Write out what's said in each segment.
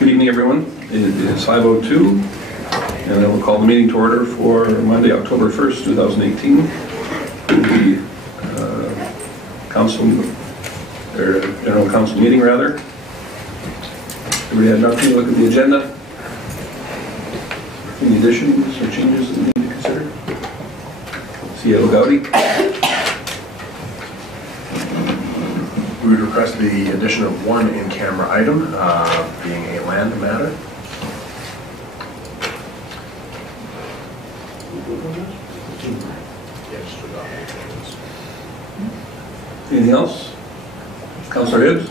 Good evening, everyone. It is 5:02, and I will call the meeting to order for Monday, October 1st, 2018. The General Council meeting, rather. Everybody had an opportunity to look at the agenda? Any additions or changes that we need to consider? C.A. Gowdy. We would request the addition of one in-camera item, being a land matter. Anything else? Councillor Hibbs?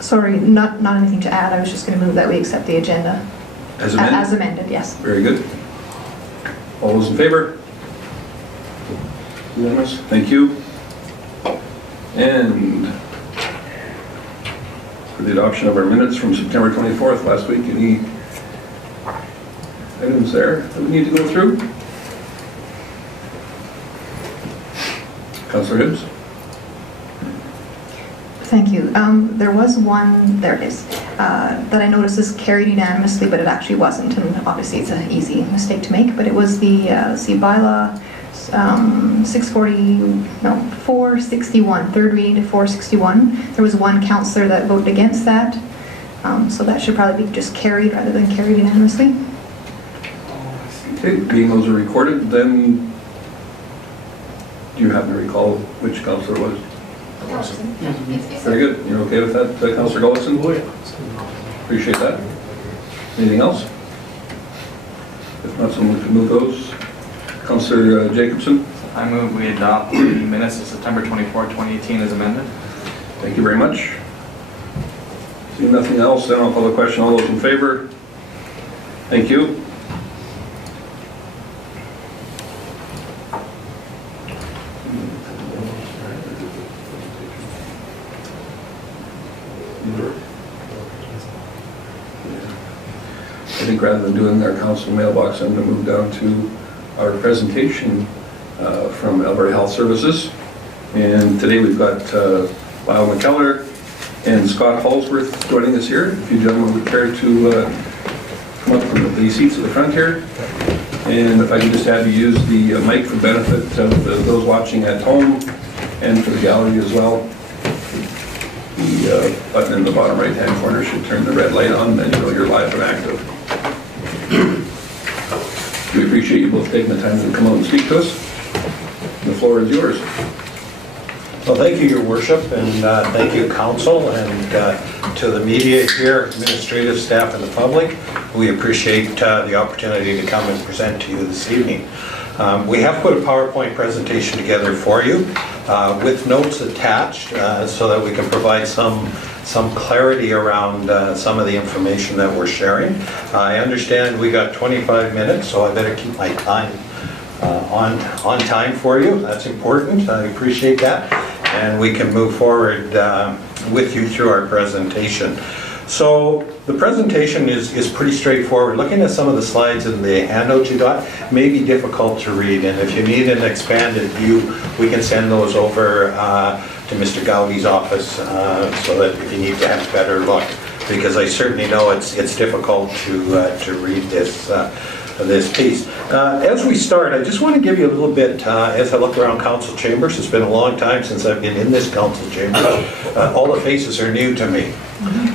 Sorry, not anything to add. I was just going to move that we accept the agenda. As amended? As amended, yes. Very good. All those in favor? Unanimous. Thank you. And for the adoption of our minutes from September 24th last week, any items there that we need to go through? Councillor Hibbs? Thank you. There was one, there it is, that I noticed is carried unanimously, but it actually wasn't, and obviously it's an easy mistake to make, but it was the Bylaw 461, third reading to 461. There was one councillor that voted against that, so that should probably be just carried rather than carried unanimously. Okay, being those are recorded, then do you happen to recall which councillor it was? Very good. You're okay with that, Councillor Gullikson? Oh, yeah. Appreciate that. Anything else? If not, someone can move those. Councillor Jacobson? I move we adopt the minutes of September 24, 2018 as amended. Thank you very much. Seeing nothing else, then I'll call the question. All those in favor? Thank you. I think rather than doing our council mailbox, I'm going to move down to our presentation from Alberta Health Services. And today we've got Lyle McKellar and Scott Hallsworth joining us here. If you gentlemen would care to come up from the seats at the front here. And if I could just have you use the mic for benefit of those watching at home and for the gallery as well. The button in the bottom right-hand corner should turn the red light on, then you know you're live and active. We appreciate you both taking the time to come out and speak to us. The floor is yours. Well, thank you, Your Worship, and thank you, Council, and to the media here, administrative staff, and the public. We appreciate the opportunity to come and present to you this evening. We have put a PowerPoint presentation together for you with notes attached so that we can provide some clarity around some of the information that we're sharing. I understand we got 25 minutes, so I better keep my time on time for you. That's important. I appreciate that. And we can move forward with you through our presentation. So the presentation is pretty straightforward. Looking at some of the slides in the handout you got may be difficult to read, and if you need an expanded view, we can send those over to Mr. Gowdy's office so that if you need to have a better look, because I certainly know it's difficult to read this piece. As we start, I just want to give you a little bit, as I look around council chambers, it's been a long time since I've been in this council chamber. All the faces are new to me,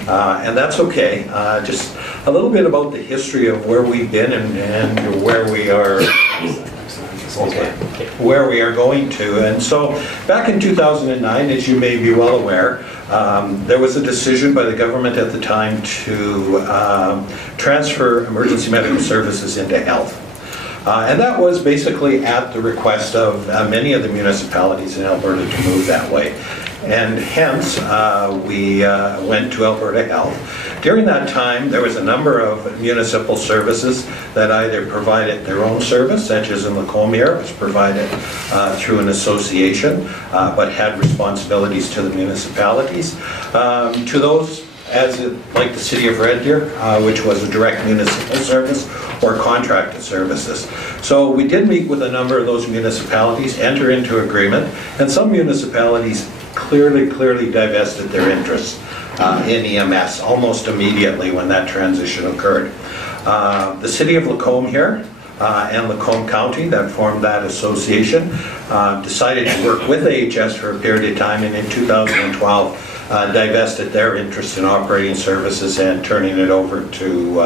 and that's okay. Just a little bit about the history of where we've been and where we are. Okay. Where we are going to. And so back in 2009, as you may be well aware, there was a decision by the government at the time to transfer emergency medical services into health. And that was basically at the request of many of the municipalities in Alberta to move that way. And hence, we went to Alberta Health. During that time, there was a number of municipal services that either provided their own service, such as in Lacombe here, it was provided through an association, but had responsibilities to the municipalities. To those, like the City of Red Deer, which was a direct municipal service, or contracted services. So we did meet with a number of those municipalities, enter into agreement, and some municipalities clearly divested their interests. in EMS almost immediately when that transition occurred. The City of Lacombe here and Lacombe County that formed that association decided to work with AHS for a period of time, and in 2012 divested their interest in operating services and turning it over to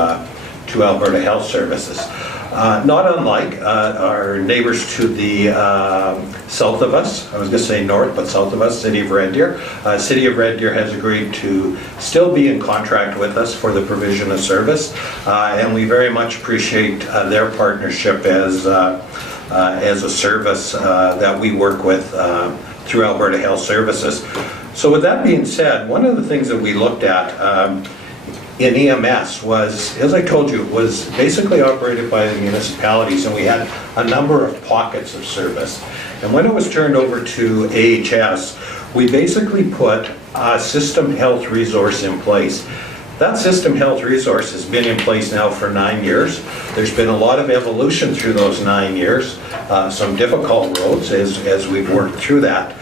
Alberta Health Services. Not unlike our neighbors to the south of us, I was going to say north, but south of us, City of Red Deer. City of Red Deer has agreed to still be in contract with us for the provision of service, and we very much appreciate their partnership as a service that we work with through Alberta Health Services. So with that being said, one of the things that we looked at in EMS was, as I told you, it was basically operated by the municipalities, and we had a number of pockets of service. And when it was turned over to AHS, we basically put a system health resource in place. That system health resource has been in place now for 9 years. There's been a lot of evolution through those 9 years, some difficult roads as we've worked through that.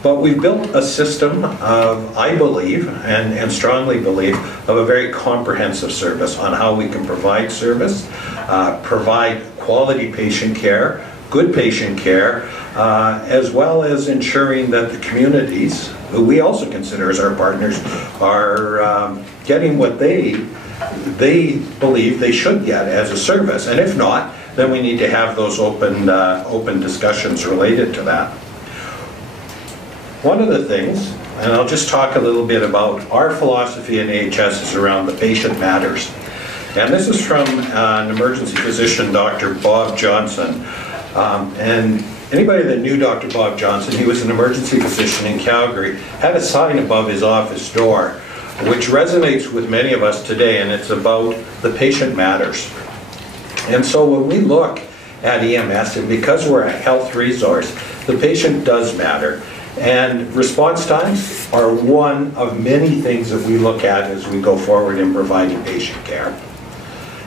But we've built a system of, I believe, and strongly believe, of a very comprehensive service on how we can provide service, provide quality patient care, good patient care, as well as ensuring that the communities, who we also consider as our partners, are getting what they believe they should get as a service. And if not, then we need to have those open discussions related to that. One of the things, and I'll just talk a little bit about our philosophy in AHS, is around the patient matters. And this is from an emergency physician, Dr. Bob Johnson. And anybody that knew Dr. Bob Johnson, he was an emergency physician in Calgary, had a sign above his office door, which resonates with many of us today, and it's about the patient matters. And so when we look at EMS, and because we're a health resource, the patient does matter. And response times are one of many things that we look at as we go forward in providing patient care.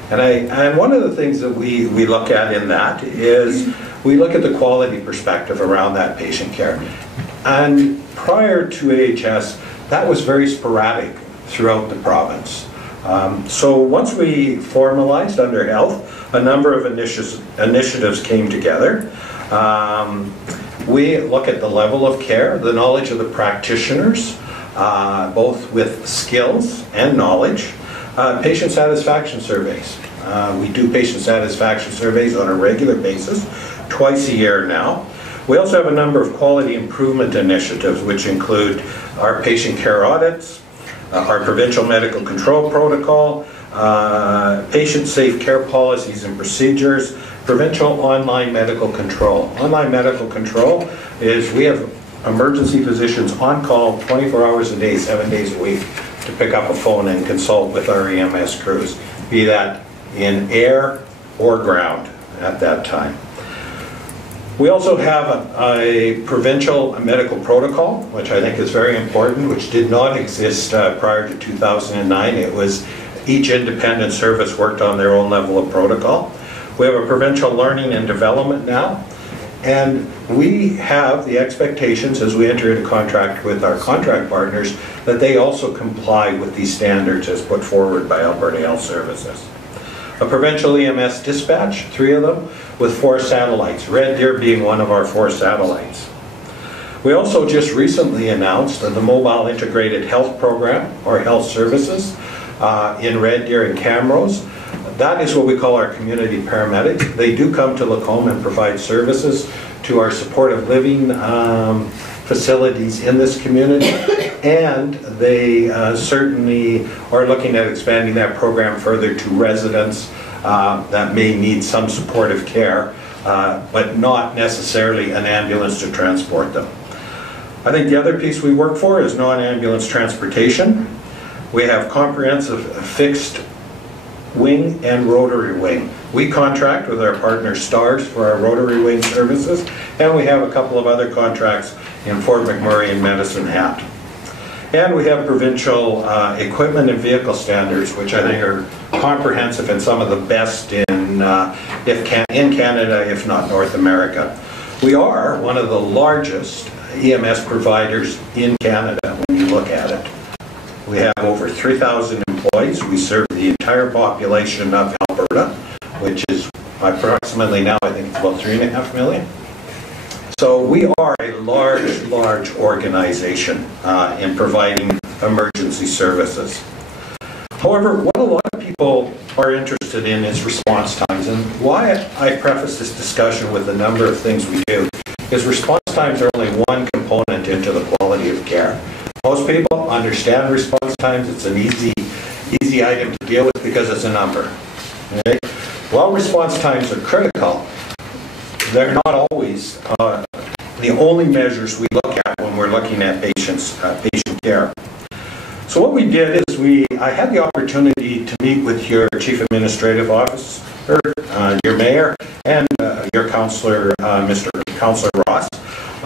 And one of the things that we look at in that is we look at the quality perspective around that patient care. And prior to AHS, that was very sporadic throughout the province. So once we formalized under health, a number of initiatives came together. We look at the level of care, the knowledge of the practitioners, both with skills and knowledge. Patient satisfaction surveys. We do patient satisfaction surveys on a regular basis, twice a year now. We also have a number of quality improvement initiatives, which include our patient care audits, our provincial medical control protocol, patient safe care policies and procedures, provincial online medical control. Online medical control is we have emergency physicians on call 24 hours a day, 7 days a week to pick up a phone and consult with our EMS crews, be that in air or ground at that time. We also have a provincial medical protocol, which I think is very important, which did not exist prior to 2009. It was each independent service worked on their own level of protocol. We have a provincial learning and development now, and we have the expectations as we enter into contract with our contract partners that they also comply with these standards as put forward by Alberta Health Services. A provincial EMS dispatch, 3 of them, with 4 satellites, Red Deer being one of our 4 satellites. We also just recently announced the Mobile Integrated Health Program, or health services, in Red Deer and Camrose. That is what we call our community paramedics. They do come to Lacombe and provide services to our supportive living facilities in this community, and they certainly are looking at expanding that program further to residents that may need some supportive care, but not necessarily an ambulance to transport them. I think the other piece we work for is non-ambulance transportation. We have comprehensive fixed wing and rotary wing. We contract with our partner STARS for our rotary wing services, and we have a couple of other contracts in Fort McMurray and Medicine Hat. And we have provincial equipment and vehicle standards, which I think are comprehensive and some of the best in Canada, if not North America. We are one of the largest EMS providers in Canada when you look at it. We have over 3,000 employees. We serve the entire population of Alberta, which is approximately now, I think it's about 3.5 million. So we are a large organization in providing emergency services. However, what a lot of people are interested in is response times, and why I preface this discussion with a number of things we do is response times are only one component into the quality of care. Most people understand response times. It's an easy item to deal with because it's a number. Okay? While response times are critical, they're not always the only measures we look at when we're looking at patient care. So what we did is I had the opportunity to meet with your Chief Administrative Officer, your Mayor, and your Councillor, Mr. Councillor Ross,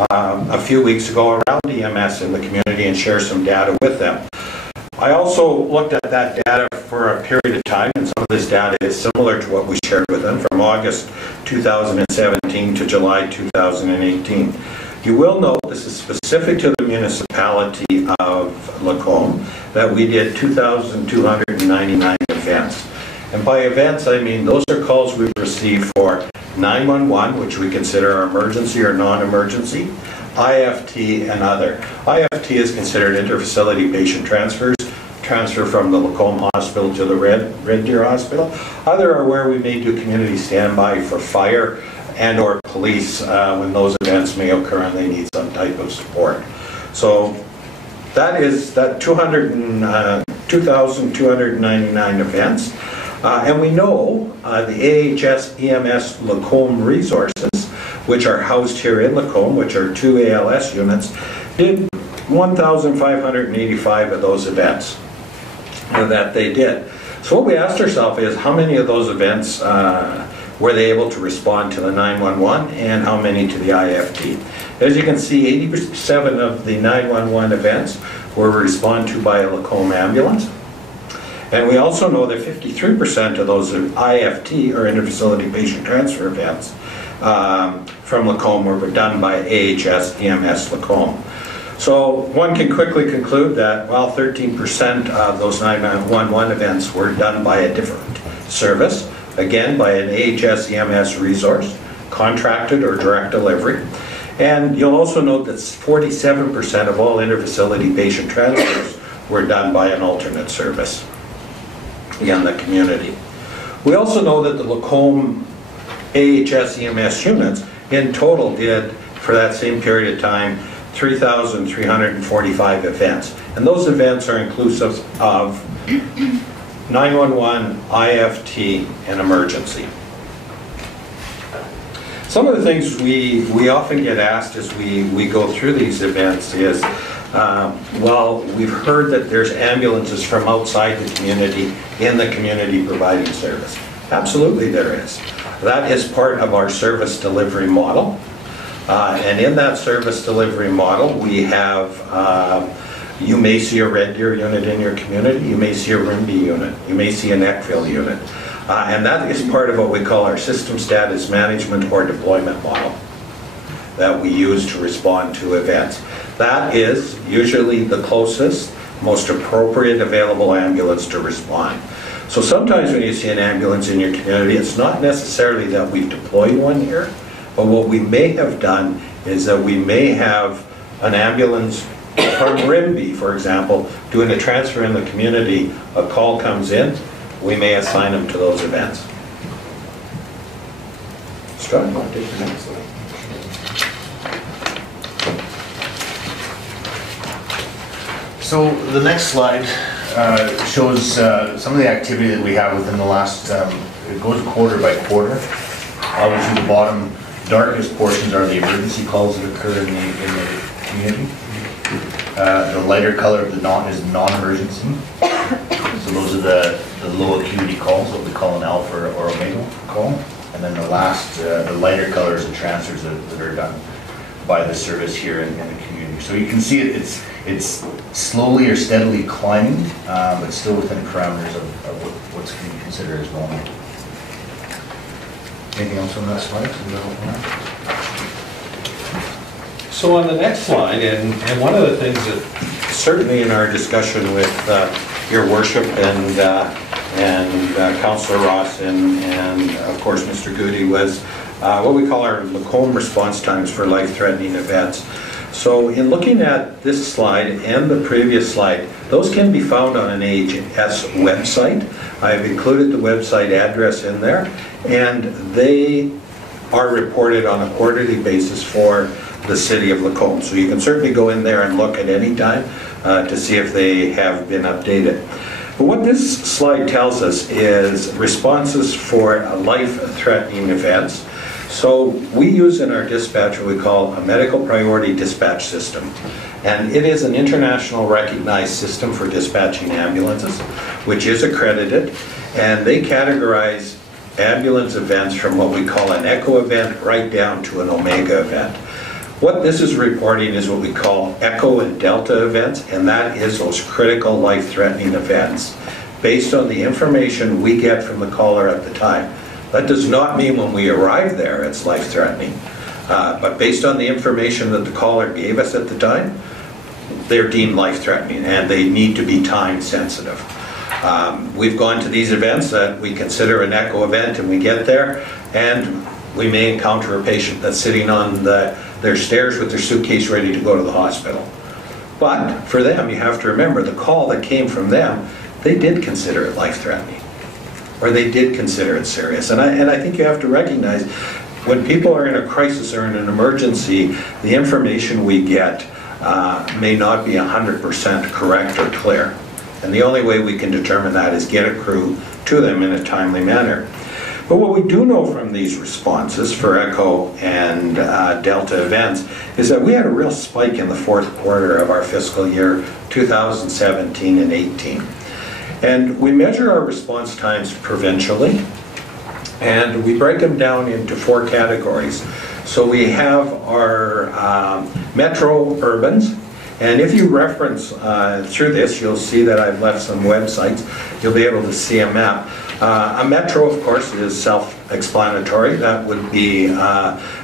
a few weeks ago around EMS in the community and share some data with them. I also looked at that data for a period of time, and some of this data is similar to what we shared with them from August 2017 to July 2018. You will note this is specific to the municipality of Lacombe, that we did 2,299 events. And by events, I mean those are calls we've received for 911, which we consider our emergency or non-emergency, IFT, and other. IFT is considered interfacility patient transfers, transfer from the Lacombe Hospital to the Red Deer Hospital. Other are where we may do community standby for fire and or police when those events may occur and they need some type of support. So that is that 2,299 events. And we know the AHS EMS Lacombe resources, which are housed here in Lacombe, which are 2 ALS units, did 1,585 of those events that they did. So what we asked ourselves is how many of those events were they able to respond to the 911 and how many to the IFT. As you can see, 87 of the 911 events were responded to by a Lacombe ambulance. And we also know that 53% of those IFT, or interfacility patient transfer events, from Lacombe were done by AHS EMS Lacombe. So one can quickly conclude that while 13% of those 911 events were done by a different service, again by an AHS EMS resource, contracted or direct delivery. And you'll also note that 47% of all interfacility patient transfers were done by an alternate service in the community. We also know that the Lacombe AHS EMS units in total did, for that same period of time, 3,345 events. And those events are inclusive of 911, IFT, and emergency. Some of the things we often get asked as we go through these events is, well, we've heard that there's ambulances from outside the community in the community providing service. Absolutely there is. That is part of our service delivery model. And in that service delivery model, we have, you may see a Red Deer unit in your community, you may see a Rimby unit, you may see an Eckville unit. And that is part of what we call our system status management or deployment model that we use to respond to events. That is usually the closest, most appropriate available ambulance to respond. So sometimes when you see an ambulance in your community, it's not necessarily that we've deployed one here, but what we may have done is that we may have an ambulance from Rimby, for example, doing a transfer in the community, a call comes in, we may assign them to those events. Scott, you want to take the next slide? So the next slide shows some of the activity that we have within the last, it goes quarter by quarter. Obviously the bottom darkest portions are the emergency calls that occur in the community. The lighter color of the is non-emergency. So those are the low acuity calls, what we call an alpha or omega call. And then the last, the lighter color is the transfers that are done by the service here in the community. So you can see it's slowly or steadily climbing, but still within parameters of what's considered as normal. Anything else on that slide? So on the next slide, and one of the things that certainly in our discussion with your worship and Councillor Ross and of course Mr. Goody, was what we call our Lacombe response times for life-threatening events. So in looking at this slide and the previous slide, those can be found on an AHS website. I've included the website address in there, and they are reported on a quarterly basis for the city of Lacombe. So you can certainly go in there and look at any time to see if they have been updated. But what this slide tells us is responses for life-threatening events. So we use in our dispatch what we call a medical priority dispatch system. And it is an international recognized system for dispatching ambulances, which is accredited. And they categorize ambulance events from what we call an echo event right down to an omega event. What this is reporting is what we call echo and delta events, and that is those critical life-threatening events based on the information we get from the caller at the time. That does not mean when we arrive there it's life-threatening, but based on the information that the caller gave us at the time, they're deemed life-threatening and they need to be time-sensitive. We've gone to these events that we consider an echo event, and we get there and we may encounter a patient that's sitting on their stairs with their suitcase ready to go to the hospital. But for them, you have to remember, the call that came from them, they did consider it life-threatening, or they did consider it serious. And I think you have to recognize, when people are in a crisis or in an emergency, the information we get may not be 100% correct or clear. And the only way we can determine that is get a crew to them in a timely manner. But what we do know from these responses for echo and delta events is that we had a real spike in the fourth quarter of our fiscal year 2017 and 18. And we measure our response times provincially, and we break them down into 4 categories. So we have our metro urbans, and if you reference through this, you'll see that I've left some websites. You'll be able to see a map. A metro, of course, is self-explanatory. That would be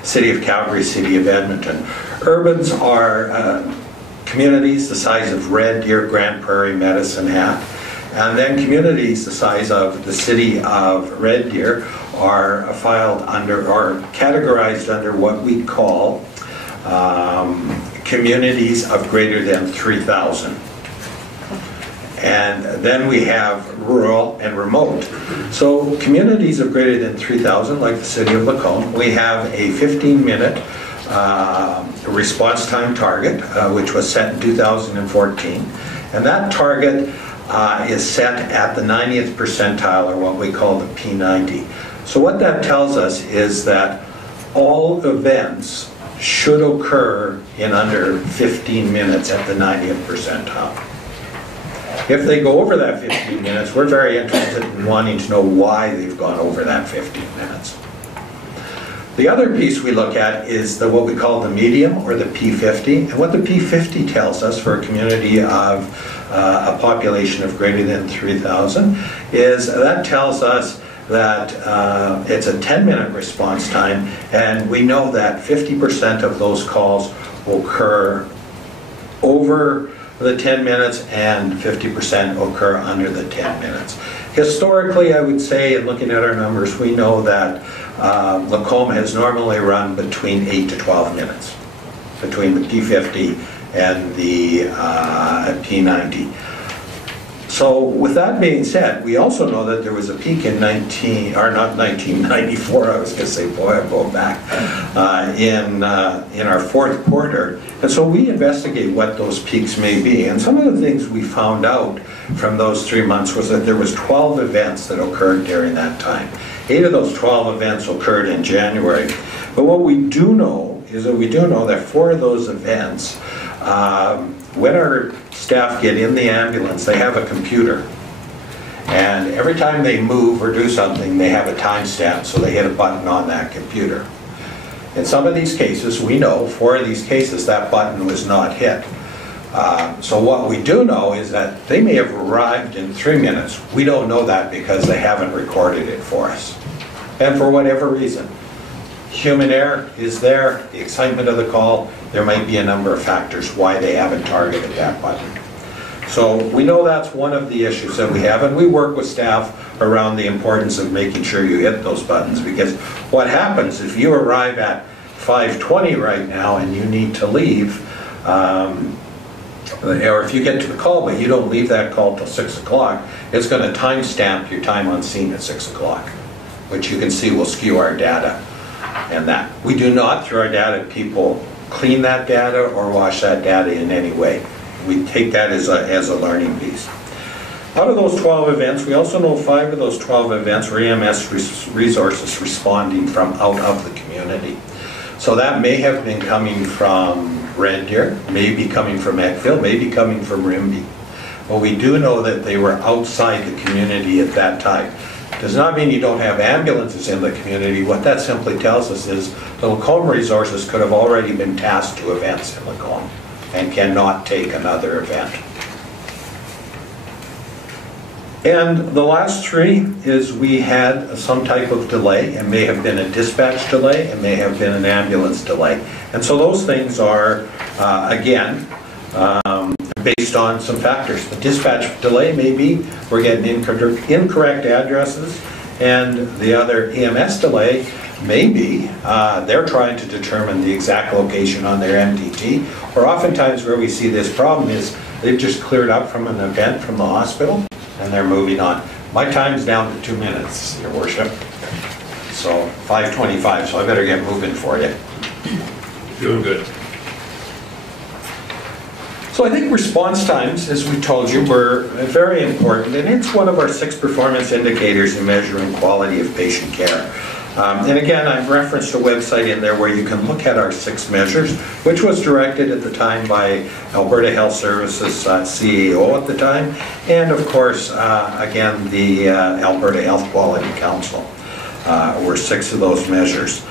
City of Calgary, City of Edmonton. Urbans are communities the size of Red Deer, Grand Prairie, Medicine Hat. And then communities the size of the City of Red Deer are filed under, or categorized under what we call communities of greater than 3,000. And then we have rural and remote. So communities of greater than 3,000, like the City of Lacombe, we have a 15-minute response time target, which was set in 2014. And that target is set at the 90th percentile, or what we call the P90. So what that tells us is that all events should occur in under 15 minutes at the 90th percentile. If they go over that 15 minutes, we're very interested in wanting to know why they've gone over that 15 minutes. The other piece we look at is what we call the medium, or the P50. And what the P50 tells us for a community of a population of greater than 3,000 is that tells us that it's a 10-minute response time, and we know that 50% of those calls will occur over the 10 minutes and 50% occur under the 10 minutes. Historically, I would say, in looking at our numbers, we know that Lacombe has normally run between 8 to 12 minutes between the P50 and the P90. So with that being said, we also know that there was a peak in 1994, I was going to say, boy, I'm going back, in our fourth quarter. And so we investigate what those peaks may be. And some of the things we found out from those 3 months was that there was 12 events that occurred during that time. 8 of those 12 events occurred in January. But what we do know is that we do know that 4 of those events, when our staff get in the ambulance, they have a computer. And every time they move or do something, they have a timestamp, so they hit a button on that computer. In some of these cases, we know, 4 of these cases, that button was not hit. So what we do know is that they may have arrived in 3 minutes. We don't know that because they haven't recorded it for us. And for whatever reason. Human error is there, the excitement of the call, there might be a number of factors why they haven't targeted that button. So we know that's one of the issues that we have, and we work with staff around the importance of making sure you hit those buttons, because what happens if you arrive at 5:20 right now and you need to leave, or if you get to the call but you don't leave that call till 6 o'clock, it's going to timestamp your time on scene at 6 o'clock, which you can see will skew our data. And that we do not, through our data, people clean that data or wash that data in any way. We take that as a learning piece. Out of those 12 events, we also know 5 of those 12 events were EMS resources responding from out of the community. So that may have been coming from Red Deer, maybe coming from Eckville, maybe coming from Rimbey. But we do know that they were outside the community at that time. Does not mean you don't have ambulances in the community. What that simply tells us is the Lacombe resources could have already been tasked to events in Lacombe and cannot take another event. And the last 3 is we had some type of delay. It may have been a dispatch delay, it may have been an ambulance delay. And so those things are, again, based on some factors. The dispatch delay may be we're getting incorrect addresses, and the other EMS delay may be they're trying to determine the exact location on their MDT, or oftentimes where we see this problem is they've just cleared up from an event from the hospital and they're moving on. My time's down to 2 minutes, Your Worship. So 5:25, so I better get moving for you. Doing good. So I think response times, as we told you, were very important, and it's one of our 6 performance indicators in measuring quality of patient care. And again, I've referenced a website in there where you can look at our 6 measures, which was directed at the time by Alberta Health Services CAO at the time, and of course, again, the Alberta Health Quality Council were 6 of those measures.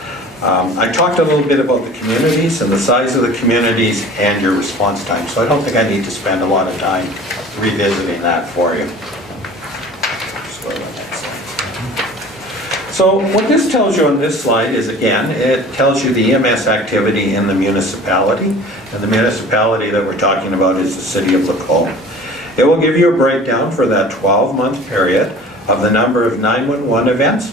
I talked a little bit about the communities and the size of the communities and your response time, so I don't think I need to spend a lot of time revisiting that for you. Let's go to the next slide. So what this tells you on this slide is, again, it tells you the EMS activity in the municipality, and the municipality that we're talking about is the city of Lacombe. It will give you a breakdown for that 12-month period of the number of 911 events,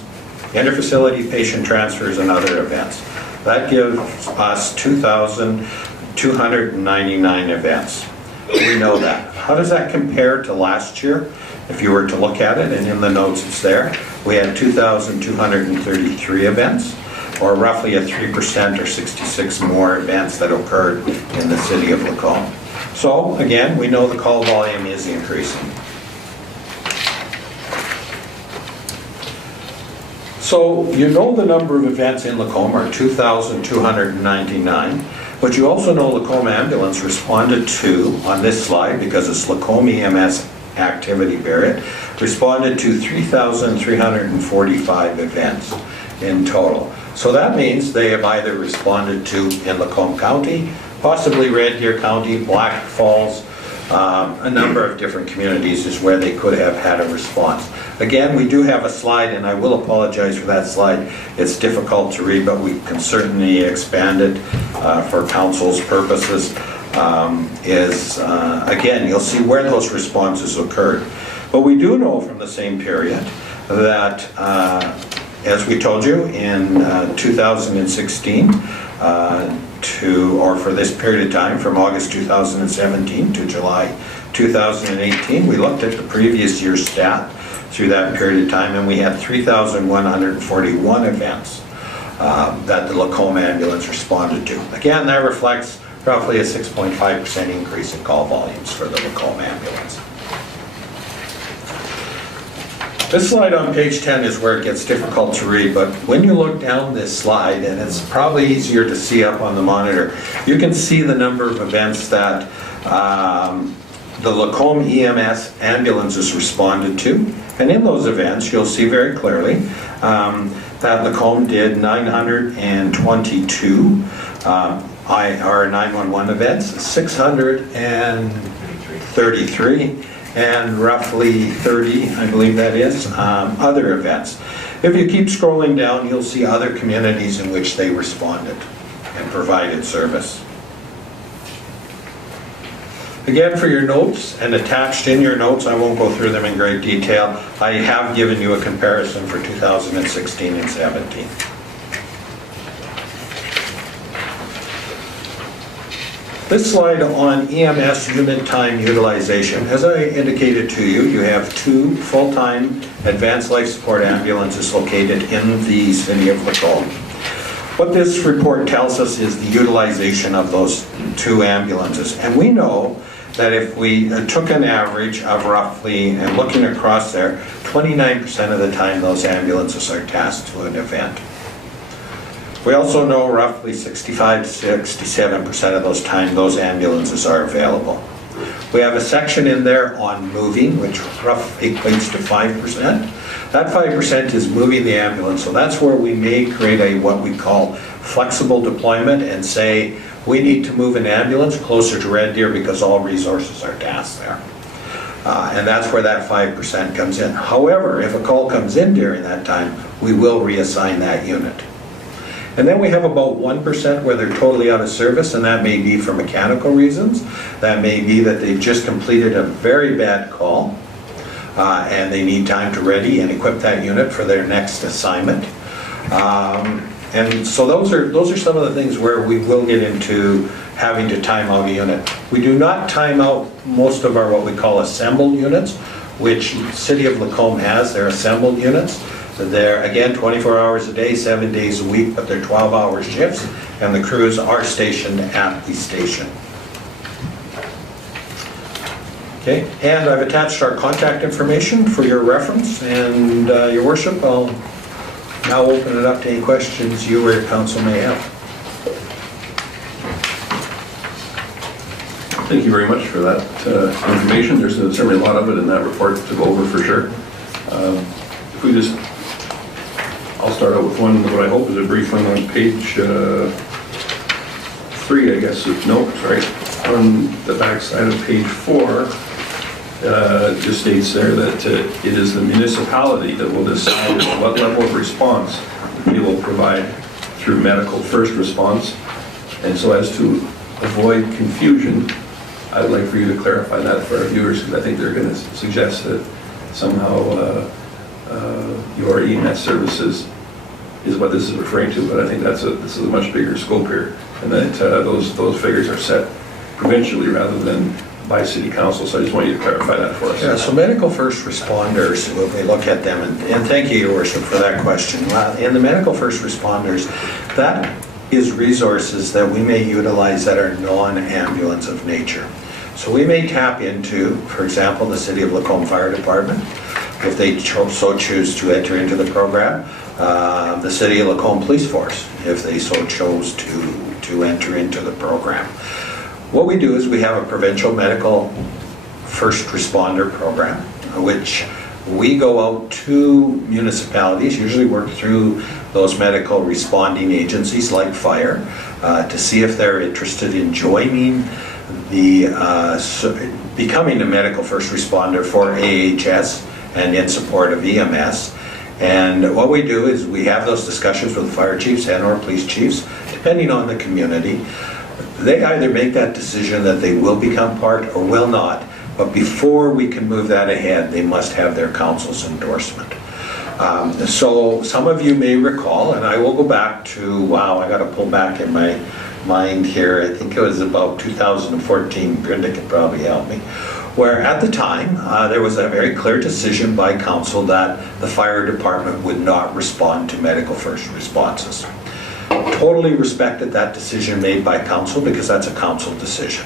interfacility patient transfers, and other events. That gives us 2,299 events. We know that. How does that compare to last year? If you were to look at it, and in the notes it's there, we had 2,233 events, or roughly a 3% or 66 more events that occurred in the city of Lacombe. So again, we know the call volume is increasing. So you know the number of events in Lacombe are 2,299, but you also know Lacombe Ambulance responded to, on this slide, because it's Lacombe EMS activity period, responded to 3,345 events in total. So that means they have either responded to in Lacombe County, possibly Red Deer County, Black Falls, a number of different communities is where they could have had a response. Again, we do have a slide, and I will apologize for that slide. It's difficult to read, but we can certainly expand it for council's purposes. Again, you'll see where those responses occurred. But we do know from the same period that, as we told you, in 2016, or for this period of time, from August 2017 to July 2018, we looked at the previous year's stat through that period of time, and we had 3,141 events that the Lacombe Ambulance responded to. Again, that reflects roughly a 6.5% increase in call volumes for the Lacombe Ambulance. This slide on page 10 is where it gets difficult to read, but when you look down this slide, and it's probably easier to see up on the monitor, you can see the number of events that the Lacombe EMS ambulances responded to. And in those events, you'll see very clearly that Lacombe did 922 our 911 events, 633, and roughly 30, I believe that is, other events. If you keep scrolling down, you'll see other communities in which they responded and provided service. Again, for your notes, and attached in your notes, I won't go through them in great detail, I have given you a comparison for 2016 and 17. This slide on EMS unit time utilization. As I indicated to you, you have 2 full-time advanced life support ambulances located in the city of Lacombe. What this report tells us is the utilization of those 2 ambulances. And we know that if we took an average of roughly, and looking across there, 29% of the time those ambulances are tasked to an event. We also know roughly 65 to 67% of those time those ambulances are available. We have a section in there on moving, which roughly equates to 5%. That 5% is moving the ambulance, so that's where we may create a what we call flexible deployment and say we need to move an ambulance closer to Red Deer because all resources are tasked there. And that's where that 5% comes in. However, if a call comes in during that time, we will reassign that unit. And then we have about 1% where they're totally out of service, and that may be for mechanical reasons. That may be that they've just completed a very bad call and they need time to ready and equip that unit for their next assignment. And so those are some of the things where we will get into having to time out a unit. We do not time out most of our what we call assembled units, which City of Lacombe has. They're assembled units. They're, again, 24 hours a day, 7 days a week, but they're 12-hour shifts, and the crews are stationed at the station. Okay, and I've attached our contact information for your reference, and Your Worship, I'll now open it up to any questions you or your council may have. Thank you very much for that information. There's certainly a lot of it in that report to go over for sure. If we just, I'll start out with one, what I hope is a brief one on page 3, I guess, notes, right? On the back side of page 4, just states there that it is the municipality that will decide what level of response they will provide through medical first response. And so as to avoid confusion, I would like for you to clarify that for our viewers, because I think they're going to suggest that somehow your EMS services is what this is referring to, but I think this is a much bigger scope here, and that those figures are set provincially rather than by City Council. So I just want you to clarify that for us. Yeah, so medical first responders, when we look at them, and thank you, Your Worship, for that question. In the medical first responders, that is resources that we may utilize that are non-ambulance of nature. So we may tap into, for example, the City of Lacombe Fire Department, if they so choose to enter into the program, the City of Lacombe Police Force, if they so chose to enter into the program. What we do is we have a provincial medical first responder program, which we go out to municipalities, usually work through those medical responding agencies like fire, to see if they're interested in joining becoming a medical first responder for AHS and in support of EMS. And what we do is we have those discussions with the fire chiefs and or police chiefs, depending on the community. They either make that decision that they will become part or will not, but before we can move that ahead, they must have their council's endorsement. So some of you may recall, and I will go back to, wow, I got to pull back in my mind here, I think it was about 2014, Brenda can probably help me, where at the time there was a very clear decision by council that the fire department would not respond to medical first responses. Totally respected that decision made by council because that's a council decision.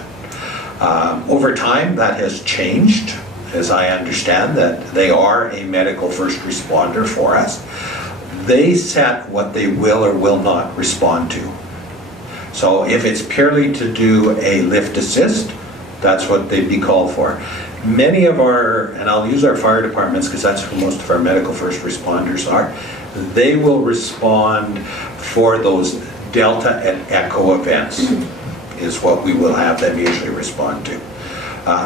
Over time that has changed, as I understand that they are a medical first responder for us. They set what they will or will not respond to. So if it's purely to do a lift assist, that's what they'd be called for. Many of our, and I'll use our fire departments because that's who most of our medical first responders are, they will respond for those Delta and Echo events, is what we will have them usually respond to.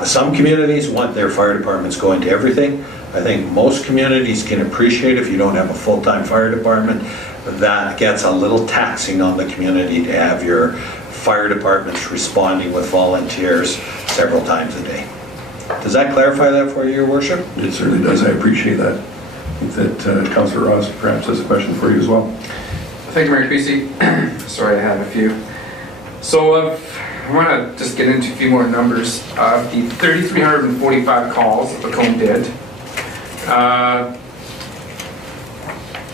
Some communities want their fire departments going to everything. I think most communities can appreciate if you don't have a full-time fire department, that gets a little taxing on the community to have your fire departments responding with volunteers several times a day. Does that clarify that for you, Your Worship? It certainly does. I appreciate that. I think that Councillor Ross perhaps has a question for you as well. Thank you, Mayor Creasy. Sorry, I have a few. So I want to just get into a few more numbers. The 3,345 calls that Lacombe did,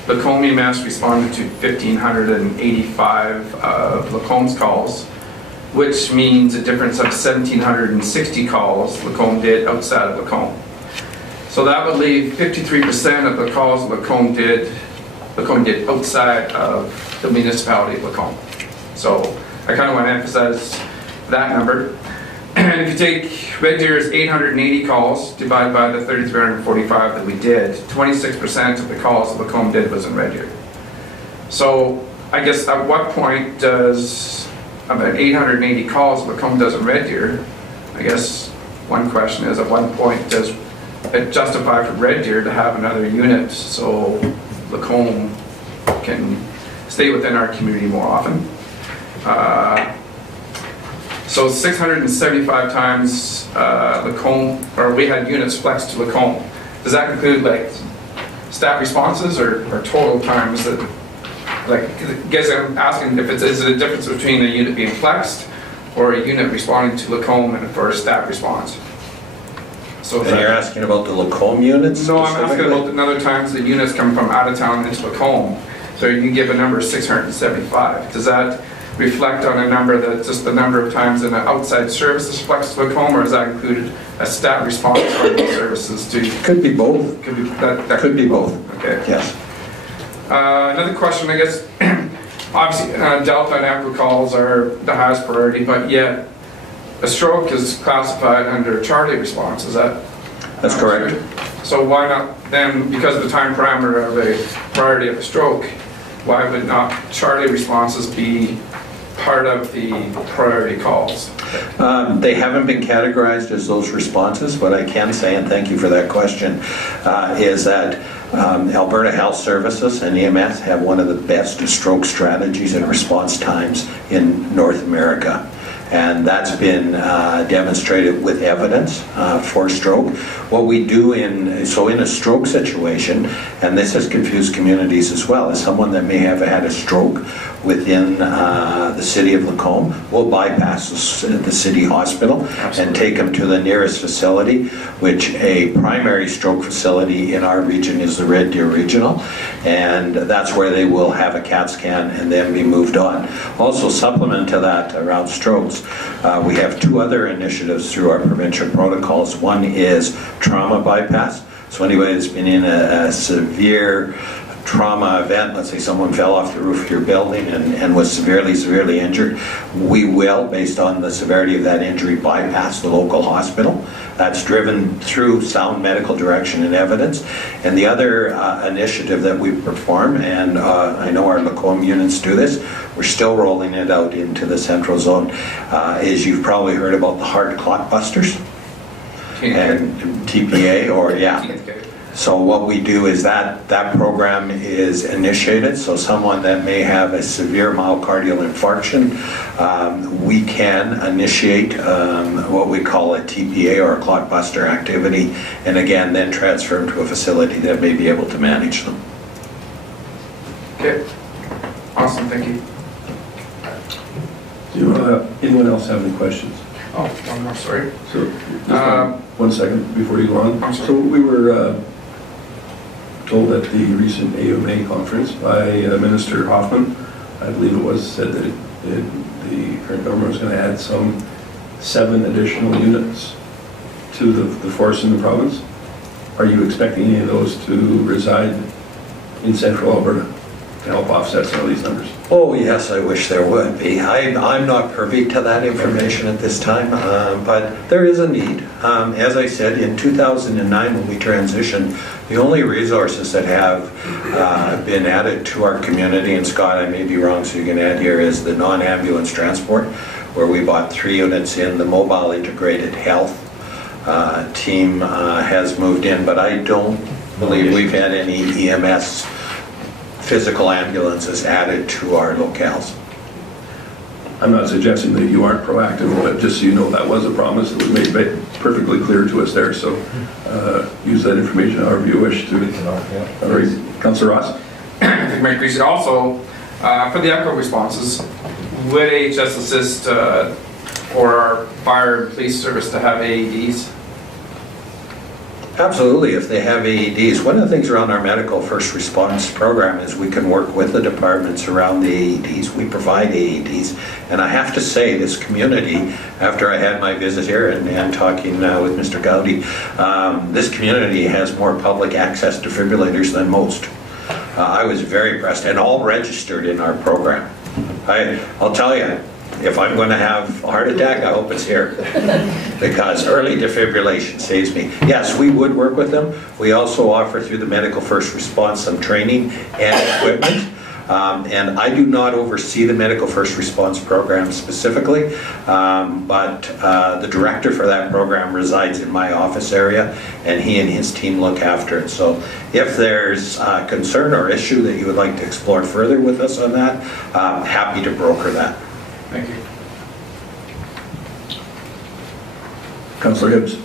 Lacombe EMS responded to 1,585 of Lacombe's calls, which means a difference of 1,760 calls Lacombe did outside of Lacombe. So that would leave 53% of the calls Lacombe did outside of the municipality of Lacombe. So I kind of want to emphasize that number. And if you take Red Deer's 880 calls divided by the 3,345 that we did, 26% of the calls that Lacombe did was in Red Deer. So I guess at what point does about 880 calls Lacombe does in Red Deer, I guess one question is, at what point does it justify for Red Deer to have another unit so Lacombe can stay within our community more often? So 675 times Lacombe, or we had units flexed to Lacombe. Does that include like staff responses or total times that, like, I guess I'm asking if is it a difference between a unit being flexed or a unit responding to Lacombe and for a staff response? So And you're asking about the Lacombe units? No, I'm asking about the other times the units come from out of town into Lacombe. So you can give a number of 675. Does that reflect on a number that just the number of times in an outside services flexed to Lacombe, or is that included a staff response on those services too? Could be both. Could be that Could be both. Okay. Yes. Another question, I guess. Obviously, Delta and Echo calls are the highest priority, but yet a stroke is classified under Charlie response. Is that? That's correct. So why not then, because of the time parameter of a priority of a stroke, why would not Charlie responses be part of the priority calls? They haven't been categorized as those responses. What I can say, and thank you for that question, is that Alberta Health Services and EMS have one of the best stroke strategies and response times in North America. And that's been demonstrated with evidence for stroke. What we do in a stroke situation, and this has confused communities as well, is someone that may have had a stroke within the city of Lacombe will bypass the city hospital and take them to the nearest facility, which a primary stroke facility in our region is the Red Deer Regional, and that's where they will have a CAT scan and then be moved on. Also, supplement to that around strokes, we have two other initiatives through our provincial protocols. One is trauma bypass. So anybody that's been in a severe trauma event, let's say someone fell off the roof of your building and was severely injured, we will, based on the severity of that injury, bypass the local hospital. That's driven through sound medical direction and evidence. And the other initiative that we perform, and I know our Lacombe units do this, we're still rolling it out into the central zone, is you've probably heard about the heart clot busters. And TPA, or yeah. So what we do is that program is initiated, so someone that may have a severe myocardial infarction, we can initiate what we call a TPA or a clot buster activity, and again then transfer them to a facility that may be able to manage them. Okay, awesome, thank you. Do anyone else have any questions? Oh, one more, sorry. So, just one second before you go on. I'm sorry. So we were told at the recent AUMA conference by Minister Hoffman, I believe it was, said that the current government was going to add some 7 additional units to the force in the province. Are you expecting any of those to reside in central Alberta to help offset some of these numbers? Oh yes, I wish there would be. I'm not privy to that information at this time, but there is a need. As I said, in 2009 when we transitioned, the only resources that have been added to our community, and Scott, I may be wrong so you can add here, is the non-ambulance transport, where we bought 3 units in. The mobile integrated health team has moved in, but I don't believe we've had any EMS physical ambulances added to our locales. I'm not suggesting that you aren't proactive, but just so you know, that was a promise that was made perfectly clear to us there. So use that information however you wish to. All right, Councillor Ross. Mayor Creasy, also, for the echo responses, would AHS assist for our fire and police service to have AEDs? Absolutely, if they have AEDs. One of the things around our medical first response program is we can work with the departments around the AEDs. We provide AEDs, and I have to say this community, after I had my visit here and talking with Mr. Gowdy, this community has more public access defibrillators than most. I was very impressed, and all registered in our program. I'll tell you, if I'm going to have a heart attack, I hope it's here, because early defibrillation saves me. Yes, we would work with them. We also offer through the medical first response some training and equipment. And I do not oversee the medical first response program specifically, but the director for that program resides in my office area, and he and his team look after it. So if there's a concern or issue that you would like to explore further with us on that, I'm happy to broker that. Thank you. Councillor Hibbs.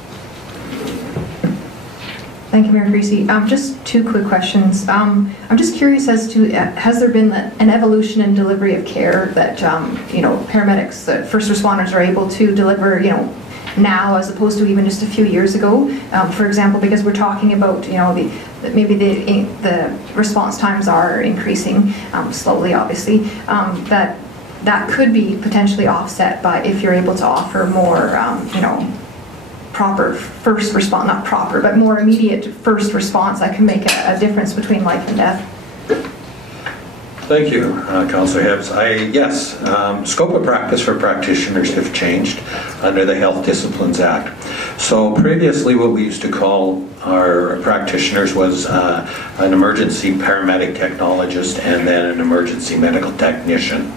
Thank you, Mayor Creasy. Just two quick questions. I'm just curious as to, has there been an evolution in delivery of care that, you know, paramedics, first responders are able to deliver, you know, now as opposed to even just a few years ago? For example, because we're talking about, you know, maybe the response times are increasing slowly, obviously, that could be potentially offset by if you're able to offer more, you know, proper first response, not proper, but more immediate first response that can make a difference between life and death. Thank you, Councillor Hibbs. Yes, scope of practice for practitioners have changed under the Health Disciplines Act. So previously what we used to call our practitioners was an emergency paramedic technologist and then an emergency medical technician.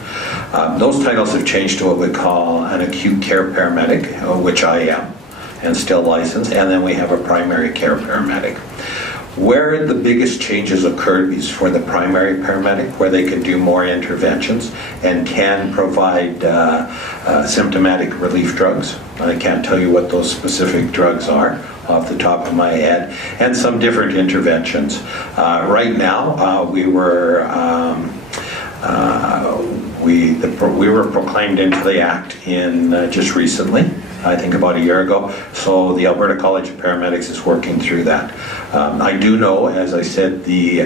Those titles have changed to what we call an acute care paramedic, which I am, and still licensed, and then we have a primary care paramedic. Where the biggest changes occurred is for the primary paramedic, where they can do more interventions and can provide symptomatic relief drugs. I can't tell you what those specific drugs are off the top of my head, and some different interventions. Right now, we were proclaimed into the Act in just recently, I think about a year ago. So the Alberta College of Paramedics is working through that. I do know, as I said, the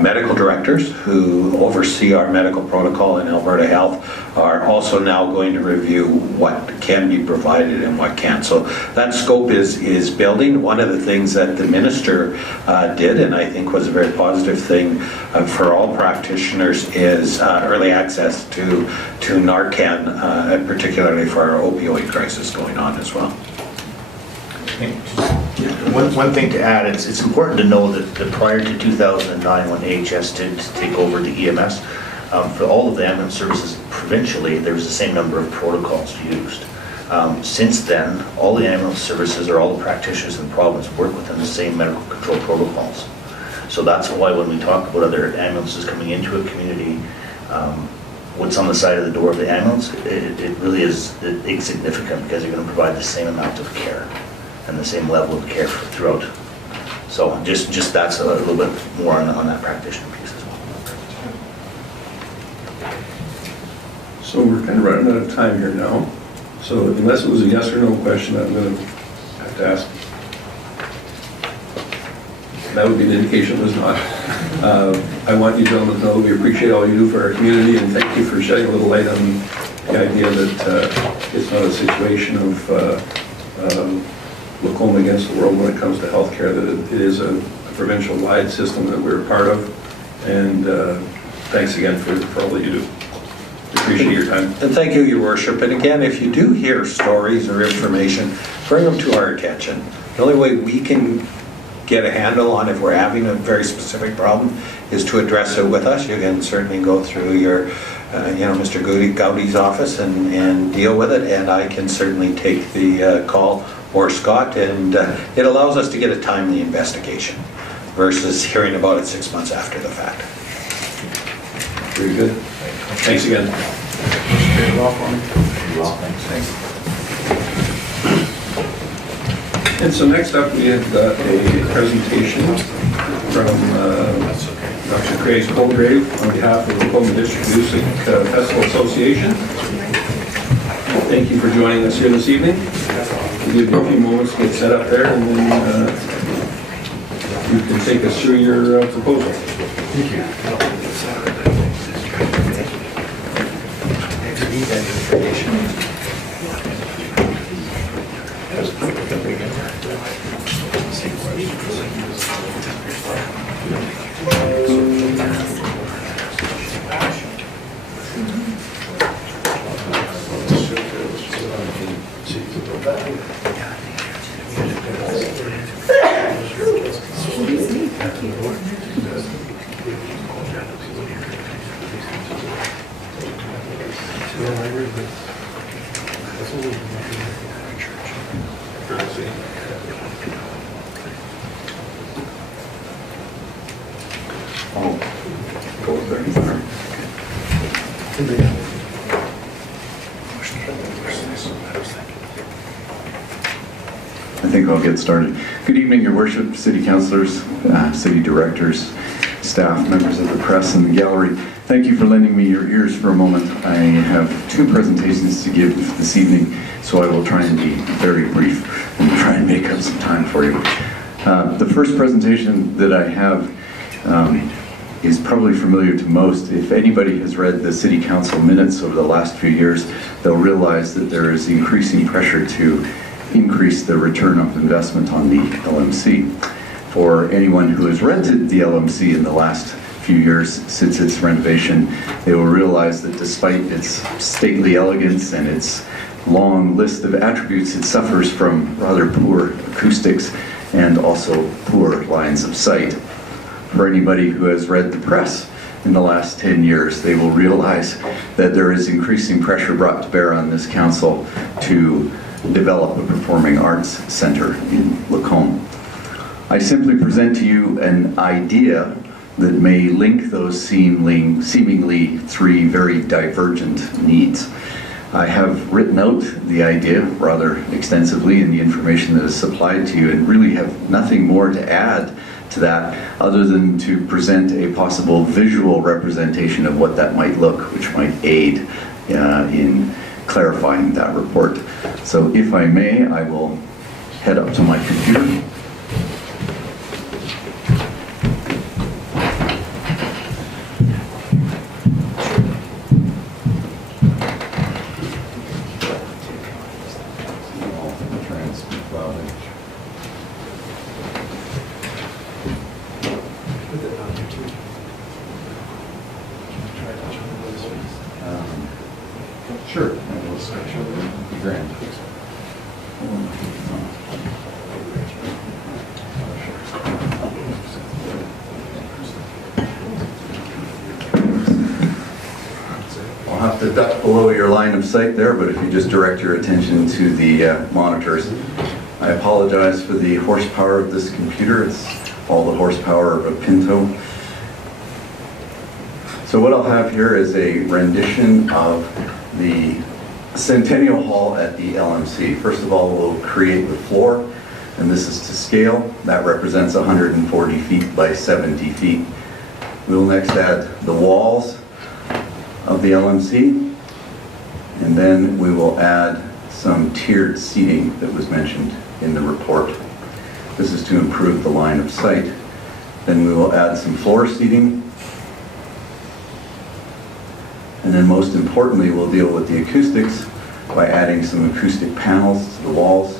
medical directors who oversee our medical protocol in Alberta Health are also now going to review what can be provided and what can't. So that scope is building. One of the things that the minister did, and I think was a very positive thing for all practitioners, is early access to Narcan, particularly for our opioid crisis going on as well. One thing to add, it's important to know that prior to 2009, when AHS did take over the EMS, for all of the ambulance services provincially, there was the same number of protocols used. Since then, all the ambulance services or all the practitioners in the province work within the same medical control protocols. So that's why when we talk about other ambulances coming into a community, what's on the side of the door of the ambulance, it really is insignificant, because you're going to provide the same amount of care and the same level of care throughout. So just that's a little bit more on that practitioner piece as well. So we're kind of running out of time here now. So unless it was a yes or no question, I'm going to have to ask. That would be an indication it was not. I want you gentlemen to know we appreciate all you do for our community, and thank you for shedding a little light on the idea that it's not a situation of Lacombe against the world when it comes to healthcare, that it is a provincial-wide system that we're a part of. And thanks again for all that you do. Appreciate your time. And thank you, Your Worship. And again, if you do hear stories or information, bring them to our attention. The only way we can get a handle on if we're having a very specific problem is to address it with us. You can certainly go through your, Mr. Gowdy's office and deal with it, and I can certainly take the call, or Scott, and it allows us to get a timely investigation versus hearing about it 6 months after the fact. Very good. Thanks again. Very well for me. Well, thanks. And so next up, we have got a presentation from Dr. Charis on behalf of the Lacombe District Music Festival Association. Thank you for joining us here this evening. We'll give you a few moments to get set up there, and then you can take us through your proposal. Thank you. I think I'll get started. Good evening, Your Worship, City Councilors, City Directors, staff, members of the press, and the gallery. Thank you for lending me your ears for a moment. I have two presentations to give this evening, so I will try and be very brief and try and make up some time for you. The first presentation that I have is probably familiar to most. If anybody has read the City Council minutes over the last few years, they'll realize that there is increasing pressure to increase the return of investment on the LMC. For anyone who has rented the LMC in the last few years since its renovation, they will realize that despite its stately elegance and its long list of attributes, it suffers from rather poor acoustics and also poor lines of sight. For anybody who has read the press in the last 10 years, they will realize that there is increasing pressure brought to bear on this council to develop a performing arts center in Lacombe. I simply present to you an idea that may link those seemingly three very divergent needs. I have written out the idea rather extensively in the information that is supplied to you, and really have nothing more to add to that other than to present a possible visual representation of what that might look, which might aid in clarifying that report. So if I may, I will head up to my computer. Sure. Grand. I'll have to duck below your line of sight there, but if you just direct your attention to the monitors. I apologize for the horsepower of this computer. It's all the horsepower of a Pinto. So what I'll have here is a rendition of the Centennial Hall at the LMC. First of all, we'll create the floor, and this is to scale. That represents 140 feet by 70 feet. We'll next add the walls of the LMC, and then we will add some tiered seating that was mentioned in the report. This is to improve the line of sight. Then we will add some floor seating. And then most importantly, we'll deal with the acoustics by adding some acoustic panels to the walls.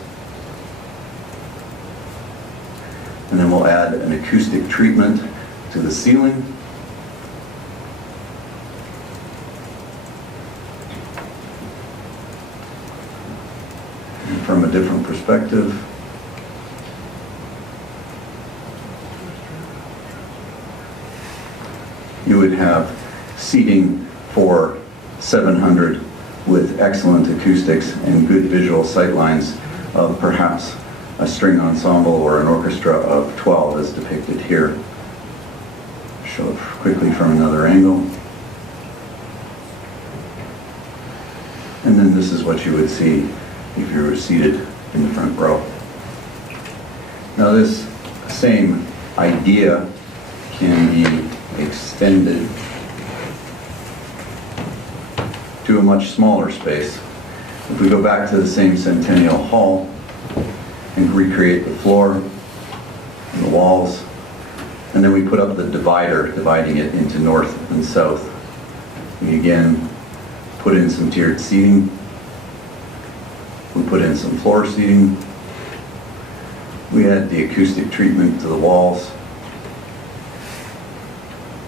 And then we'll add an acoustic treatment to the ceiling. And from a different perspective, you would have seating for 700 with excellent acoustics and good visual sight lines of perhaps a string ensemble or an orchestra of 12 as depicted here. Show it quickly from another angle. And then this is what you would see if you were seated in the front row. Now this same idea can be extended to a much smaller space. If we go back to the same Centennial Hall and recreate the floor and the walls, and then we put up the divider, dividing it into north and south. We again put in some tiered seating. We put in some floor seating. We add the acoustic treatment to the walls.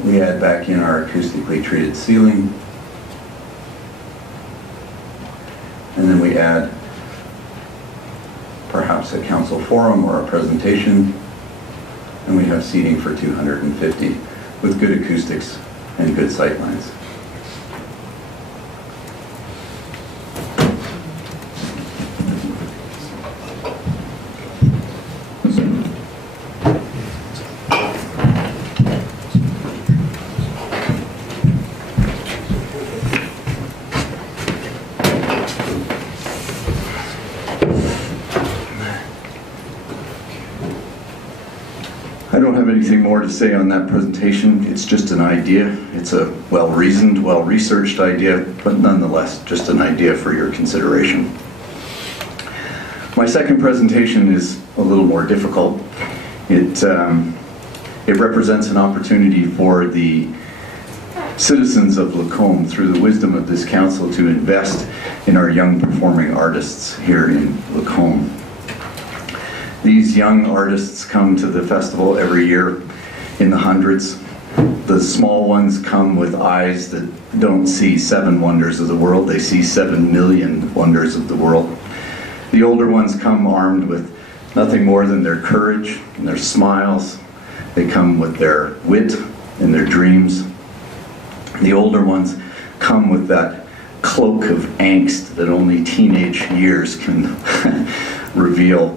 We add back in our acoustically treated ceiling. And then we add perhaps a council forum or a presentation. And we have seating for 250 with good acoustics and good sightlines. I don't have anything more to say on that presentation. It's just an idea. It's a well-reasoned, well-researched idea, but nonetheless, just an idea for your consideration. My second presentation is a little more difficult. It represents an opportunity for the citizens of Lacombe, through the wisdom of this council, to invest in our young performing artists here in Lacombe. These young artists come to the festival every year in the hundreds. The small ones come with eyes that don't see 7 wonders of the world, they see 7 million wonders of the world. The older ones come armed with nothing more than their courage and their smiles. They come with their wit and their dreams. The older ones come with that cloak of angst that only teenage years can reveal.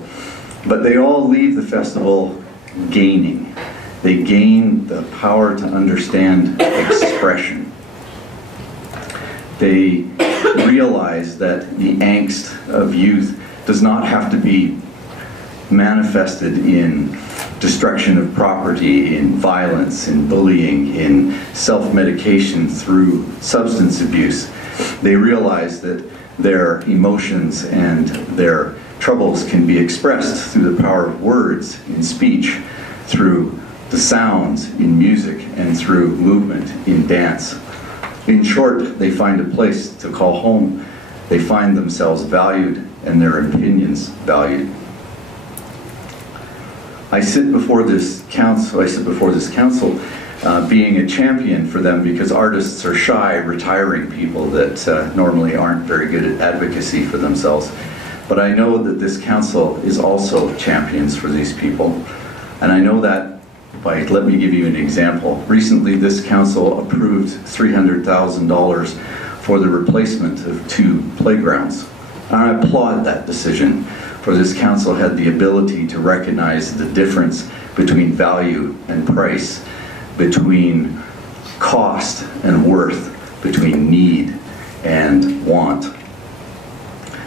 But they all leave the festival gaining. They gain the power to understand expression. They realize that the angst of youth does not have to be manifested in destruction of property, in violence, in bullying, in self-medication through substance abuse. They realize that their emotions and their troubles can be expressed through the power of words, in speech, through the sounds, in music, and through movement, in dance. In short, they find a place to call home. They find themselves valued and their opinions valued. I sit before this council, being a champion for them, because artists are shy, retiring people that normally aren't very good at advocacy for themselves. But I know that this council is also champions for these people. And I know that by, let me give you an example. Recently, this council approved $300,000 for the replacement of 2 playgrounds. And I applaud that decision, for this council had the ability to recognize the difference between value and price, between cost and worth, between need and want.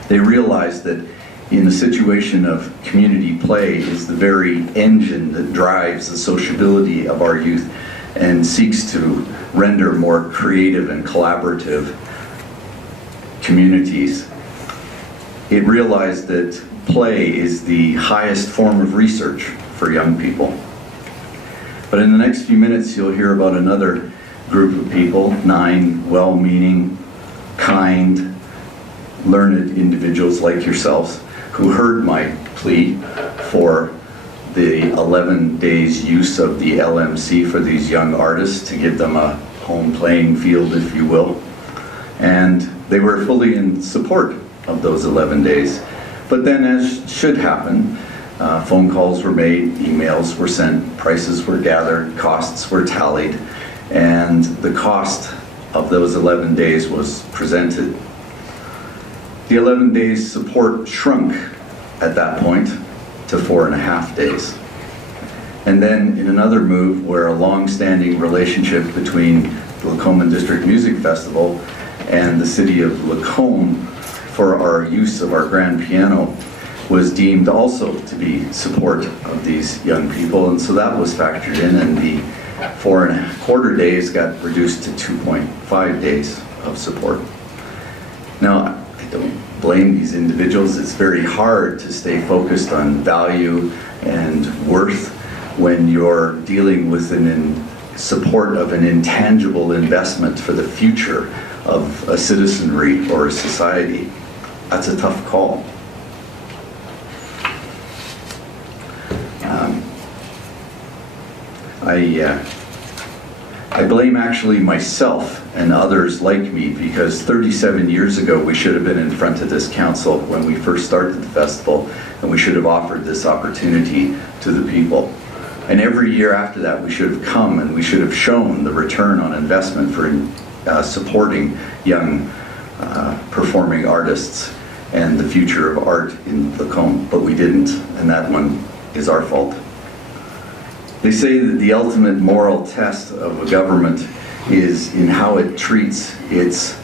They realized that in a situation of community play is the very engine that drives the sociability of our youth and seeks to render more creative and collaborative communities. It realized that play is the highest form of research for young people. But in the next few minutes, you'll hear about another group of people, 9 well-meaning, kind, learned individuals like yourselves, who heard my plea for the 11 days use of the LMC for these young artists, to give them a home playing field, if you will. And they were fully in support of those 11 days. But then, as should happen, phone calls were made, emails were sent, prices were gathered, costs were tallied, and the cost of those 11 days was presented. The 11 days support shrunk at that point to 4.5 days. And then in another move, where a long-standing relationship between the Lacombe District Music Festival and the city of Lacombe for our use of our grand piano was deemed also to be support of these young people, and so that was factored in, and the 4.25 days got reduced to 2.5 days of support. Now, I don't blame these individuals. It's very hard to stay focused on value and worth when you're dealing with support of an intangible investment for the future of a citizenry or a society. That's a tough call. I blame actually myself and others like me, because 37 years ago we should have been in front of this council when we first started the festival, and we should have offered this opportunity to the people. And every year after that we should have come and we should have shown the return on investment for supporting young performing artists and the future of art in Lacombe, but we didn't, and that one is our fault. They say that the ultimate moral test of a government is in how it treats its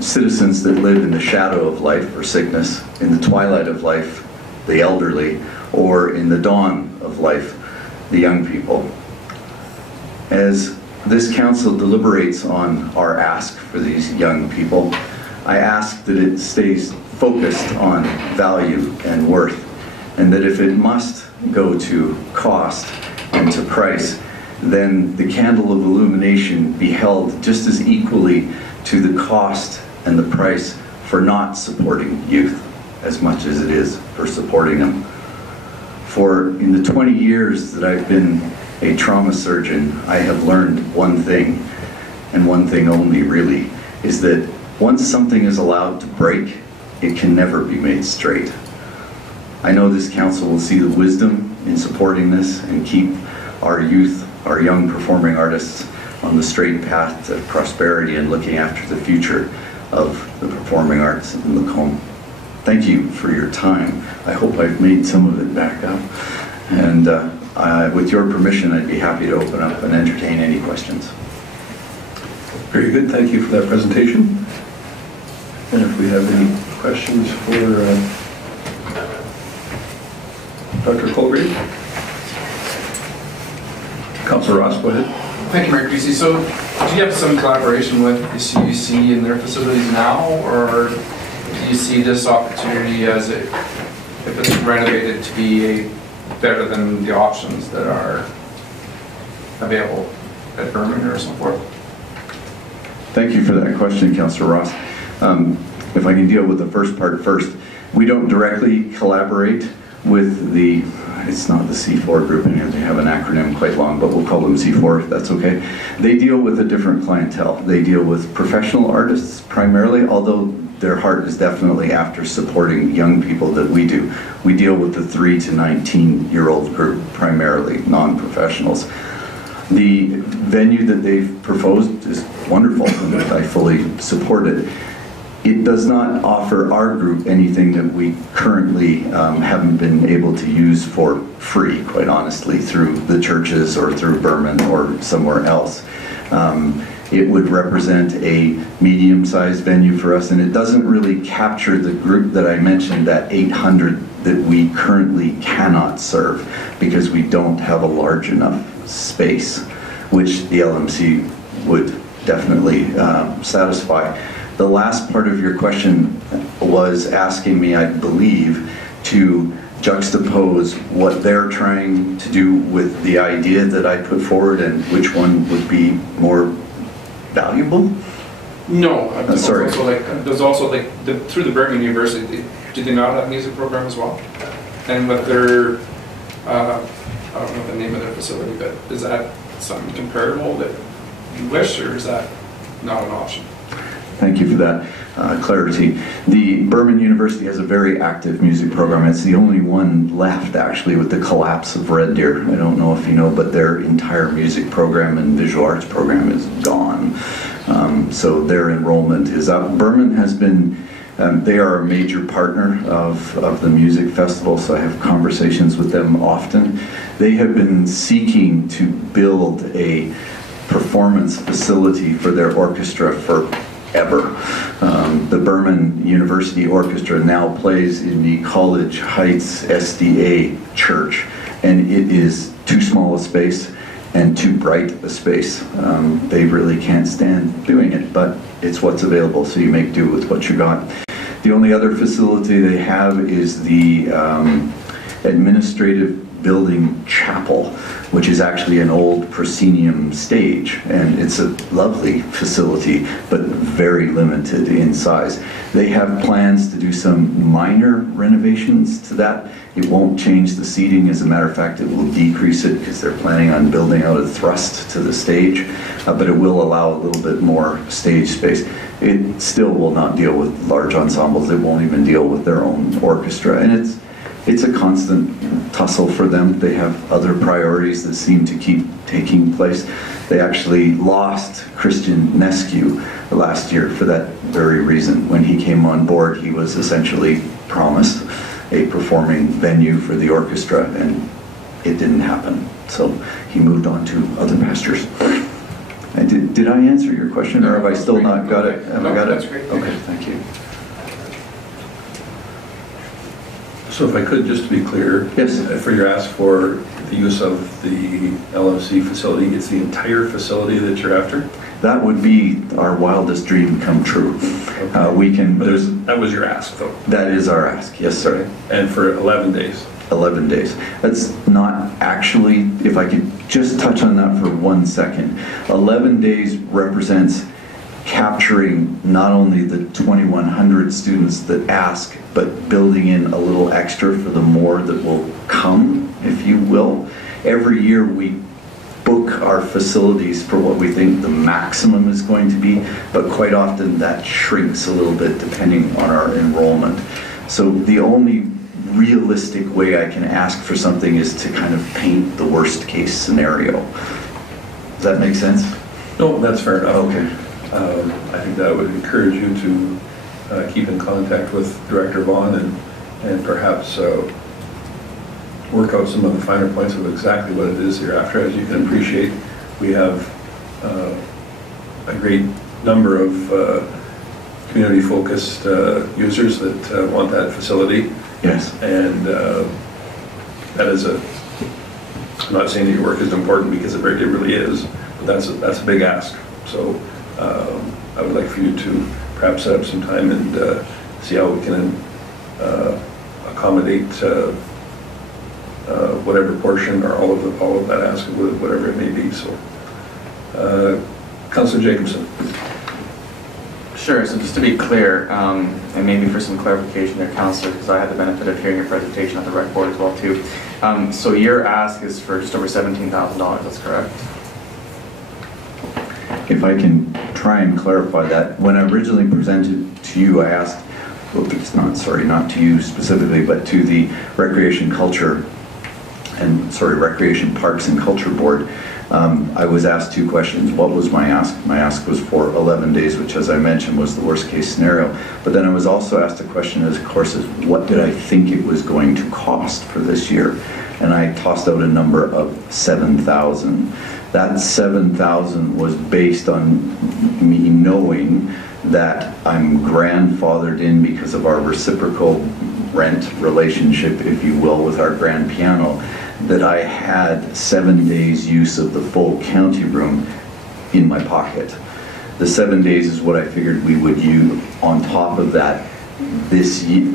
citizens that live in the shadow of life or sickness, in the twilight of life, the elderly, or in the dawn of life, the young people. As this council deliberates on our ask for these young people, I ask that it stays focused on value and worth, and that if it must go to cost and to price, then the candle of illumination be held just as equally to the cost and the price for not supporting youth as much as it is for supporting them. For in the 20 years that I've been a trauma surgeon, I have learned one thing, and one thing only really, is that once something is allowed to break, it can never be made straight. I know this council will see the wisdom in supporting this and keep our youth, our young performing artists, on the straight path to prosperity and looking after the future of the performing arts in Lacombe. Thank you for your time. I hope I've made some of it back up. And with your permission, I'd be happy to open up and entertain any questions. Very good, thank you for that presentation. And if we have any questions for Dr. Colgrave? Councillor Ross, go ahead. Thank you, Mayor Creasy. So, do you have some collaboration with the CUC in their facilities now, or do you see this opportunity as if it's renovated to be better than the options that are available at Berman or so forth? Thank you for that question, Councillor Ross. If I can deal with the first part first, we don't directly collaborate with the, it's not the C4 group in here, they have an acronym quite long, but we'll call them C4 if that's okay. They deal with a different clientele. They deal with professional artists primarily, although their heart is definitely after supporting young people that we do. We deal with the 3 to 19-year-old group primarily, non-professionals. The venue that they've proposed is wonderful, and I fully support it. It does not offer our group anything that we currently haven't been able to use for free, quite honestly, through the churches or through Berman or somewhere else. It would represent a medium-sized venue for us, and it doesn't really capture the group that I mentioned, that 800 that we currently cannot serve because we don't have a large enough space, which the LMC would definitely satisfy. The last part of your question was asking me, I believe, to juxtapose what they're trying to do with the idea that I put forward and which one would be more valuable? No, sorry. There's also through the Berman University, do they not have a music program as well? And with their, I don't know the name of their facility, but is that something comparable that you wish, or is that not an option? Thank you for that clarity. The Berman University has a very active music program. It's the only one left, actually, with the collapse of Red Deer. I don't know if you know, but their entire music program and visual arts program is gone. So their enrollment is up. Berman has been, they are a major partner of the music festival, so I have conversations with them often. They have been seeking to build a performance facility for their orchestra for ever. The Berman University Orchestra now plays in the College Heights SDA church, and it is too small a space and too bright a space. They really can't stand doing it, but it's what's available, so you make do with what you got. The only other facility they have is the administrative building chapel, which is actually an old proscenium stage, and it's a lovely facility but very limited in size. They have plans to do some minor renovations to that. It won't change the seating. As a matter of fact, it will decrease it because they're planning on building out a thrust to the stage, but it will allow a little bit more stage space. It still will not deal with large ensembles. It won't even deal with their own orchestra, and it's a constant tussle for them. They have other priorities that seem to keep taking place. They actually lost Christian Nescu last year for that very reason. When he came on board, he was essentially promised a performing venue for the orchestra, and it didn't happen. So he moved on to other pastures. And did I answer your question, or have I still not got it? Have I got it? That's great. Okay, thank you. So if I could, just to be clear, Yes. For your ask for the use of the LMC facility, it's the entire facility that you're after? That would be our wildest dream come true. We can, But that was your ask, though? that is our ask, yes, sir. And for 11 days? 11 days. That's not actually, if I could just touch on that for 1 second. 11 days represents capturing not only the 2,100 students that ask, but building in a little extra for the more that will come, if you will. Every year we book our facilities for what we think the maximum is going to be, but quite often that shrinks a little bit depending on our enrollment. So the only realistic way I can ask for something is to kind of paint the worst case scenario. Does that make sense? No, that's fair enough. Okay. I think that would encourage you to keep in contact with Director Vaughn and perhaps work out some of the finer points of exactly what it is you're after. As you can appreciate, we have a great number of community-focused users that want that facility. Yes. And that is I'm not saying that your work is important, because it really is, but that's a big ask. So I would like for you to perhaps set up some time and see how we can accommodate whatever portion or all of that ask, whatever it may be. So, Councillor Jacobson. Sure, so just to be clear, and maybe for some clarification there, Councillor, because I had the benefit of hearing your presentation at the rec board as well too. So your ask is for just over $17,000, that's correct? If I can try and clarify that, when I originally presented to you, I asked, well, it's not, sorry, not to you specifically, but to the Recreation Parks and Culture Board, I was asked two questions. What was my ask? My ask was for 11 days, which, as I mentioned, was the worst case scenario. But then I was also asked a question, of course, is what did I think it was going to cost for this year? And I tossed out a number of $7,000. That $7,000 was based on me knowing that I'm grandfathered in because of our reciprocal rent relationship, if you will, with our grand piano, that I had 7 days use of the full county room in my pocket. The 7 days is what I figured we would use on top of that this year.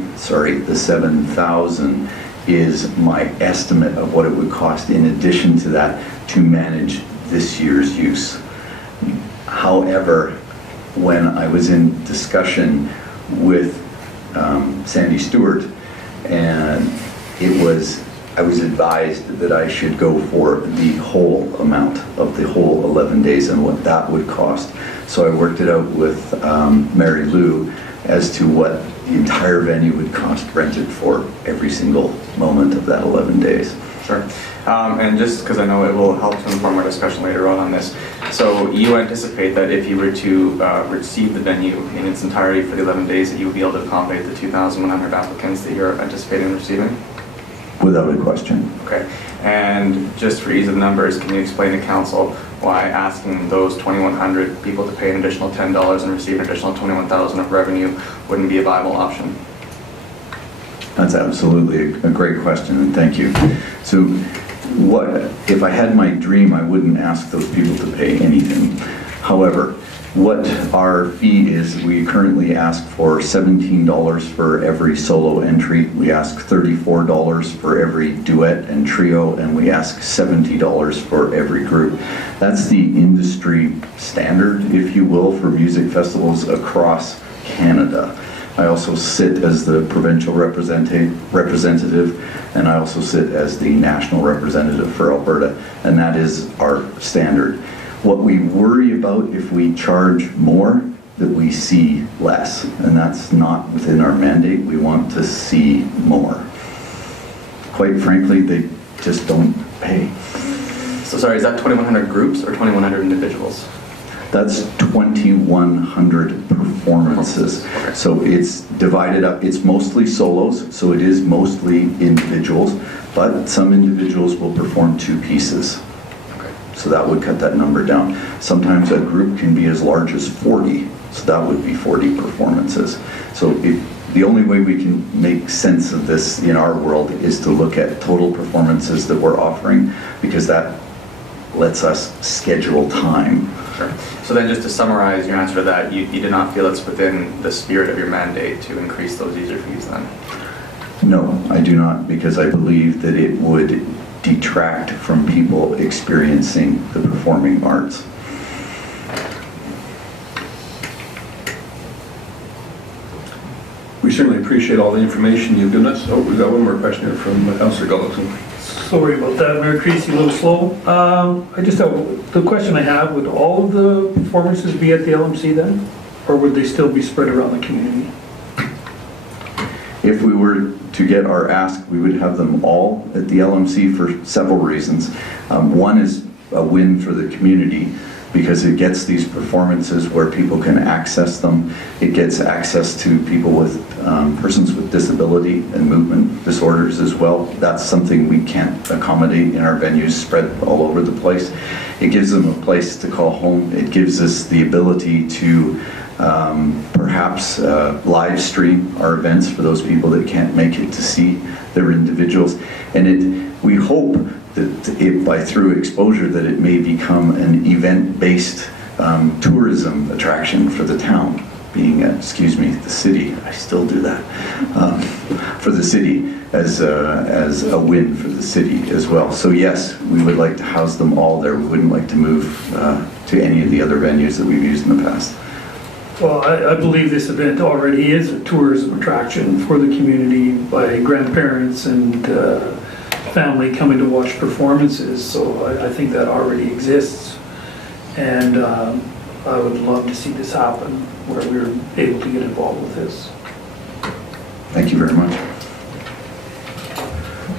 The 7,000 is my estimate of what it would cost in addition to that to manage this year's use. However, when I was in discussion with Sandy Stewart, and I was advised that I should go for the whole amount of the whole 11 days and what that would cost. So I worked it out with Mary Lou as to what the entire venue would cost rented for every single moment of that 11 days. Sure. And just because I know it will help to inform our discussion later on this, so you anticipate that if you were to receive the venue in its entirety for the 11 days, that you would be able to accommodate the 2,100 applicants that you're anticipating receiving? Without a question. Okay. And just for ease of numbers, can you explain to council why asking those 2,100 people to pay an additional $10 and receive an additional 21,000 of revenue wouldn't be a viable option? That's absolutely a great question, and thank you. So what, if I had my dream, I wouldn't ask those people to pay anything. However, what our fee is, we currently ask for $17 for every solo entry. We ask $34 for every duet and trio, and we ask $70 for every group. That's the industry standard, if you will, for music festivals across Canada. I also sit as the provincial representative, and I also sit as the national representative for Alberta, and that is our standard. What we worry about if we charge more, that we see less, and that's not within our mandate. We want to see more. Quite frankly, they just don't pay. So sorry, is that 2,100 groups or 2,100 individuals? That's 2,100 performances. Okay. So it's divided up. It's mostly solos, so it is mostly individuals, but some individuals will perform 2 pieces. Okay. So that would cut that number down. Sometimes a group can be as large as 40, so that would be 40 performances. So the only way we can make sense of this in our world is to look at total performances that we're offering, because that lets us schedule time. Sure. So then just to summarize your answer to that, you do not feel it's within the spirit of your mandate to increase those user fees then? No, I do not, because I believe that it would detract from people experiencing the performing arts. We certainly appreciate all the information you've given us. Oh, we've got one more question here from Councillor Gullison. Sorry about that, Mayor Creasy, a little slow. I just have, the question I have, would all of the performances be at the LMC then? Or would they still be spread around the community? If we were to get our ask, we would have them all at the LMC for several reasons. One is a win for the community, because it gets these performances where people can access them. It gets access to people with persons with disability and movement disorders as well. That's something we can't accommodate in our venues spread all over the place. It gives them a place to call home. It gives us the ability to perhaps live stream our events for those people that can't make it to see their individuals. And we hope that by through exposure that it may become an event-based tourism attraction for the town, being the city. I still do that for the city as a win for the city as well. So yes, we would like to house them all there. We wouldn't like to move to any of the other venues that we've used in the past. Well, I believe this event already is a tourism attraction for the community by grandparents and family coming to watch performances, so I think that already exists. And I would love to see this happen, where we're able to get involved with this. Thank you very much.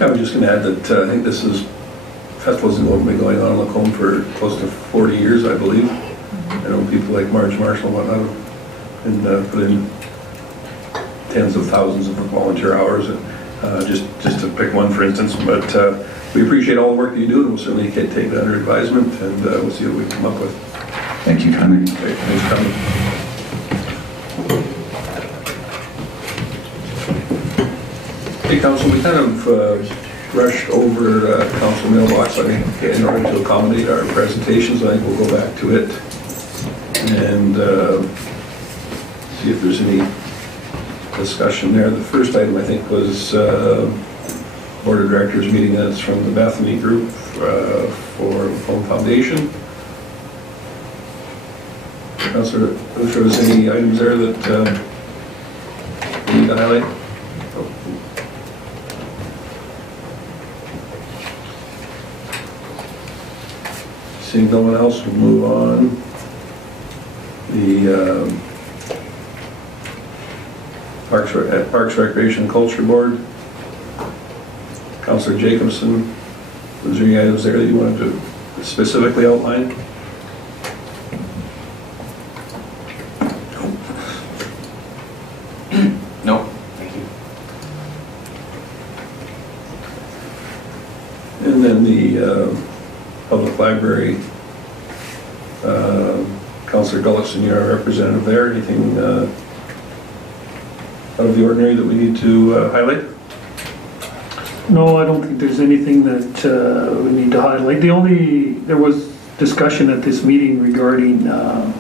I was just going to add that I think this festival has been going on in Lacombe for close to 40 years, I believe. I know people like Marge Marshall and whatnot have put in tens of thousands of volunteer hours, just to pick one for instance. But we appreciate all the work that you do, and we'll certainly take that under advisement, and we'll see what we come up with. Thank you kindly. Okay, thanks for coming. Hey, Council, we kind of rushed over Council Mailbox, I think, in order to accommodate our presentations. I think we'll go back to it and see if there's any discussion there. The first item, I think, was Board of Directors meeting minutes from the Bethany Group for Home Foundation. Councillor, if there was any items there that you need to highlight? Seeing no one else, we'll move on. The Parks, Recreation and Culture Board. Councillor Jacobson, was there any items there that you wanted to specifically outline? No, thank you. And then Public Library. Councillor Gullison, you're our representative there. Anything out of the ordinary that we need to highlight? No, I don't think there's anything that we need to highlight. There was discussion at this meeting regarding the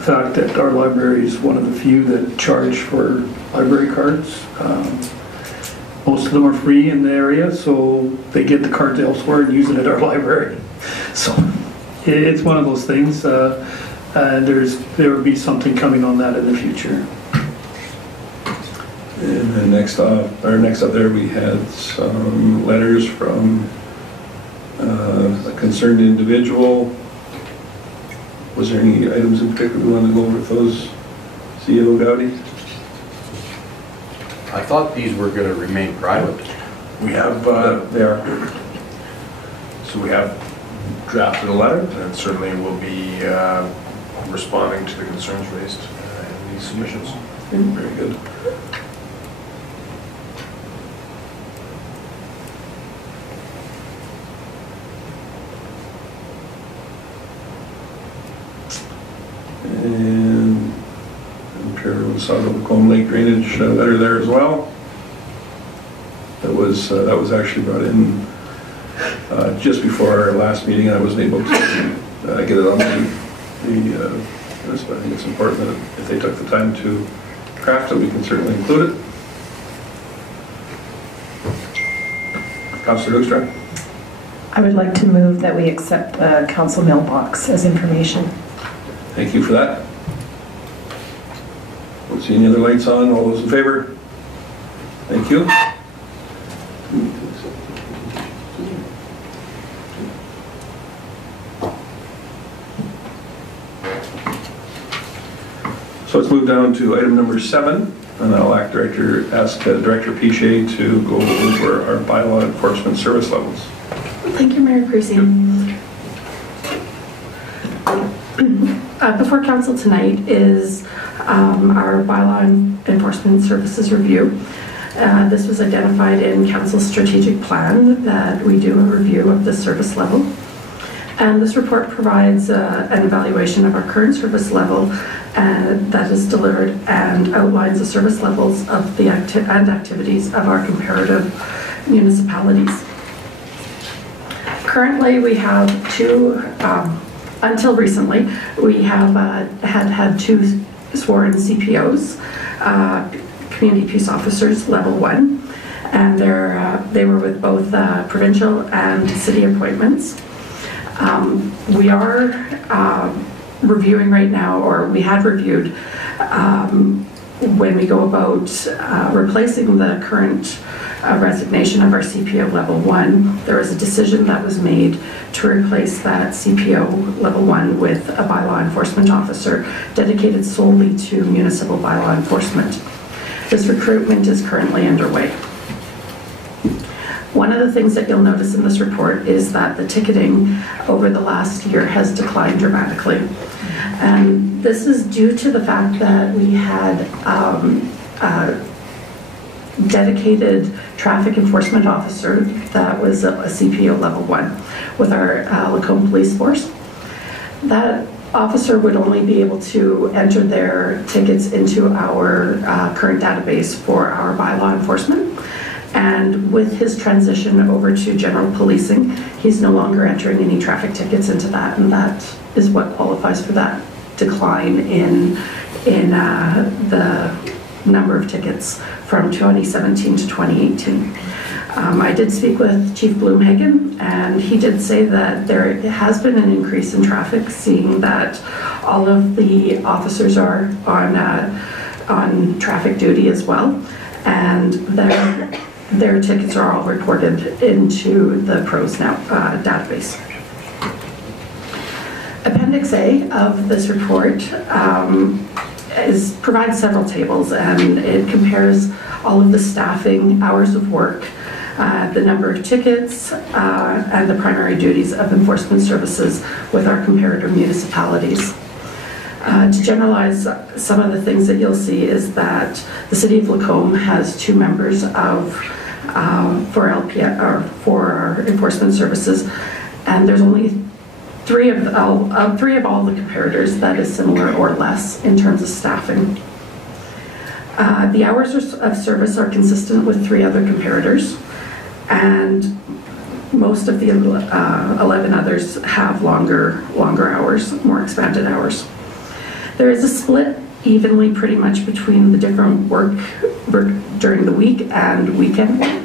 fact that our library is one of the few that charge for library cards. Most of them are free in the area, so they get the cards elsewhere and use it at our library. So it's one of those things, and there will be something coming on that in the future. And then next up there, we had some letters from a concerned individual. Was there any items in particular we wanted to go over with those, CEO Gowdy? I thought these were going to remain private. We have, They are. so we have drafted a letter, and certainly we'll be responding to the concerns raised in these submissions. Very good. And I'm sure everyone saw the Lacombe Lake drainage letter there as well. That was actually brought in just before our last meeting. I wasn't able to get it on the list, but I think it's important that if they took the time to craft it, we can certainly include it. Councillor Hoekstra. I would like to move that we accept the council mailbox as information. Thank you for that. Don't see any other lights on. All those in favor? Thank you. So let's move down to item number 7, and I'll ask Director Piche to go over our bylaw enforcement service levels. Thank you, Mayor Creasy. Before council tonight is our bylaw enforcement services review. This was identified in council's strategic plan that we do a review of the service level. And this report provides an evaluation of our current service level that is delivered and outlines the service levels of the activities of our comparative municipalities. Currently, we have two, until recently, we have had two sworn CPOs, community peace officers, level 1, and they were with both provincial and city appointments. We are reviewing right now, or we had reviewed, when we go about replacing the current resignation of our CPO level 1, there was a decision that was made to replace that CPO level 1 with a bylaw enforcement officer dedicated solely to municipal bylaw enforcement. This recruitment is currently underway. One of the things that you'll notice in this report is that the ticketing over the last year has declined dramatically. And this is due to the fact that we had dedicated traffic enforcement officer that was a CPO level 1 with our Lacombe Police Force. That officer would only be able to enter their tickets into our current database for our bylaw enforcement. And with his transition over to general policing, he's no longer entering any traffic tickets into that, and that is what qualifies for that decline in the number of tickets from 2017 to 2018. I did speak with Chief Bloomhagen, and he did say that there has been an increase in traffic, seeing that all of the officers are on traffic duty as well, and their tickets are all reported into the PROS Now database. Appendix A of this report provides several tables, and it compares all of the staffing, hours of work, the number of tickets, and the primary duties of enforcement services with our comparator municipalities. To generalize some of the things that you'll see is that the City of Lacombe has 2 members of for LPS or for our enforcement services, and there's only three of all the comparators that is similar or less in terms of staffing. The hours of service are consistent with 3 other comparators, and most of the 11 others have longer hours, more expanded hours. There is a split evenly pretty much between the different work during the week and weekend work.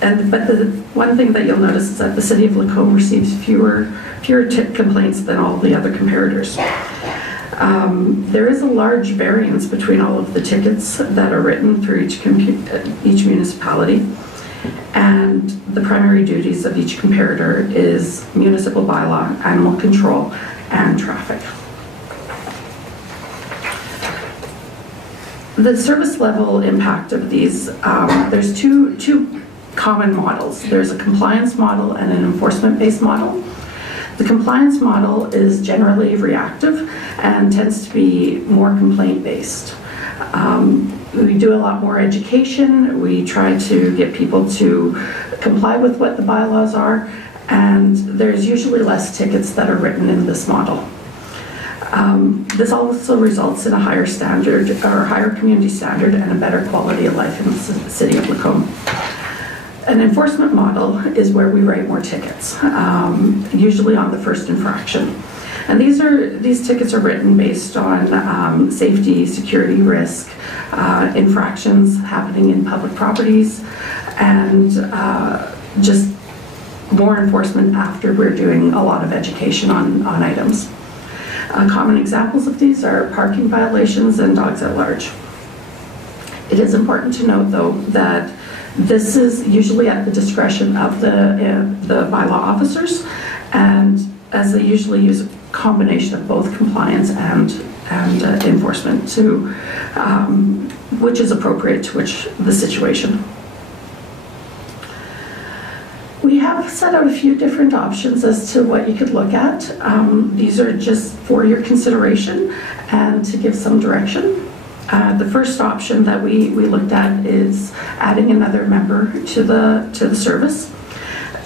But the one thing that you'll notice is that the City of Lacombe receives fewer complaints than all the other comparators. There is a large variance between all of the tickets that are written through each municipality, and the primary duties of each comparator is municipal bylaw, animal control, and traffic. The service level impact of these, there's two common models. There's a compliance model and an enforcement-based model. The compliance model is generally reactive and tends to be more complaint-based. We do a lot more education. We try to get people to comply with what the bylaws are, and there's usually less tickets that are written in this model. This also results in a higher standard, or higher community standard, and a better quality of life in the City of Lacombe. An enforcement model is where we write more tickets, usually on the first infraction. And these tickets are written based on safety, security risk, infractions happening in public properties, and just more enforcement after we're doing a lot of education on items. Common examples of these are parking violations and dogs at large. It is important to note, though, that this is usually at the discretion of the bylaw officers, and as they usually use a combination of both compliance and enforcement to which is appropriate to the situation. We have set out a few different options as to what you could look at. These are just for your consideration and to give some direction. The first option that we looked at is adding another member to the service.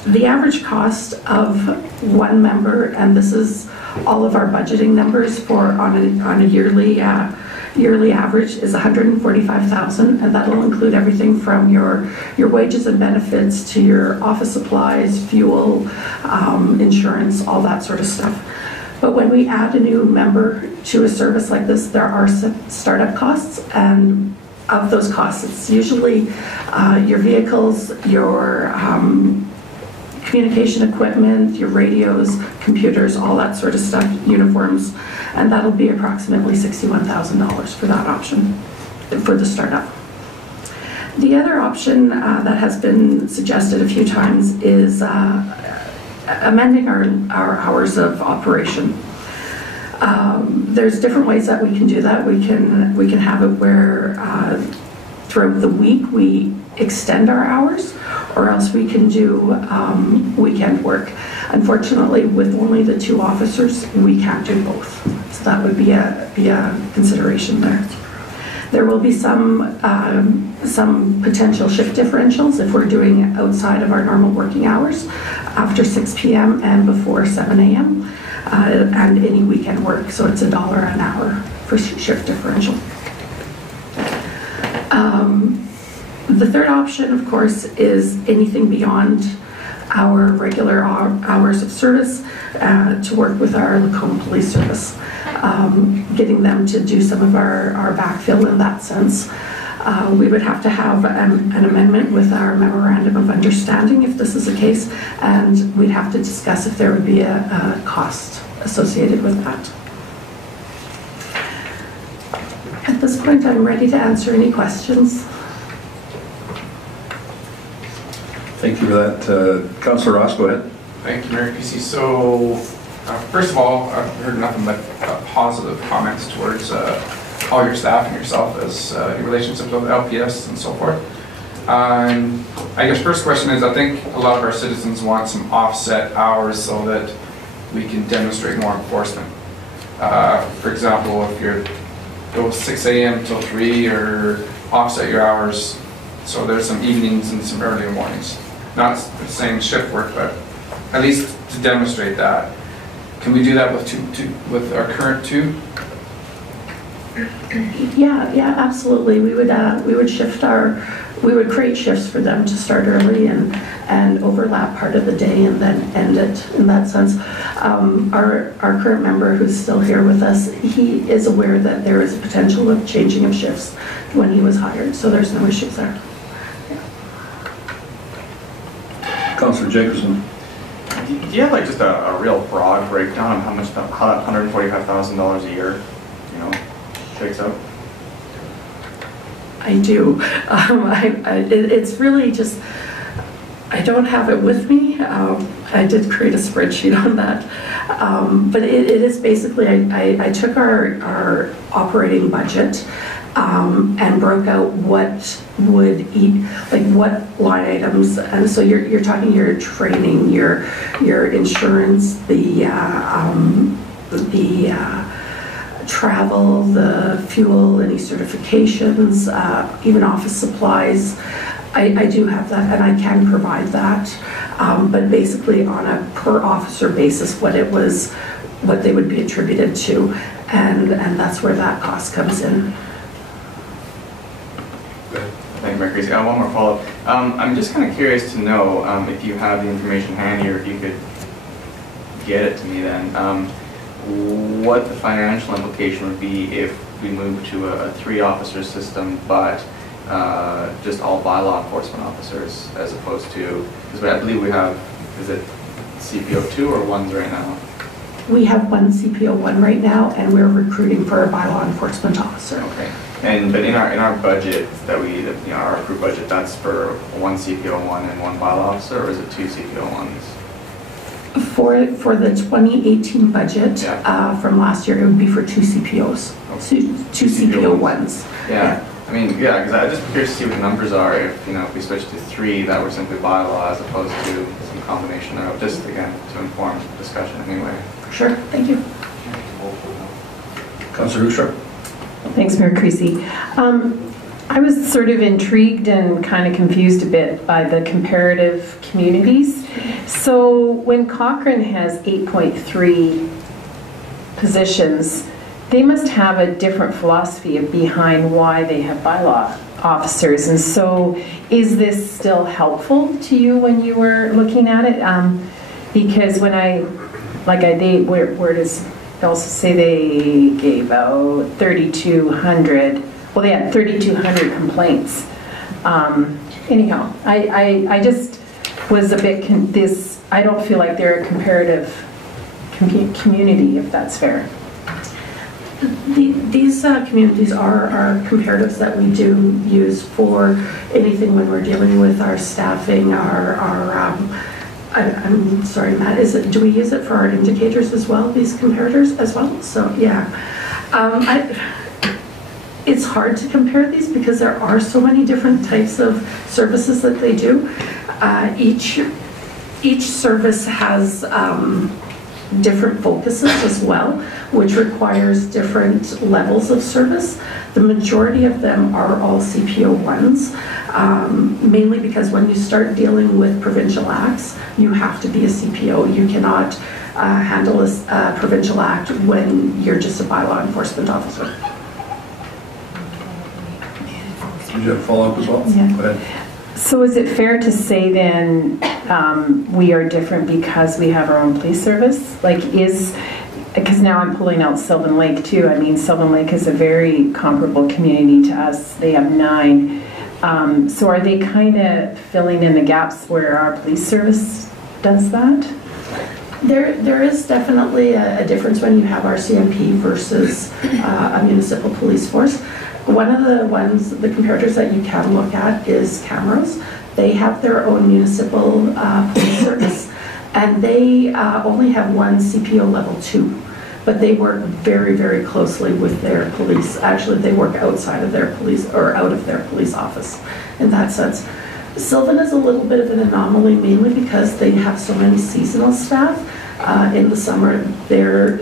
The average cost of one member, and this is all of our budgeting numbers on a yearly average, is $145,000, and that'll include everything from your wages and benefits to your office supplies, fuel, insurance, all that sort of stuff. But when we add a new member to a service like this, there are startup costs, and of those costs, it's usually your vehicles, your communication equipment, your radios, computers, all that sort of stuff, uniforms, and that'll be approximately $61,000 for that option, for the startup. The other option that has been suggested a few times is amending our hours of operation. There's different ways that we can do that. We can have it where throughout the week we extend our hours, or else we can do weekend work. Unfortunately, with only the 2 officers, we can't do both. So that would be a consideration there. There will be some potential shift differentials if we're doing outside of our normal working hours, after 6 p.m. and before 7 a.m. And any weekend work, so it's $1 an hour for shift differential. The third option, of course, is anything beyond our regular hours of service to work with our Lacombe Police Service, getting them to do some of our backfill in that sense. We would have to have an amendment with our memorandum of understanding if this is the case, and we'd have to discuss if there would be a cost associated with that. At this point, I'm ready to answer any questions. Thank you for that. Councillor Ross, go ahead. Thank you, Mayor Casey. So, first of all, I've heard nothing but positive comments towards all your staff and yourself as your relationships with LPS and so forth. I guess first question is, I think a lot of our citizens want some offset hours so that we can demonstrate more enforcement. For example, if you're go 6 a.m. till 3, or offset your hours So there's some evenings and some early mornings. Not the same shift work, but at least to demonstrate that. Can we do that with our current two? Yeah, absolutely. We would create shifts for them to start early and overlap part of the day and then end it in that sense. Our current member who's still here with us, he is aware that there is a potential of changing of shifts when he was hired, so there's no issues there. Councillor Jacobson. Do you have like just a real broad breakdown on how that $145,000 a year, shakes out? I do. It's really just, I don't have it with me. I did create a spreadsheet on that. But it is basically, I took our operating budget and broke out what would eat, like what line items, and so you're talking your training, your insurance, the travel, the fuel, any certifications, even office supplies. I do have that, and I can provide that, but basically on a per officer basis, what they would be attributed to, and that's where that cost comes in. Thank you, Mayor Creasy. I have one more follow-up. I'm just kind of curious to know if you have the information handy, or if you could get it to me then, what the financial implication would be if we move to a 3-officer system, but just all bylaw enforcement officers, as opposed to, because I believe we have, is it CPO2 or 1s right now? We have 1 CPO1 right now, and we're recruiting for a bylaw enforcement officer. Okay. But in our budget our approved budget, that's for 1 CPO1 and 1 bylaw officer, or is it 2 CPO1s? For the 2018 budget, from last year, it would be for 2 CPOs, Okay. 2 CPO1s. Yeah. I mean, because I'm just curious to see what the numbers are if we switch to 3 that were simply bylaw as opposed to some combination thereof, just again to inform discussion anyway. Sure, thank you. Councillor Rustrup. Thanks, Mayor Creasy. I was sort of intrigued and kind of confused a bit by the comparative communities. So when Cochrane has 8.3 positions, they must have a different philosophy behind why they have bylaw officers. And so is this still helpful to you when you were looking at it? Because when where does it also say they gave out 3,200, well, they had 3,200 complaints. Anyhow, I just was a bit, I don't feel like they're a comparative community, if that's fair. These communities are comparatives that we do use for anything when we're dealing with our staffing, I'm sorry, Matt, do we use it for our indicators as well, these comparators as well? So, yeah. It's hard to compare these because there are so many different types of services that they do. Each service has different focuses as well, which requires different levels of service. The majority of them are all CPO1s, mainly because when you start dealing with provincial acts, you have to be a CPO. You cannot handle a provincial act when you're just a bylaw enforcement officer. Did you have a follow-up as well? Yeah. Go ahead. So is it fair to say then we are different because we have our own police service? Because now I'm pulling out Sylvan Lake too. I mean, Sylvan Lake is a very comparable community to us. They have 9. So are they kind of filling in the gaps where our police service does that? There is definitely a difference when you have our CMP versus a municipal police force. One of the comparators that you can look at is Charis. They have their own municipal police service, and they only have 1 CPO level 2, but they work very, very closely with their police. Actually, they work outside of their police, or out of their police office in that sense. Sylvan is a little bit of an anomaly, mainly because they have so many seasonal staff. In the summer, their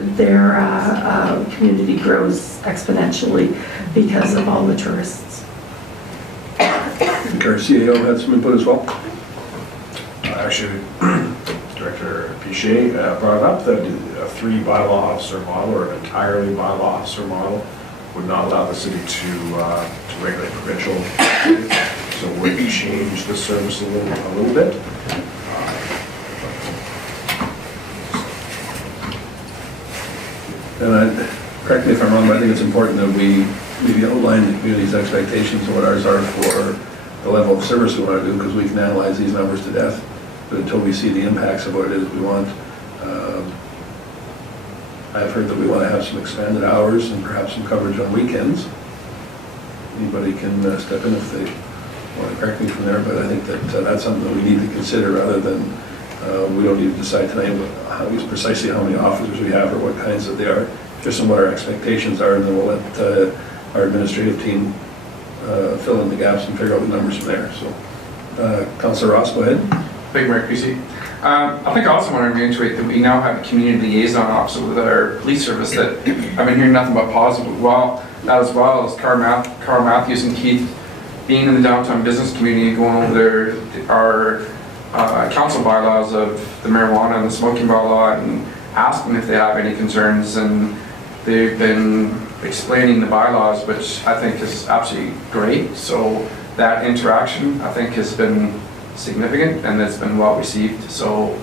community grows exponentially because of all the tourists. think our CAO had some input as well. Actually, Director Piché brought up that a 3 bylaw officer model or an entirely bylaw officer model would not allow the city to regulate provincial. So it would change the service a little bit. And correct me if I'm wrong, but I think it's important that we maybe outline the community's expectations of what ours are for the level of service we want to do, because we can analyze these numbers to death, but until we see the impacts of what it is we want. I've heard that we want to have some expanded hours and perhaps some coverage on weekends. Anybody can step in if they want to correct me from there, but I think that that's something that we need to consider rather than we don't need to decide tonight precisely how many officers we have or what kinds that they are, just on what our expectations are, and then we'll let our administrative team fill in the gaps and figure out the numbers from there. So, Councillor Ross, go ahead. Thank you, Mayor Creasy. I think I also want to reiterate that we now have a community liaison officer with our police service that I've been hearing nothing but positive. As well as Carl Matthews and Keith being in the downtown business community, going over our council bylaws of the marijuana and the smoking bylaw and asking if they have any concerns, and they've been explaining the bylaws, which I think is absolutely great. So that interaction, I think, has been significant and it's been well received. So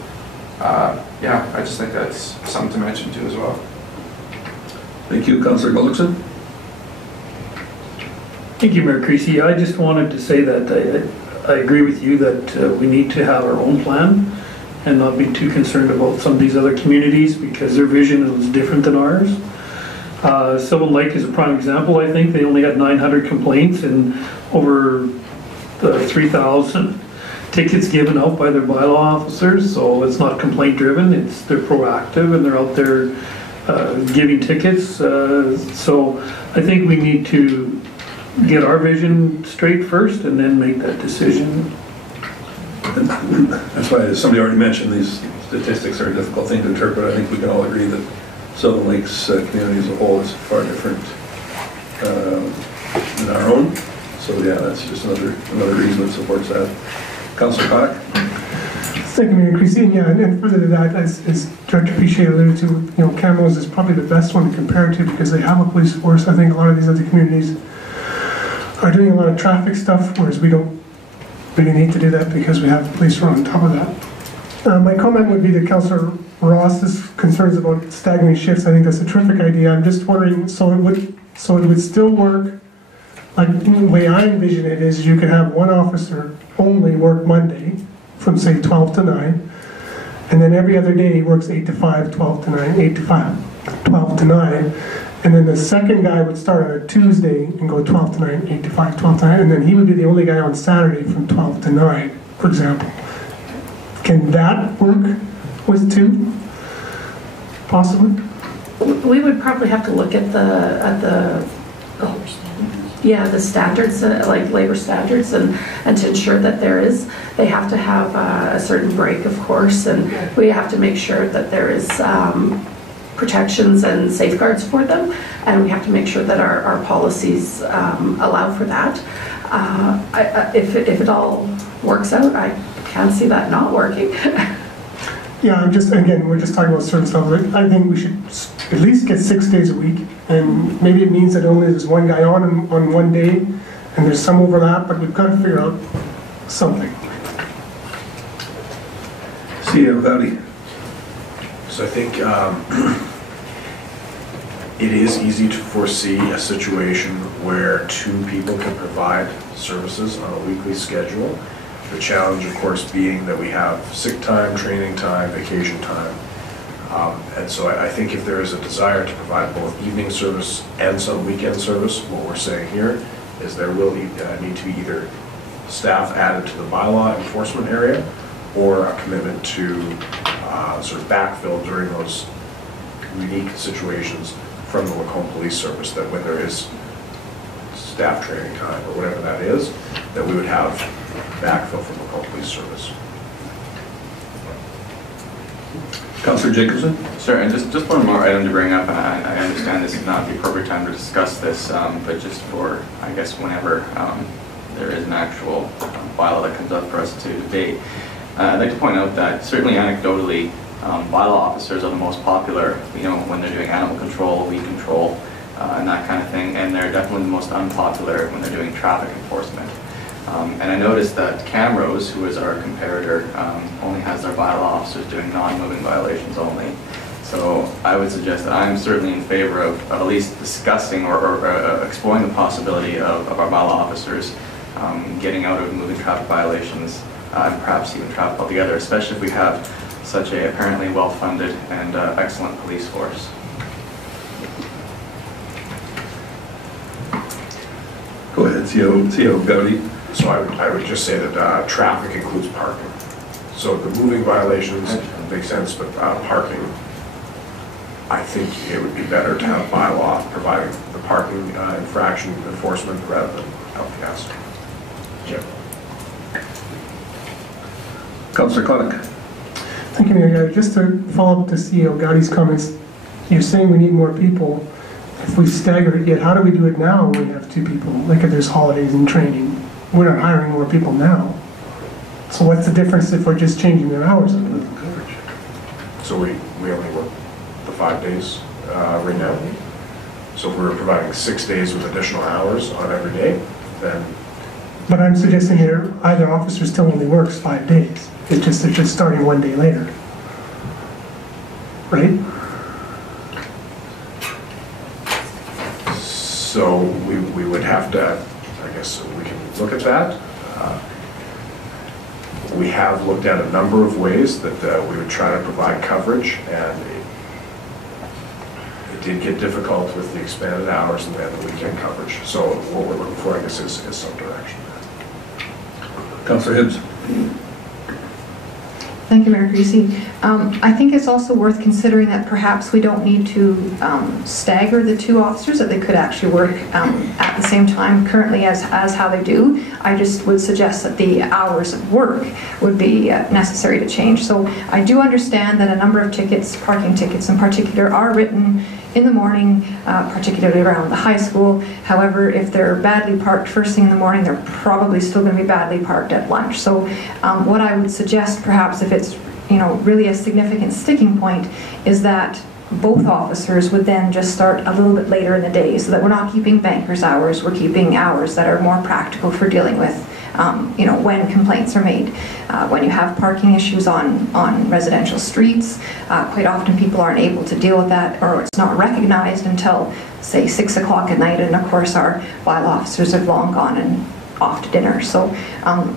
yeah, I just think that's something to mention too as well. Thank you. Councillor Gullickson. Thank you, Mayor Creasy. I just wanted to say that I agree with you that we need to have our own plan and not be too concerned about some of these other communities because their vision is different than ours. Sylvan Lake is a prime example. I think they only had 900 complaints and over 3,000 tickets given out by their bylaw officers. So it's not complaint driven, they're proactive and they're out there giving tickets. So I think we need to get our vision straight first and then make that decision. That's why, as somebody already mentioned, these statistics are a difficult thing to interpret. I think we can all agree that Sylvan Lake's community as a whole is far different than our own. So yeah, that's just another reason that supports that. Councillor Koch. Thank you, Mayor Creasy. Yeah, and further to that, as Director Piché alluded to, Camrose is probably the best one to compare to because they have a police force. I think a lot of these other communities are doing a lot of traffic stuff, whereas we don't really need to do that because we have the police on top of that. My comment would be to Councillor Ross's concerns about stagnating shifts. I think that's a terrific idea. I'm just wondering, so it would still work. Like the way I envision it is you could have one officer only work Monday from say 12 to 9, and then every other day he works 8 to 5, 12 to 9, 8 to 5, 12 to 9, and then the second guy would start on a Tuesday and go 12 to 9, 8 to 5, 12 to 9, and then he would be the only guy on Saturday from 12 to 9, for example. Can that work with 2? Possibly? We would probably have to look at the standards, like labor standards, and to ensure that they have to have a certain break, of course, and we have to make sure that there is protections and safeguards for them, and we have to make sure that our policies allow for that. If it all works out, I can't see that not working. Yeah, we're just talking about service levels. I think we should at least get 6 days a week, and maybe it means that only there's one guy on one day, and there's some overlap, but we've got to figure out something. See you, Valley. So I think it is easy to foresee a situation where 2 people can provide services on a weekly schedule. The challenge, of course, being that we have sick time, training time, vacation time. And so I think if there is a desire to provide both evening service and some weekend service, what we're saying here is there will need to be either staff added to the bylaw enforcement area or a commitment to sort of backfill during those unique situations from the Lacombe Police Service, that when there is staff training time or whatever that is, that we would have backfill from the Lacombe Police Service. Councillor Jacobson? Sure, and just one more item to bring up, and I understand this is not the appropriate time to discuss this, but just for, I guess, whenever there is an actual bylaw that comes up for us to debate. I'd like to point out that certainly anecdotally, bylaw officers are the most popular, when they're doing animal control, weed control, and that kind of thing, and they're definitely the most unpopular when they're doing traffic enforcement. And I noticed that Camrose, who is our comparator, only has their bylaw officers doing non-moving violations only. So I would suggest that I'm certainly in favor of at least discussing or exploring the possibility of our bylaw officers getting out of moving traffic violations and perhaps even traffic altogether, especially if we have such a apparently well-funded and excellent police force. Go ahead, CO Gowdy. So I would just say that traffic includes parking. So the moving violations make sense, but parking, I think it would be better to have bylaw providing the parking infraction enforcement rather than LPS. Jim. Councillor Connick. Thank you, Mayor. Just to follow up to CEO Gowdy's comments, you're saying we need more people. If we stagger it, yet how do we do it now when we have 2 people? Like if there's holidays and training, we're not hiring more people now. So what's the difference if we're just changing their hours? So we only work the 5 days right now. So if we're providing 6 days with additional hours on every day, then... But I'm suggesting that either officer still only works 5 days. It's just they're just starting 1 day later. Right? So we would have to, I guess we can look at that. We have looked at a number of ways that we would try to provide coverage, and it did get difficult with the expanded hours and then the weekend coverage. So what we're looking for, I guess, is some direction. Councillor Hibbs. Thank you, Mayor Creasy. I think it's also worth considering that perhaps we don't need to stagger the 2 officers, that they could actually work at the same time currently as how they do. I just would suggest that the hours of work would be necessary to change. So I do understand that a number of tickets, parking tickets in particular, are written in the morning, particularly around the high school. However, if they're badly parked first thing in the morning, they're probably still going to be badly parked at lunch. So what I would suggest, perhaps if it's really a significant sticking point, is that both officers would then just start a little bit later in the day, so that we're not keeping bankers' hours, we're keeping hours that are more practical for dealing with when complaints are made. When you have parking issues on residential streets, quite often people aren't able to deal with that, or it's not recognized until, say, 6 o'clock at night, and of course our bylaw officers have long gone and off to dinner. So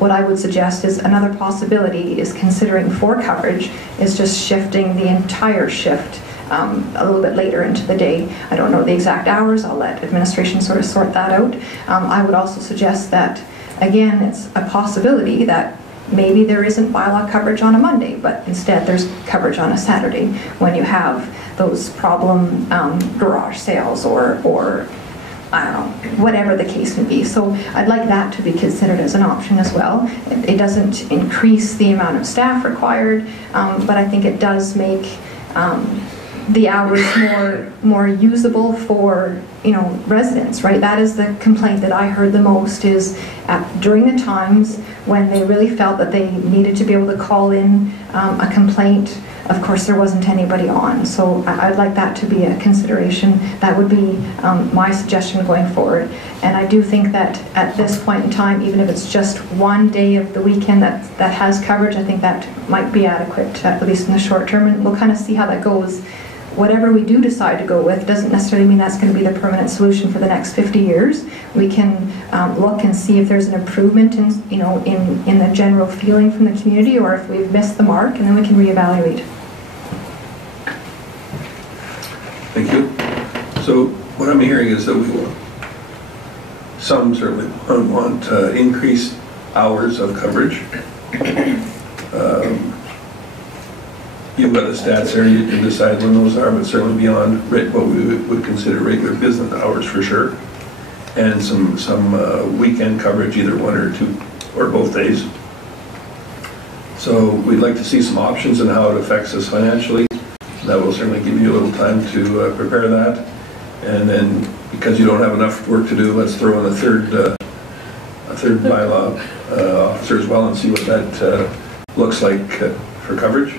what I would suggest is another possibility is considering for coverage is just shifting the entire shift a little bit later into the day. I don't know the exact hours. I'll let administration sort of sort that out. I would also suggest that, again, it's a possibility that maybe there isn't bylaw coverage on a Monday, but instead there's coverage on a Saturday when you have those problem garage sales or I don't know, whatever the case may be. So I'd like that to be considered as an option as well. It doesn't increase the amount of staff required, but I think it does make the hours more usable for residents, right? That is the complaint that I heard the most, is during the times when they really felt that they needed to be able to call in a complaint. Of course, there wasn't anybody on, so I'd like that to be a consideration. That would be my suggestion going forward. And I do think that at this point in time, even if it's just 1 day of the weekend that has coverage, I think that might be adequate, at least in the short term, and we'll kind of see how that goes. Whatever we do decide to go with doesn't necessarily mean that's going to be the permanent solution for the next 50 years. We can look and see if there's an improvement in the general feeling from the community, or if we've missed the mark, and then we can reevaluate. Thank you. So what I'm hearing is that we will, some certainly want increased hours of coverage. You've got the stats there, you can decide when those are, but certainly beyond what we would consider regular business hours for sure. And some weekend coverage, either 1 or 2 or both days. So we'd like to see some options on how it affects us financially. That will certainly give you a little time to prepare that. And then, because you don't have enough work to do, let's throw in a a third bylaw officer as well and see what that looks like for coverage.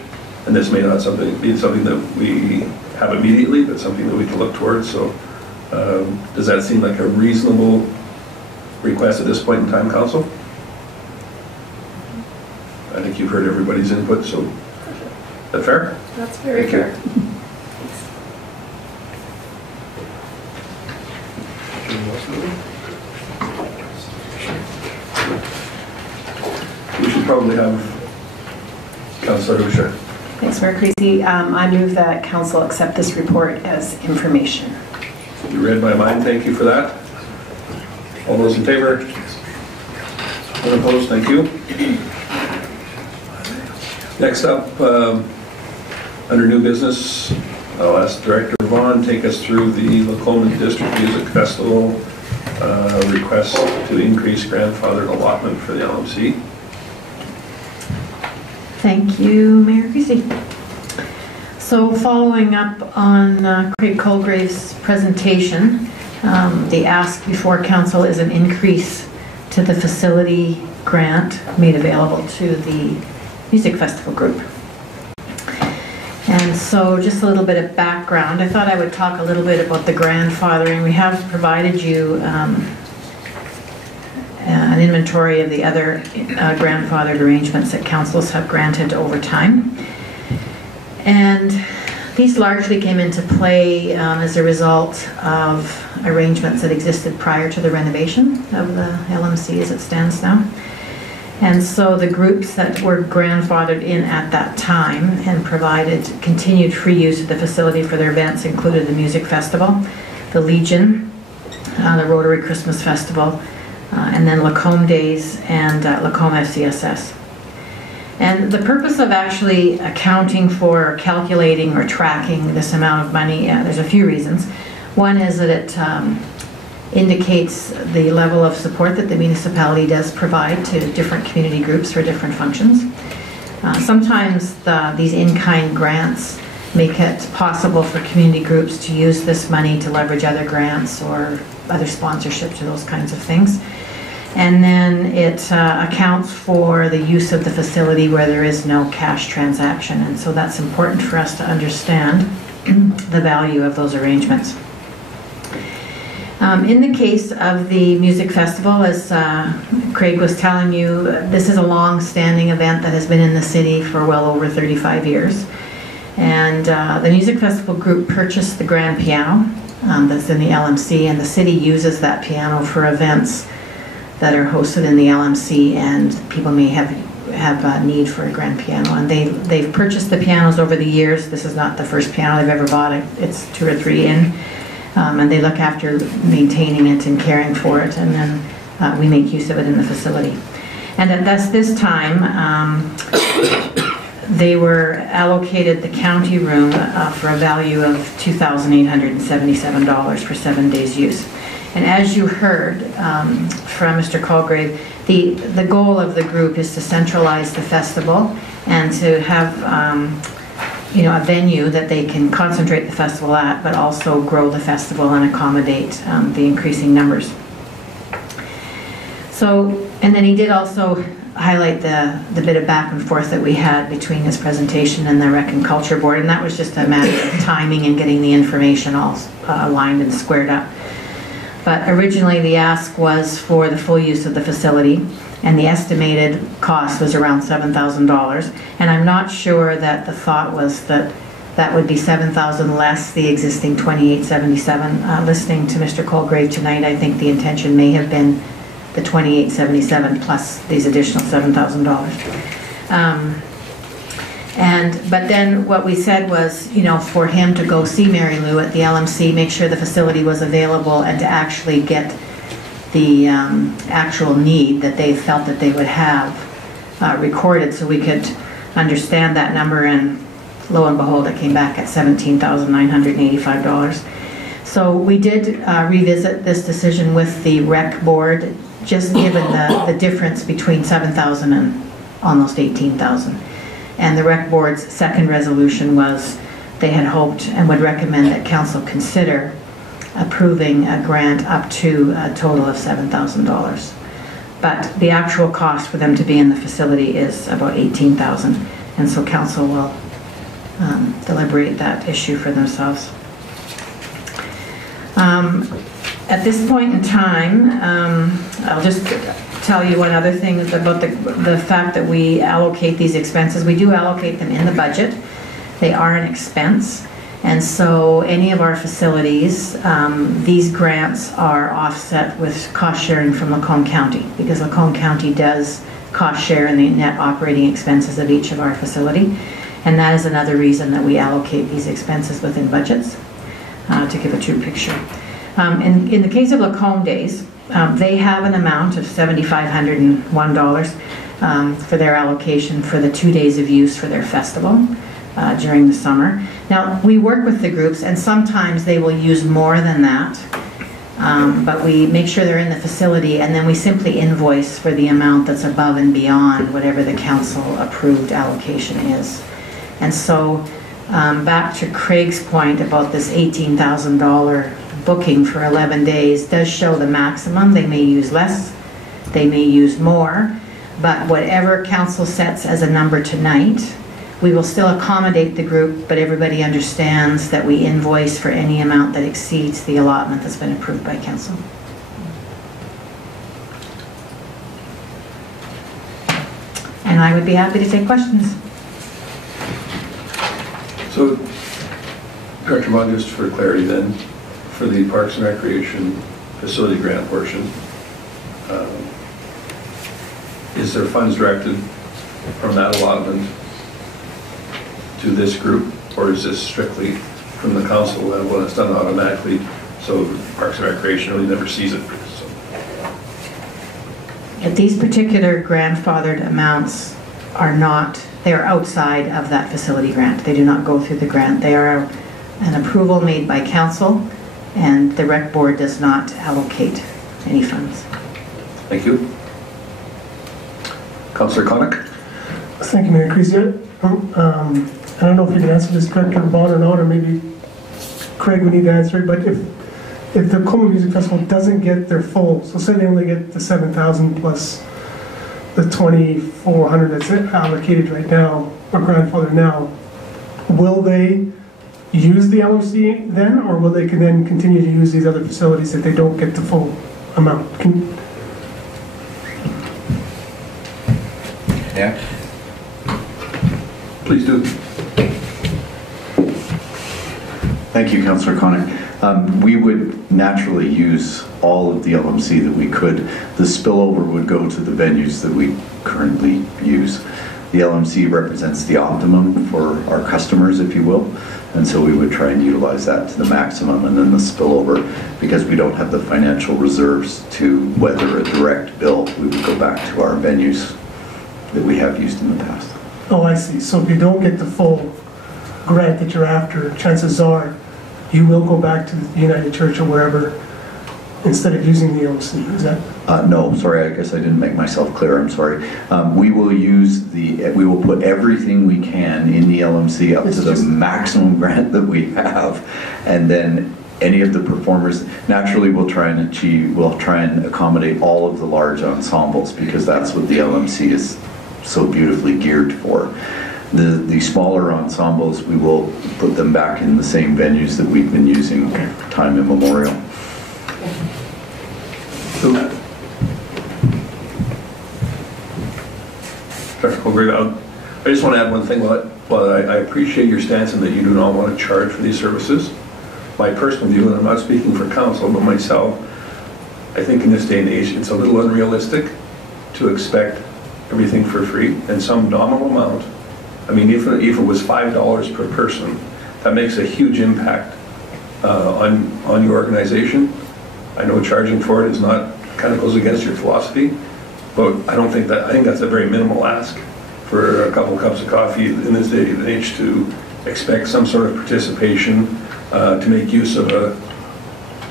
And this may not be something that we have immediately, but something that we can look towards. So does that seem like a reasonable request at this point in time, Council? I think you've heard everybody's input, so is that fair? That's very fair. We should probably have Councillor Boucher. Thanks, Mayor Creasy. I move that council accept this report as information. You read my mind, thank you for that. All those in favor? Unopposed, thank you. Next up, under new business, I'll ask Director Vaughn take us through the Lacombe District Music Festival request to increase grandfathered allotment for the LMC. Thank you, Mayor Creasy. So following up on Craig Colgrave's presentation, the ask before council is an increase to the facility grant made available to the Music Festival Group. And so just a little bit of background. I thought I would talk a little bit about the grandfathering. We have provided you an inventory of the other grandfathered arrangements that councils have granted over time. And these largely came into play as a result of arrangements that existed prior to the renovation of the LMC as it stands now. And so the groups that were grandfathered in at that time and provided continued free use of the facility for their events included the Music Festival, the Legion, the Rotary Christmas Festival, and then Lacombe Days and Lacombe FCSS. And the purpose of actually accounting for, calculating or tracking this amount of money, there's a few reasons. One is that it indicates the level of support that the municipality does provide to different community groups for different functions. Sometimes these in-kind grants make it possible for community groups to use this money to leverage other grants or other sponsorships or those kinds of things. And then it accounts for the use of the facility where there is no cash transaction. And so that's important for us to understand the value of those arrangements. In the case of the Music Festival, as Craig was telling you, this is a long-standing event that has been in the city for well over 35 years. And the Music Festival group purchased the grand piano that's in the LMC, and the city uses that piano for events that are hosted in the LMC, and people may have need for a grand piano. And they've purchased the pianos over the years. This is not the first piano they've ever bought. It's 2 or 3 in. And they look after maintaining it and caring for it, and then we make use of it in the facility. And at this time, they were allocated the county room for a value of $2,877 for 7 days use. And as you heard from Mr. Colgrave, the goal of the group is to centralize the festival and to have a venue that they can concentrate the festival at, but also grow the festival and accommodate the increasing numbers. So, and then he did also highlight the bit of back and forth that we had between his presentation and the Rec and Culture Board, and that was just a matter of timing and getting the information all aligned and squared up. But originally the ask was for the full use of the facility, and the estimated cost was around $7,000. And I'm not sure that the thought was that that would be $7,000 less the existing $2,877. Listening to Mr. Colgrave tonight, I think the intention may have been the $2,877 plus these additional $7,000. But then what we said was, for him to go see Mary Lou at the LMC, make sure the facility was available, and to actually get the actual need that they felt that they would have recorded, so we could understand that number. And lo and behold, it came back at $17,985. So we did revisit this decision with the Rec Board, just given the difference between $7,000 and almost $18,000. And the Rec Board's second resolution was they had hoped and would recommend that council consider approving a grant up to a total of $7,000. but the actual cost for them to be in the facility is about $18,000, and so council will deliberate that issue for themselves. At this point in time, I'll just tell you one other thing about the fact that we allocate these expenses. We do allocate them in the budget. They are an expense, and so any of our facilities, these grants are offset with cost sharing from Lacombe County, because Lacombe County does cost share in the net operating expenses of each of our facility, and that is another reason that we allocate these expenses within budgets, to give a true picture. In the case of Lacombe Days, they have an amount of $7,501 for their allocation for the 2 days of use for their festival during the summer. Now, we work with the groups, and sometimes they will use more than that, but we make sure they're in the facility, and then we simply invoice for the amount that's above and beyond whatever the council approved allocation is. And so, back to Craig's point about this $18,000 booking for 11 days does show the maximum. They may use less, they may use more, but whatever council sets as a number tonight, we will still accommodate the group, but everybody understands that we invoice for any amount that exceeds the allotment that's been approved by council. And I would be happy to take questions. So, Director Vaughn, just for clarity then, for the Parks and Recreation facility grant portion, is there funds directed from that allotment to this group, or is this strictly from the council level and it's done automatically, so Parks and Recreation really never sees it? So. These particular grandfathered amounts are not, they are outside of that facility grant. They do not go through the grant. They are an approval made by council, and the rec board does not allocate any funds. Thank you. Councillor Connick. Thank you, Mayor Creasy. I don't know if you can answer this, Director Vaughn, or not, or maybe Craig would need to answer it, but if the Lacombe Music Festival doesn't get their full, so say they only get the 7,000 plus the 2,400 that's allocated right now, or grandfathered now, will they use the LOC then, or will they then continue to use these other facilities if they don't get the full amount? Yeah. Please do. Thank you, Councillor Connick. We would naturally use all of the LMC that we could. The spillover would go to the venues that we currently use. The LMC represents the optimum for our customers, if you will, and so we would try and utilize that to the maximum, and then the spillover, because we don't have the financial reserves to weather a direct bill, we would go back to our venues that we have used in the past. Oh, I see. So if you don't get the full grant that you're after, chances are you will go back to the United Church or wherever instead of using the LOC, is that? No, sorry, I guess I didn't make myself clear, I'm sorry. We will put everything we can in the LMC up to the maximum grant that we have, and then any of the performers, naturally we'll try and accommodate all of the large ensembles, because that's what the LMC is so beautifully geared for. The smaller ensembles, we will put them back in the same venues that we've been using time immemorial. I just want to add one thing. While I appreciate your stance in that you do not want to charge for these services, my personal view, and I'm not speaking for council, but myself, I think in this day and age, it's a little unrealistic to expect everything for free and some nominal amount. I mean, if it was $5 per person, that makes a huge impact on your organization. I know charging for it is not, kind of goes against your philosophy, but I think that's a very minimal ask for a couple cups of coffee in this day and age to expect some sort of participation to make use of a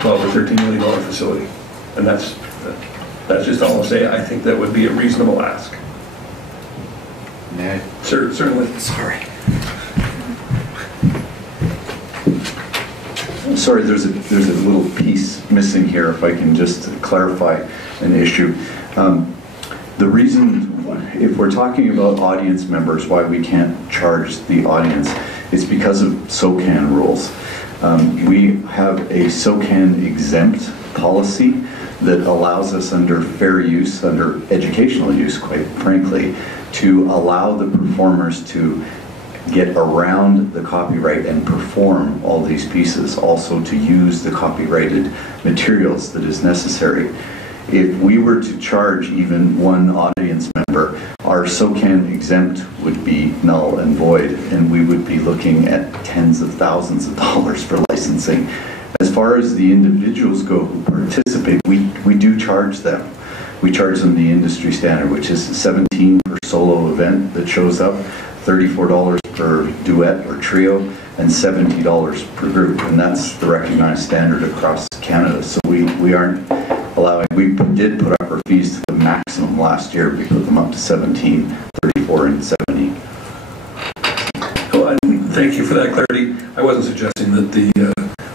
$12 or $13 million facility. And that's just all I'll say. I think that would be a reasonable ask. Nah. Certainly. Sorry. Sorry, there's a little piece missing here, if I can just clarify an issue. The reason, if we're talking about audience members, why we can't charge the audience, it's because of SOCAN rules. We have a SOCAN exempt policy that allows us under fair use, under educational use, quite frankly, to allow the performers to get around the copyright and perform all these pieces, also to use the copyrighted materials that is necessary. If we were to charge even one audience member, our SOCAN exempt would be null and void, and we would be looking at tens of thousands of dollars for licensing. As far as the individuals go who participate, we do charge them. We charge them the industry standard, which is $17 per solo event that shows up, $34 per duet or trio, and $70 per group, and that's the recognized standard across Canada. So we aren't allowing, we did put up our fees to the maximum last year. We put them up to 17, 34, and 70. Well, thank you for that clarity. I wasn't suggesting that the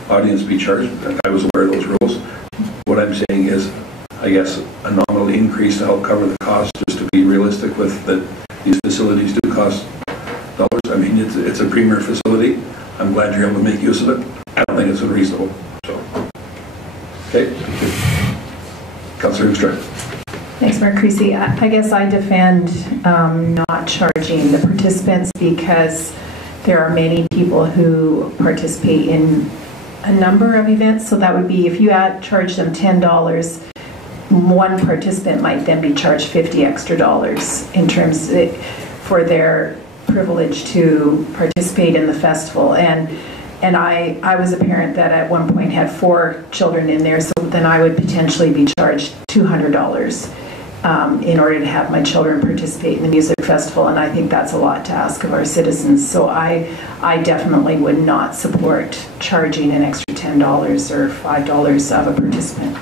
audience be charged. I was aware of those rules. What I'm saying is, I guess, a nominal increase to help cover the cost, just to be realistic with that these facilities do cost dollars. I mean, it's a premier facility. I'm glad you're able to make use of it. I don't think it's unreasonable. So, okay. Councillor Hoekstra. Thanks, Mayor Creasy. I guess I defend not charging the participants because there are many people who participate in a number of events. So that would be, if you charge them $10, one participant might then be charged $50 extra in terms for their privilege to participate in the festival. And I was a parent that at one point had 4 children in there, so then I would potentially be charged $200 in order to have my children participate in the music festival, and I think that's a lot to ask of our citizens. So I definitely would not support charging an extra $10 or $5 of a participant.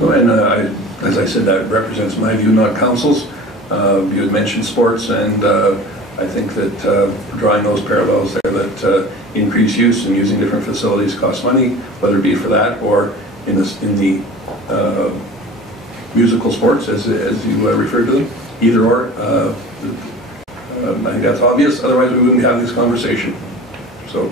Well, and as I said, that represents my view, not council's. You had mentioned sports, and I think that drawing those parallels there, that increased use and using different facilities costs money, whether it be for that or in the musical sports, as you referred to them, either or. I think that's obvious. Otherwise, we wouldn't be having this conversation. So.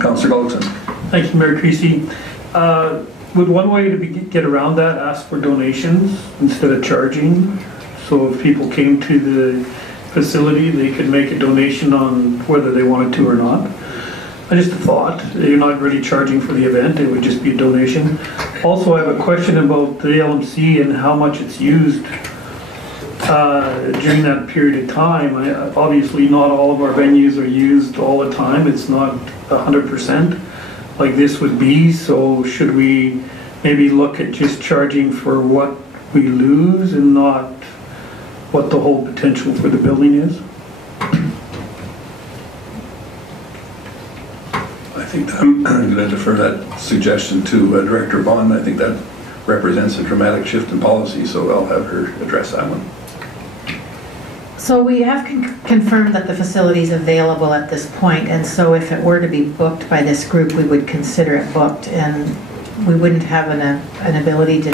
Councillor Gullickson. Thank you, Mayor Creasy. Would one way to get around that ask for donations instead of charging? So if people came to the facility, they could make a donation on whether they wanted to or not. I just thought, you're not really charging for the event, it would just be a donation. Also, I have a question about the LMC and how much it's used during that period of time. Obviously, not all of our venues are used all the time. It's not 100% like this would be. So should we maybe look at just charging for what we lose and not what the whole potential for the building is? I think I'm going to defer that suggestion to Director Bond. I think that represents a dramatic shift in policy, so I'll have her address that one. So we have confirmed that the facility is available at this point, and so if it were to be booked by this group, we would consider it booked, and we wouldn't have an ability to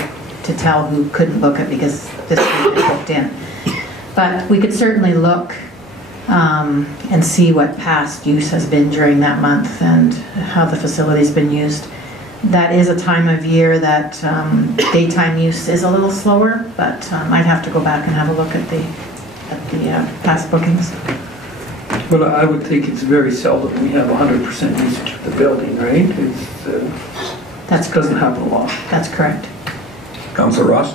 tell who couldn't book it because this would be booked in. But we could certainly look and see what past use has been during that month and how the facility's been used. That is a time of year that daytime use is a little slower, but I'd have to go back and have a look at the past bookings. But I would think it's very seldom we have 100% usage of the building, right? That doesn't happen a lot. That's correct. Councillor Ross.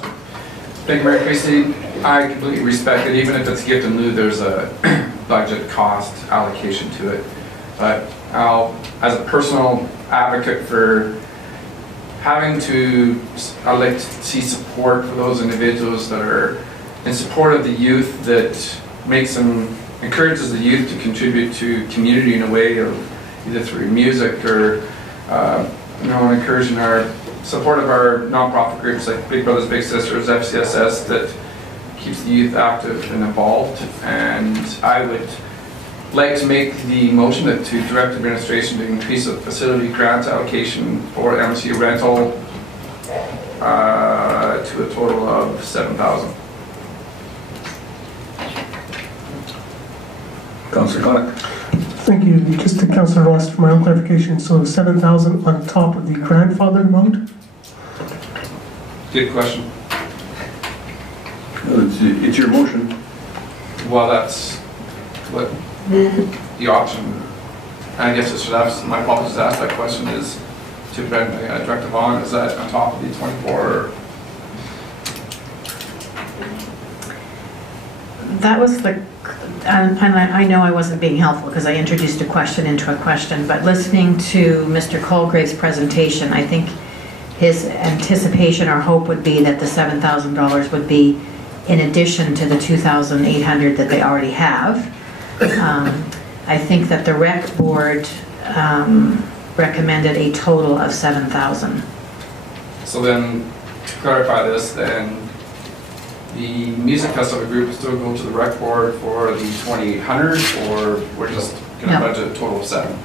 Thank you, Mayor Creasy. I completely respect it. Even if it's gift in lieu, there's a budget cost allocation to it. But as a personal advocate for having to, I'd like to see support for those individuals that are in support of the youth, that encourages the youth to contribute to community in a way of either through music or encouraging our support of our nonprofit groups like Big Brothers Big Sisters, FCSS, that keeps the youth active and involved. And I would like to make the motion to direct administration to increase the facility grant allocation for MC rental to a total of $7,000. Councillor Connick. Thank you. Just to Councillor Ross, for my own clarification, so 7,000 on top of the grandfathered amount? Good question. It's your motion. Well, that's what the option, I guess I should ask, my apologies to ask that question, is to Director Vaughn, is that on top of the 24 or? That was the, and I know I wasn't being helpful because I introduced a question into a question, but listening to Mr. Colgrave's presentation, I think his anticipation or hope would be that the $7,000 would be in addition to the $2,800 that they already have. I think that the rec board recommended a total of $7,000. So then, to clarify this, then the music festival group will still go to the rec board for the 2,800, or we're just going to budget a total of 7?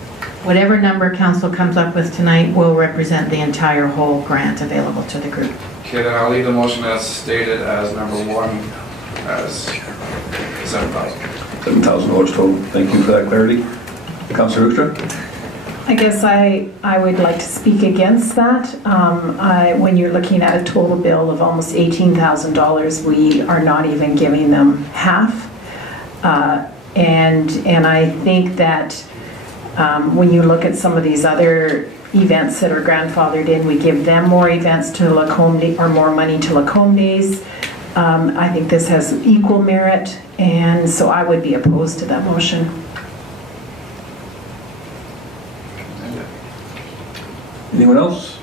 Whatever number council comes up with tonight will represent the entire whole grant available to the group. Okay, then I'll leave the motion as stated as number 1 as $7,000. $7,000 total. Thank you for that clarity. Councillor Hoekstra. I guess I would like to speak against that. When you're looking at a total bill of almost $18,000, we are not even giving them half. And I think that when you look at some of these other events that are grandfathered in, we give them more events to Lacombe or more money to Lacombe Days. I think this has equal merit, and so I would be opposed to that motion. Anyone else?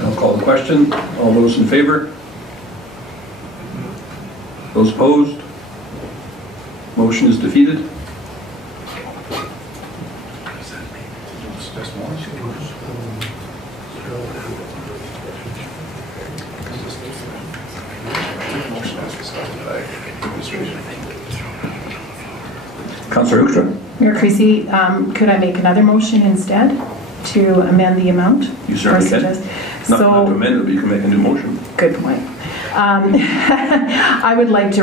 I'll call the question. All those in favor? Those opposed? Motion is defeated. Councillor Hoekstra. Mayor Creasy, could I make another motion instead to amend the amount? You certainly can. Not to amend it, but you can make a new motion. Good point. I would like to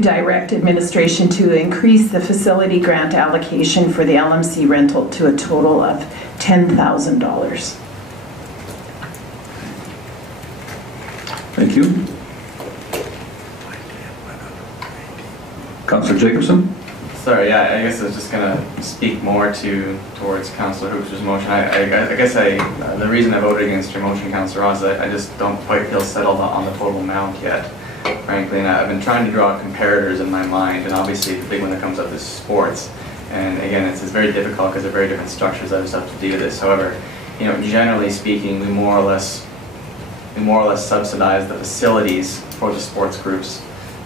direct administration to increase the facility grant allocation for the LMC rental to a total of $10,000. Thank you. Councillor Jacobson. Sorry, yeah, I guess I was just going to speak more towards Councillor Hoekstra's motion. I guess the reason I voted against your motion, Councillor Ross, I just don't quite feel settled on the total amount yet, frankly. And I've been trying to draw comparators in my mind, and obviously the big one that comes up is sports. And again, it's very difficult because they're very different structures. I just have to do this. However, generally speaking, we more or less subsidize the facilities for the sports groups.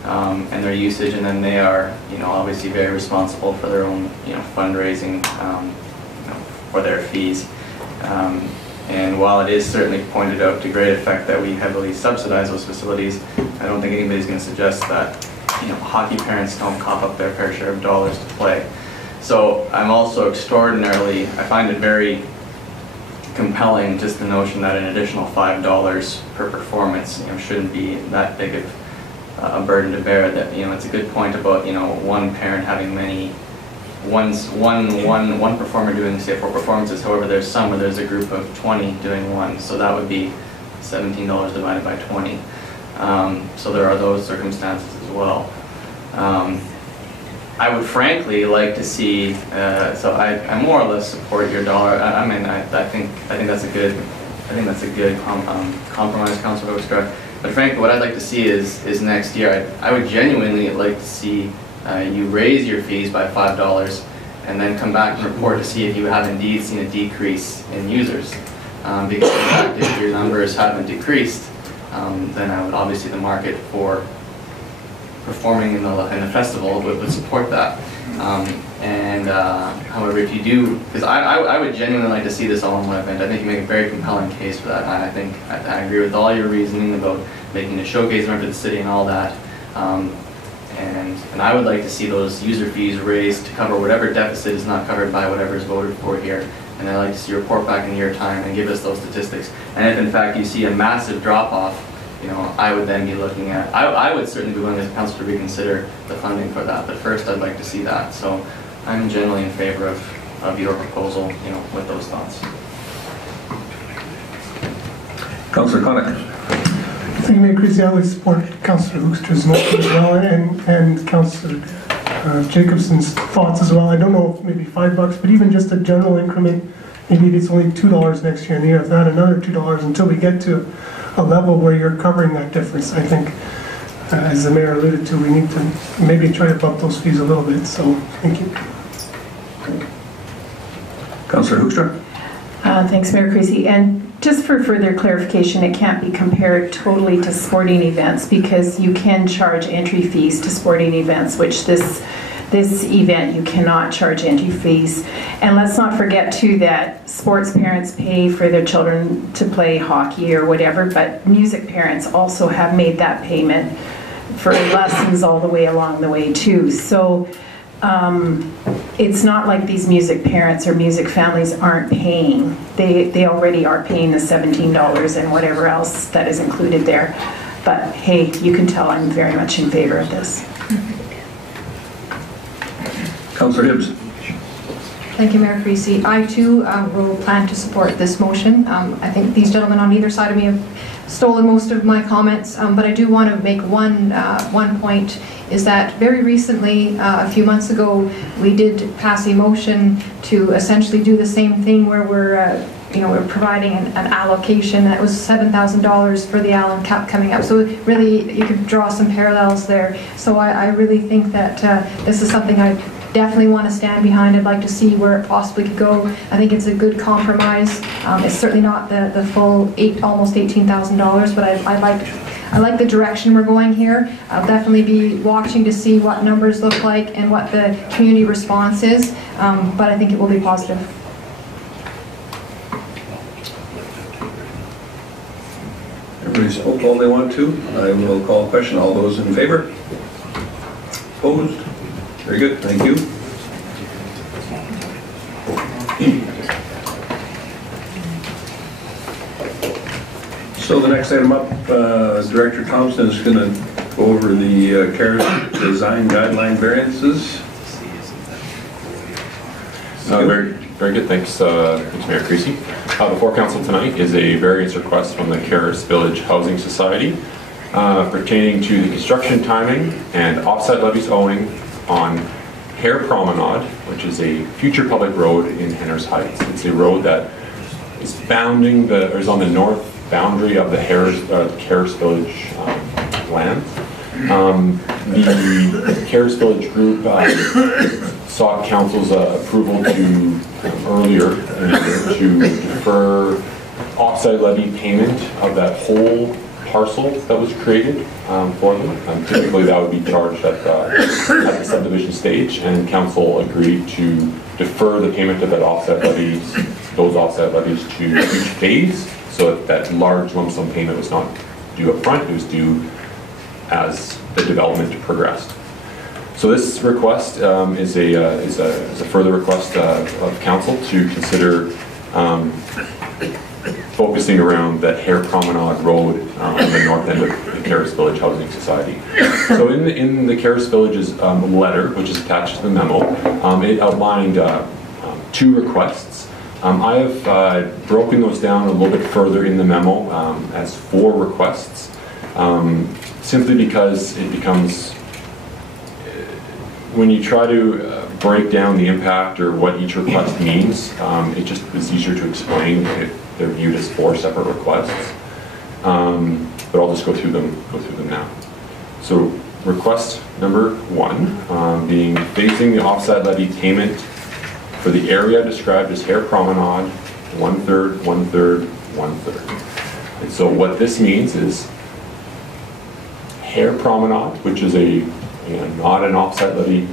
And their usage, and then they are, obviously very responsible for their own, fundraising, for their fees. And while it is certainly pointed out to great effect that we heavily subsidize those facilities, I don't think anybody's going to suggest that, hockey parents don't cough up their fair share of dollars to play. So I'm also I find it very compelling, just the notion that an additional $5 per performance, shouldn't be that big of a burden to bear. That it's a good point about one parent having one performer doing say 4 performances. However, there's some where there's a group of 20 doing one, so that would be $17 divided by 20. So there are those circumstances as well. I would frankly like to see. So I more or less support your dollar. I think that's a good. I think that's a good compromise, Councilor Hoekstra. But frankly, what I'd like to see is next year, I would genuinely like to see you raise your fees by $5 and then come back and report to see if you have indeed seen a decrease in users. Because in fact, if your numbers haven't decreased, then I would obviously the market for performing in the festival would support that. However, if you do, because I would genuinely like to see this all in one event. I think you make a very compelling case for that. And I agree with all your reasoning about making a showcase event for the city and all that. And I would like to see those user fees raised to cover whatever deficit is not covered by whatever is voted for here. And I'd like to see a report back in a year's time and give us those statistics. And if in fact you see a massive drop off, you know, I would then be looking at, I would certainly be willing as council to reconsider the funding for that. But first I'd like to see that. So I'm generally in favor of your proposal, you know, with those thoughts. Councillor Connick. Thank you, Mayor Creasy. I would support Councillor Hoekstra's motion as well, and Councillor Jacobson's thoughts as well. I don't know if maybe $5, but even just a general increment, maybe it's only $2 next year, and the year after that another $2 until we get to a level where you're covering that difference. I think, as the mayor alluded to, we need to maybe try to bump those fees a little bit. So, thank you. Councillor Hoekstra. Thanks, Mayor Creasy. And just for further clarification, it can't be compared totally to sporting events because you can charge entry fees to sporting events, which this event you cannot charge entry fees. And let's not forget too that sports parents pay for their children to play hockey or whatever, but music parents also have made that payment for lessons all the way along the way too. So it's not like these music parents or music families aren't paying. They already are paying the $17 and whatever else that is included there. But hey, you can tell I'm very much in favor of this. Councillor Hibbs. Thank you, Mayor Creasy. I too will plan to support this motion. I think these gentlemen on either side of me have stolen most of my comments, but I do want to make one point, is that very recently, a few months ago, we did pass a motion to essentially do the same thing where we're providing an allocation that was $7,000 for the Allen Cup coming up. So really, you could draw some parallels there. So I really think that this is something I definitely want to stand behind. I'd like to see where it possibly could go. I think it's a good compromise. It's certainly not the full almost $18,000, but I like the direction we're going here. I'll definitely be watching to see what numbers look like and what the community response is, but I think it will be positive. Everybody spoke all they want to. I will call a question. All those in favor? Opposed? Very good, thank you. So the next item up, Director Thompson is going to go over the Charis design guideline variances. Very good, thanks Mayor Creasy. Before Council tonight is a variance request from the Charis Village Housing Society pertaining to the construction timing and offset levies owing on Hare Promenade, which is a future public road in Henners Heights. It's a road that is bounding is on the north boundary of the Charis Village land. The Charis Village group sought council's approval to earlier in the year to defer offsite levy payment of that whole parcel that was created for them. Typically that would be charged at the subdivision stage, and council agreed to defer the payment of those offset levies to each phase, so that large lump sum payment was not due up front, it was due as the development progressed. So this request is a further request of council to consider focusing around that Hare Promenade Road on the north end of the Charis Village Housing Society. So in the Charis Village's letter, which is attached to the memo, it outlined 2 requests. I have broken those down a little bit further in the memo as 4 requests, simply because it becomes, when you try to break down the impact or what each request means, it just is easier to explain if they're viewed as 4 separate requests. But I'll just go through them now. So request number 1 being facing the offset levy payment for the area described as Hare Promenade, 1/3, 1/3, 1/3. And so what this means is Hare Promenade, which is not an offset levy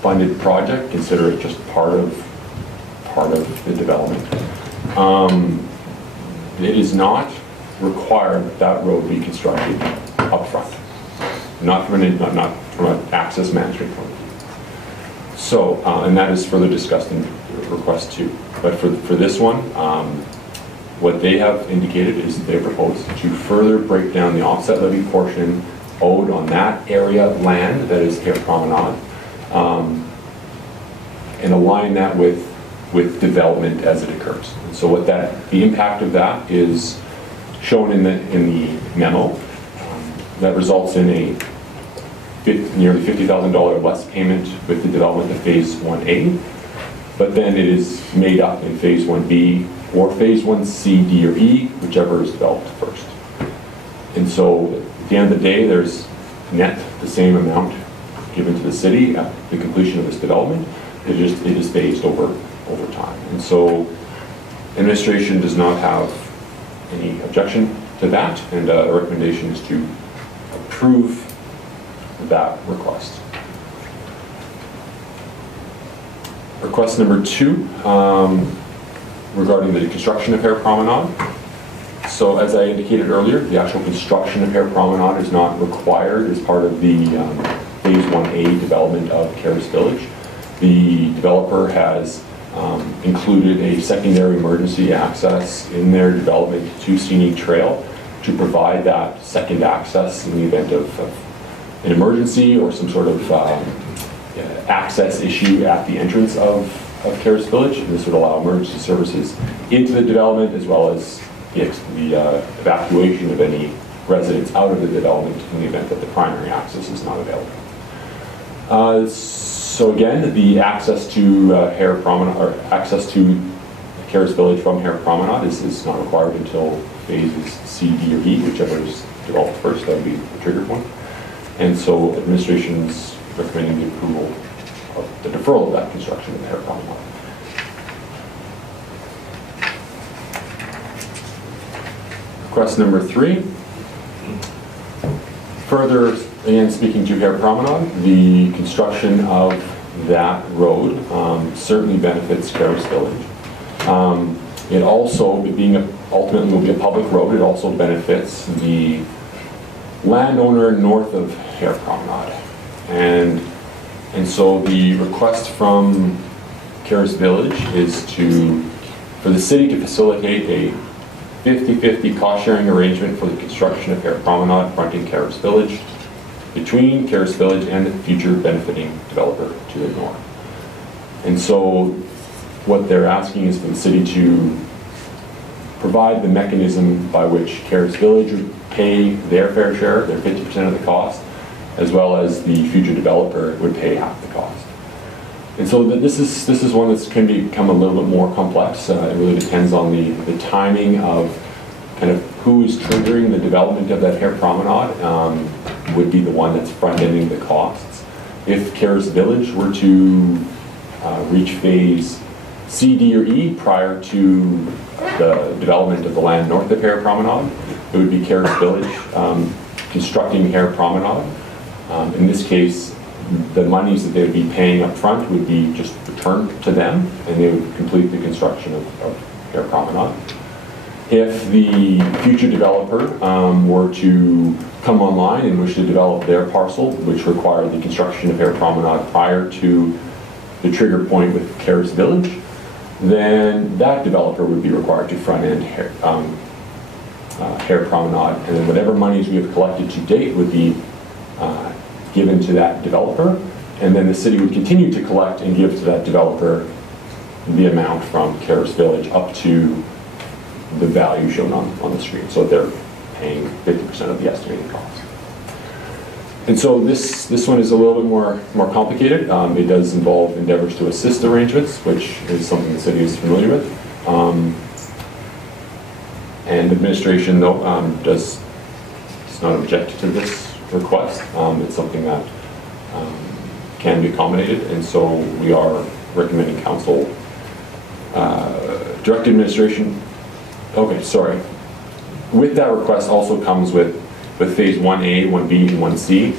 funded project, consider it just part of the development. It is not required that road be constructed up front. not from an access management point of view. So, and that is further discussed in request 2. But for this one, what they have indicated is that they propose to further break down the offset levy portion owed on that area of land that is Hare Promenade, and align that with development as it occurs. And so what the impact of that is shown in the memo. That results in a nearly $50,000 less payment with the development of Phase 1A, but then it is made up in Phase 1B or Phase 1C, D, or E, whichever is developed first. And so at the end of the day, there's net the same amount given to the city at the completion of this development. It is phased over time. And so administration does not have any objection to that, and a recommendation is to approve that request. Request number 2, regarding the construction of Hare Promenade. So as I indicated earlier, the actual construction of Hare Promenade is not required as part of the Phase 1A development of Charis Village. The developer has included a secondary emergency access in their development to Scenic Trail to provide that second access in the event of an emergency or some sort of access issue at the entrance of Charis Village. And this would allow emergency services into the development as well as the evacuation of any residents out of the development in the event that the primary access is not available. So again, the access to Hare Promenade, or access to Charis Village from Hare Promenade is not required until phases C, D, or E, whichever is developed first. That would be the trigger point. And so administration's recommending the approval of the deferral of that construction in the Hare Promenade. Request number 3. Further, again, speaking to Hare Promenade, the construction of that road certainly benefits Charis Village. It also, ultimately will be a public road, it also benefits the landowner north of Hare Promenade. And so the request from Charis Village is for the city to facilitate a 50-50 cost-sharing arrangement for the construction of Hare Promenade fronting Charis Village between Charis Village and the future benefiting developer to the north. And so what they're asking is for the city to provide the mechanism by which Charis Village would pay their fair share, their 50% of the cost, as well as the future developer would pay half the cost. And so this is one that can become a little bit more complex. It really depends on the timing of kind of who is triggering the development of that Hare Promenade would be the one that's front-ending the costs. If Charis Village were to reach phase C, D, or E prior to the development of the land north of Hare Promenade, it would be Charis Village constructing Hare Promenade. In this case, the monies that they would be paying up front would be just returned to them, and they would complete the construction of Hare Promenade. If the future developer were to come online and wish to develop their parcel, which required the construction of Hare Promenade prior to the trigger point with Charis Village, then that developer would be required to front-end Hare Promenade, and then whatever monies we have collected to date would be given to that developer, and then the city would continue to collect and give to that developer the amount from Charis Village up to the value shown on the screen. So they're paying 50% of the estimated cost. And so this one is a little bit more complicated. It does involve endeavors to assist arrangements, which is something the city is familiar with. And administration, though, does not object to this request. It's something that can be accommodated, and so we are recommending council direct administration. Okay, sorry. With that request also comes with phase 1A, 1B, and 1C,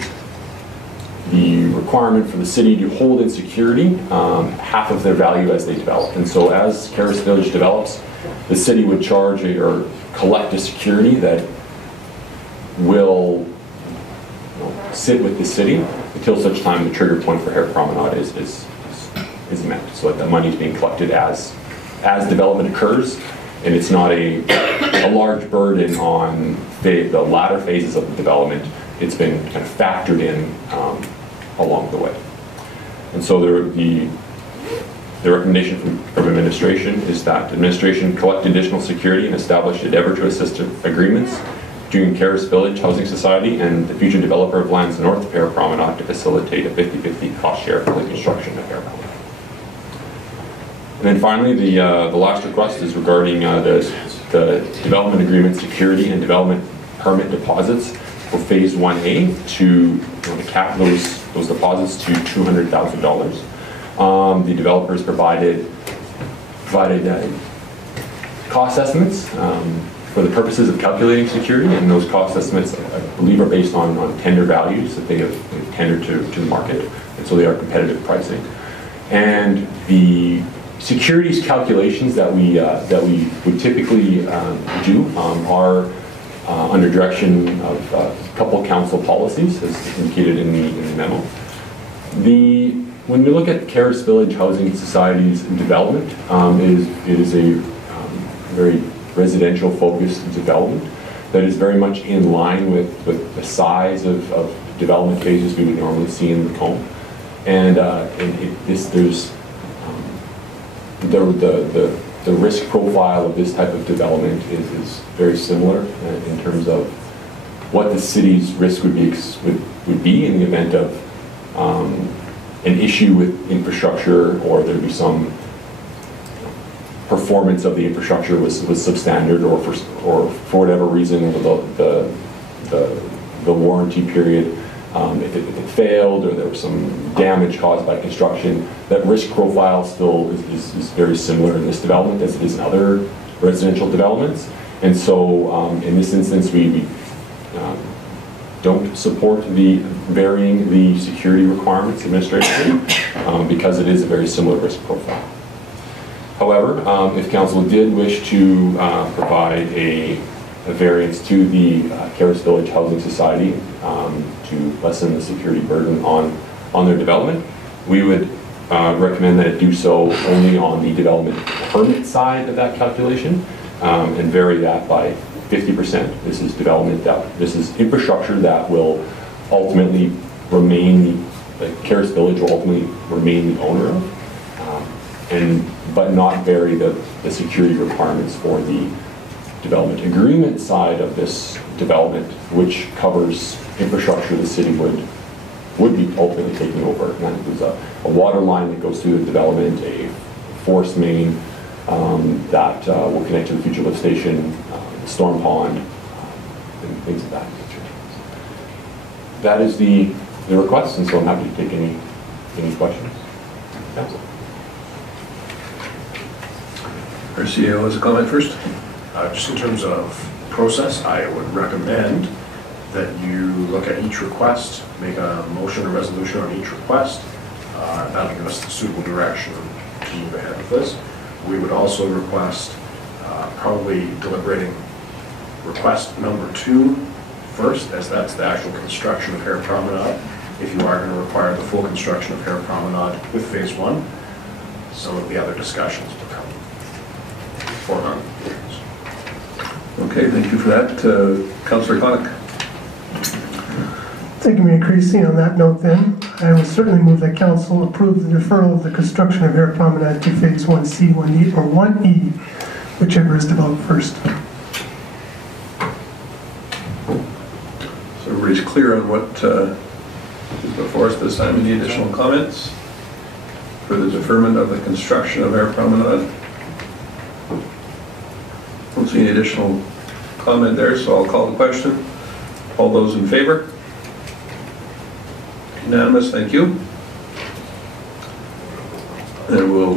the requirement for the city to hold in security half of their value as they develop. And so as Charis Village develops, the city would charge or collect a security that will sit with the city until such time the trigger point for Hare Promenade is met. So that the money is being collected as development occurs, and it's not a large burden on the latter phases of the development. It's been kind of factored in along the way. And so the recommendation from administration is that administration collect additional security and establish endeavor to assist agreements between Charis Village Housing Society and the future developer of lands north of Hare Promenade to facilitate a 50-50 cost share for the construction of Hare Promenade. And then finally, the last request is regarding the development agreement security and development permit deposits for Phase 1A to cap those deposits to $200,000. The developers provided cost estimates for the purposes of calculating security, and those cost estimates, I believe, are based on tender values that they have tendered to the market, and so they are competitive pricing. And the securities calculations that we would typically do are under direction of a couple council policies, as indicated in the memo. When we look at Charis Village Housing Society's development, it is a very residential-focused development that is very much in line with the size of development phases we would normally see in Lacombe. And the risk profile of this type of development is very similar in terms of what the city's risk would be in the event of an issue with infrastructure, or there'd be some performance of the infrastructure was substandard, or for whatever reason the warranty period, if it failed, or there was some damage caused by construction. That risk profile still is very similar in this development as it is in other residential developments. And so in this instance, we don't support varying the security requirements administratively because it is a very similar risk profile. However, if council did wish to provide a variance to the Charis Village Housing Society to lessen the security burden on their development, we would recommend that it do so only on the development permit side of that calculation, and vary that by 50%. This is infrastructure that will ultimately remain, the Charis Village will ultimately remain the owner of, but not vary the security requirements for the development agreement side of this development, which covers infrastructure the city would be ultimately taking over. And that includes a water line that goes through the development, a force main that will connect to the future lift station, storm pond, and things of that nature. That is the request, and so I'm happy to take any questions. Council. Our CEO has a comment first. Just in terms of process, I would recommend that you look at each request, make a motion or resolution on each request. That'll give us the suitable direction to move ahead with this. We would also request, probably deliberating request number 2 first, as that's the actual construction of Hare Promenade. If you are going to require the full construction of Hare Promenade with Phase 1, some of the other discussions will come forward. Okay, thank you for that. Councillor Connick. Thank you, Mayor Creasy. On that note then, I will certainly move that council approve the deferral of the construction of Hare Promenade to Phase 1C, 1E, or 1E, whichever is developed first. So everybody's clear on what is before us this time. Any additional comments for the deferment of the construction of Hare Promenade? Don't see any additional comment there, so I'll call the question. All those in favor? Unanimous, thank you. And we'll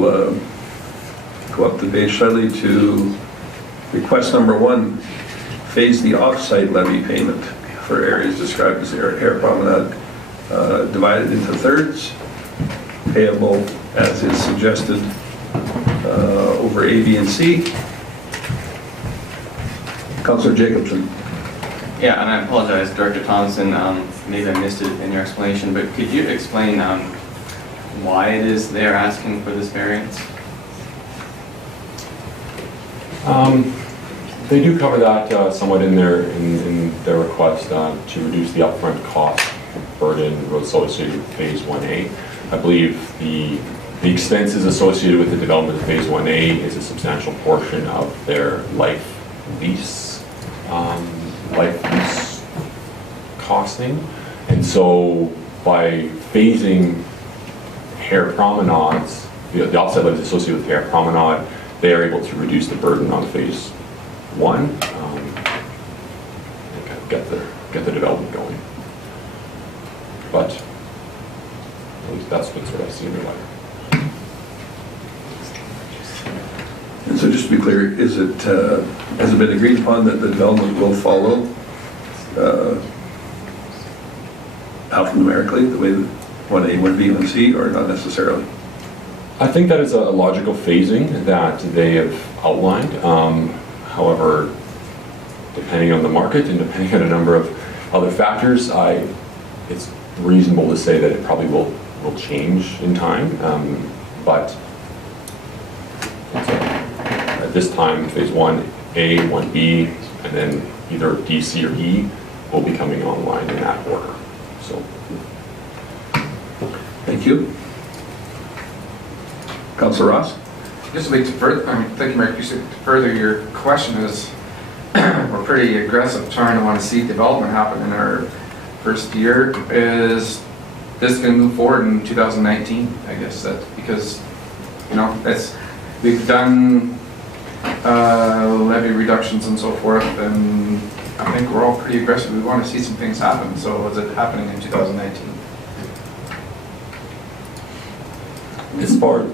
go up the page slightly to request number 1, phase the off-site levy payment for areas described as Hare Promenade, divided into thirds, payable as is suggested over A, B, and C. Councillor Jacobson. Yeah, and I apologize, Director Thompson, maybe I missed it in your explanation, but could you explain why it is they're asking for this variance? They do cover that somewhat in their request to reduce the upfront cost burden associated with Phase 1A. I believe the expenses associated with the development of Phase 1A is a substantial portion of their life lease costing. And so by phasing Hare Promenades, the offsite levies associated with Hare Promenade, they are able to reduce the burden on Phase 1 and kind of get the development going. But at least that's what I see in the letter. And so just to be clear, has it been agreed upon that the development will follow alphanumerically, the way that 1A, 1B, and 1C, or not necessarily? I think that is a logical phasing that they have outlined. However, depending on the market and depending on a number of other factors, it's reasonable to say that it probably will change in time. But at this time, Phase 1A, 1B, and then either D, C, or E will be coming online in that order. So, thank you. Councilor Ross? Just to further, thank you, Mayor. To further your question is, we're pretty aggressive trying to want to see development happen in our first year. Is this going to move forward in 2019? I guess that because we've done levy reductions and so forth, and I think we're all pretty aggressive. We want to see some things happen. So is it happening in 2019? as far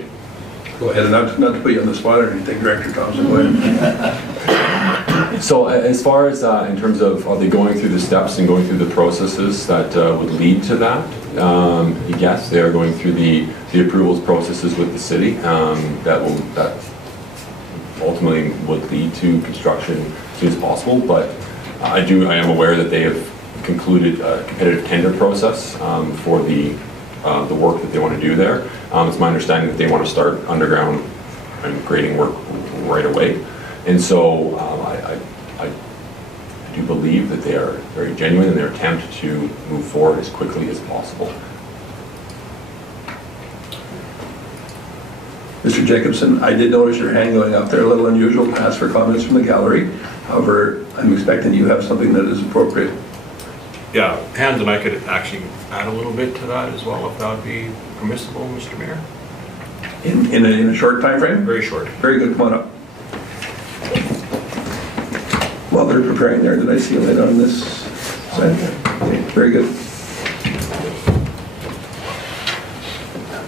Go ahead, and not to put you on the spot or anything, Director Thompson, go ahead. So as far as in terms of are they going through the steps and going through the processes that would lead to that, yes, they are going through the approvals processes with the city that ultimately would lead to construction as soon as possible. But I am aware that they have concluded a competitive tender process for the work that they want to do there. It's my understanding that they want to start underground and grading work right away. And so I do believe that they are very genuine in their attempt to move forward as quickly as possible. Mr. Jacobson, I did notice your hand going up there, a little unusual to ask for comments from the gallery. However, I'm expecting you have something that is appropriate. Yeah, Hans and I could actually add a little bit to that as well, if that would be permissible, Mr. Mayor. In a short time frame? Very short. Very good, come on up. While they're preparing there, did I see a light on this side? Okay, very good.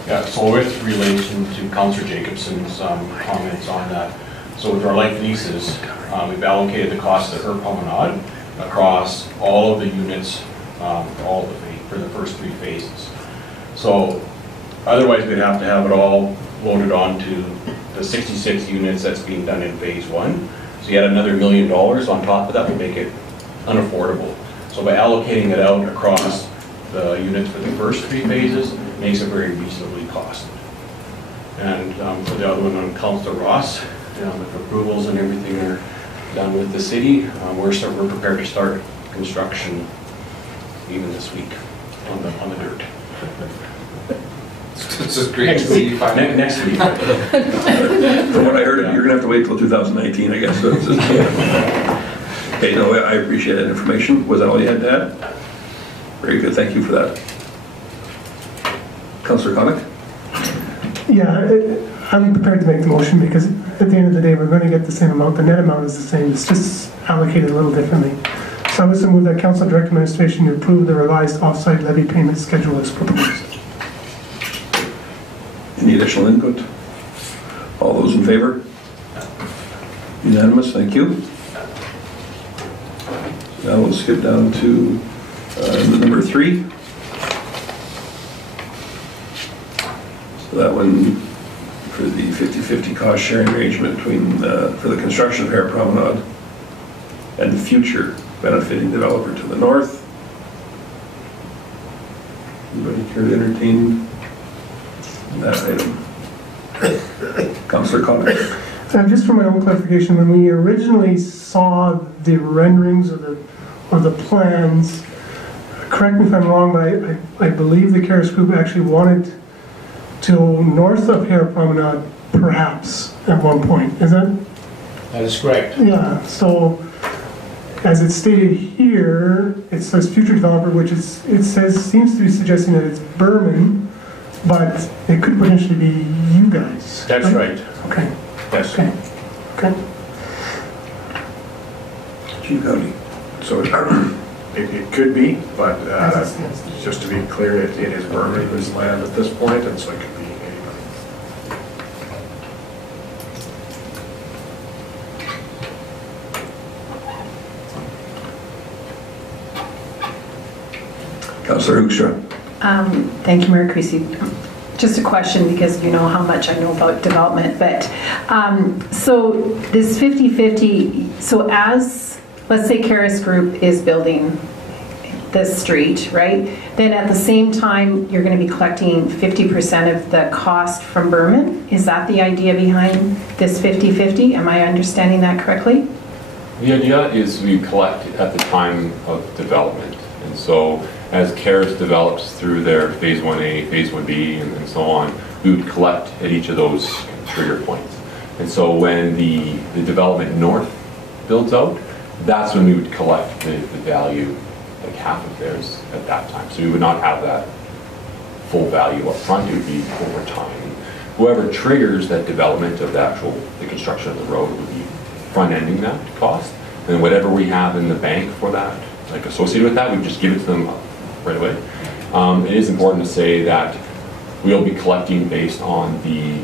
Yeah, so with relation to Councillor Jacobson's comments on that, so with our life leases, we've allocated the cost of her promenade across all of the units, for the first 3 phases. So otherwise we'd have to have it all loaded onto the 66 units that's being done in Phase 1. So you add another $1 million on top of that would make it unaffordable. So by allocating it out across the units for the first 3 phases, makes it very reasonably costed. And for the other one on Councillor Ross, if approvals and everything are done with the city, we're prepared to start construction even this week on the dirt. It's just great to see you finally. Next week. From what I heard, you're going to have to wait till 2019, I guess. Okay, no, I appreciate that information. Was that all you had to add? Very good, thank you for that. Councillor Connick? Yeah, I'm prepared to make the motion because at the end of the day, we're going to get the same amount. The net amount is the same. It's just allocated a little differently. So I was to move that Council Direct Administration to approve the revised offsite levy payment schedule as proposed. Any additional input? All those in favor? Unanimous, thank you. Now we'll skip down to number 3. So that one for the 50-50 cost sharing arrangement between for the construction of Hare Promenade and the future benefiting developer to the north. Anybody care to entertain that item? Councillor Connor. Just for my own clarification, when we originally saw the renderings or the plans, correct me if I'm wrong, but I believe the Charis group actually wanted to go north of Hare Promenade, perhaps, at one point. Is that? That is correct. Yeah, so as it's stated here, it says future developer, which is, it says, seems to be suggesting that it's Berman, but it could potentially be you guys. That's right. Okay. Yes. Okay. Okay. Chief Cody. So it could be, but just to be clear, it is Berman's land at this point, and so it could be anybody. Councillor Hoekstra. Thank you, Mayor Creasy. Just a question, because you know how much I know about development, but so this 50-50, so as, let's say Charis Group is building this street, right? Then at the same time, you're going to be collecting 50% of the cost from Berman? Is that the idea behind this 50-50? Am I understanding that correctly? The idea is we collect at the time of development. And so as Charis develops through their phase 1A, phase 1B, and so on, we would collect at each of those trigger points. And so when the development north builds out, that's when we would collect the value, like half of theirs at that time. So we would not have that full value up front, it would be over time. Whoever triggers that development of the construction of the road would be front-ending that cost. And whatever we have in the bank for that, like associated with that, we just give it to them right away. It is important to say that we'll be collecting based on the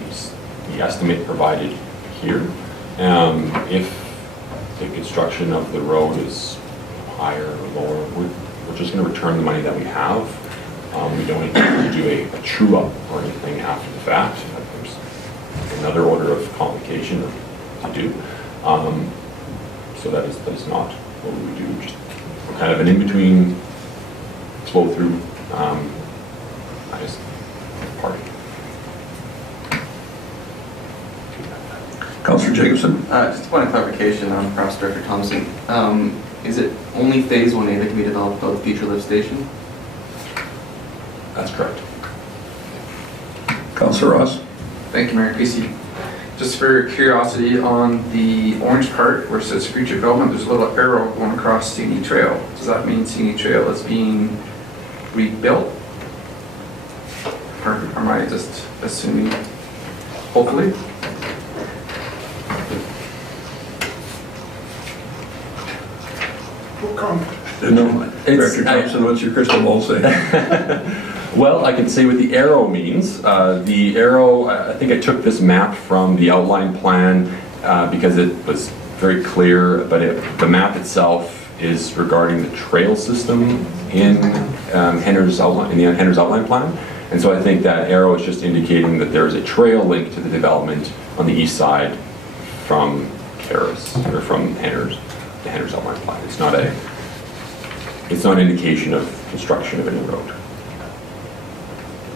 estimate provided here. If the construction of the road is higher or lower, we're just going to return the money that we have. We don't need to do a true-up or anything after the fact. There's another order of complication to do. So that is not what we would do. Just kind of an in-between flow through party. Councillor Jacobson. Just a point of clarification, perhaps Director Thompson. Is it only phase 1A that can be developed without the future lift station? That's correct. Councillor Ross. Thank you, Mayor Creasy. Just for curiosity, on the orange part where it says future development, there's a little arrow going across Scenic Trail. Does that mean Scenic Trail is being rebuilt? Or am I just assuming, hopefully? No. Director Thompson, what's your crystal ball say? Well, I can say what the arrow means. The arrow, I think I took this map from the outline plan because it was very clear, but the map itself is regarding the trail system in Henner's outline plan. And so I think that arrow is just indicating that there is a trail link to the development on the east side from Charis, or from the Henner's outline plan. It's not an indication of construction of a new road.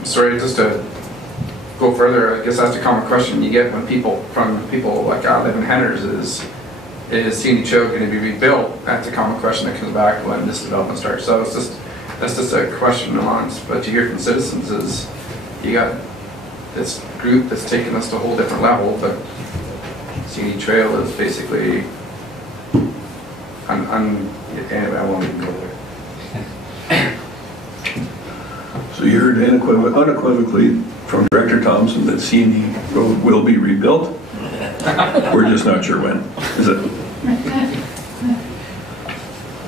Sorry, just to go further, I guess that's a common question you get when people like I live in Henner's is Scenic Trail going to be rebuilt? That's a common question that comes back when this development starts. So that's just a question amongst, but you hear from citizens is you got this group that's taking us to a whole different level, but Scenic Trail is basically, anyway, I won't even go there. So you heard unequivocally from Director Thompson that C&E Road will be rebuilt. We're just not sure when. Is it?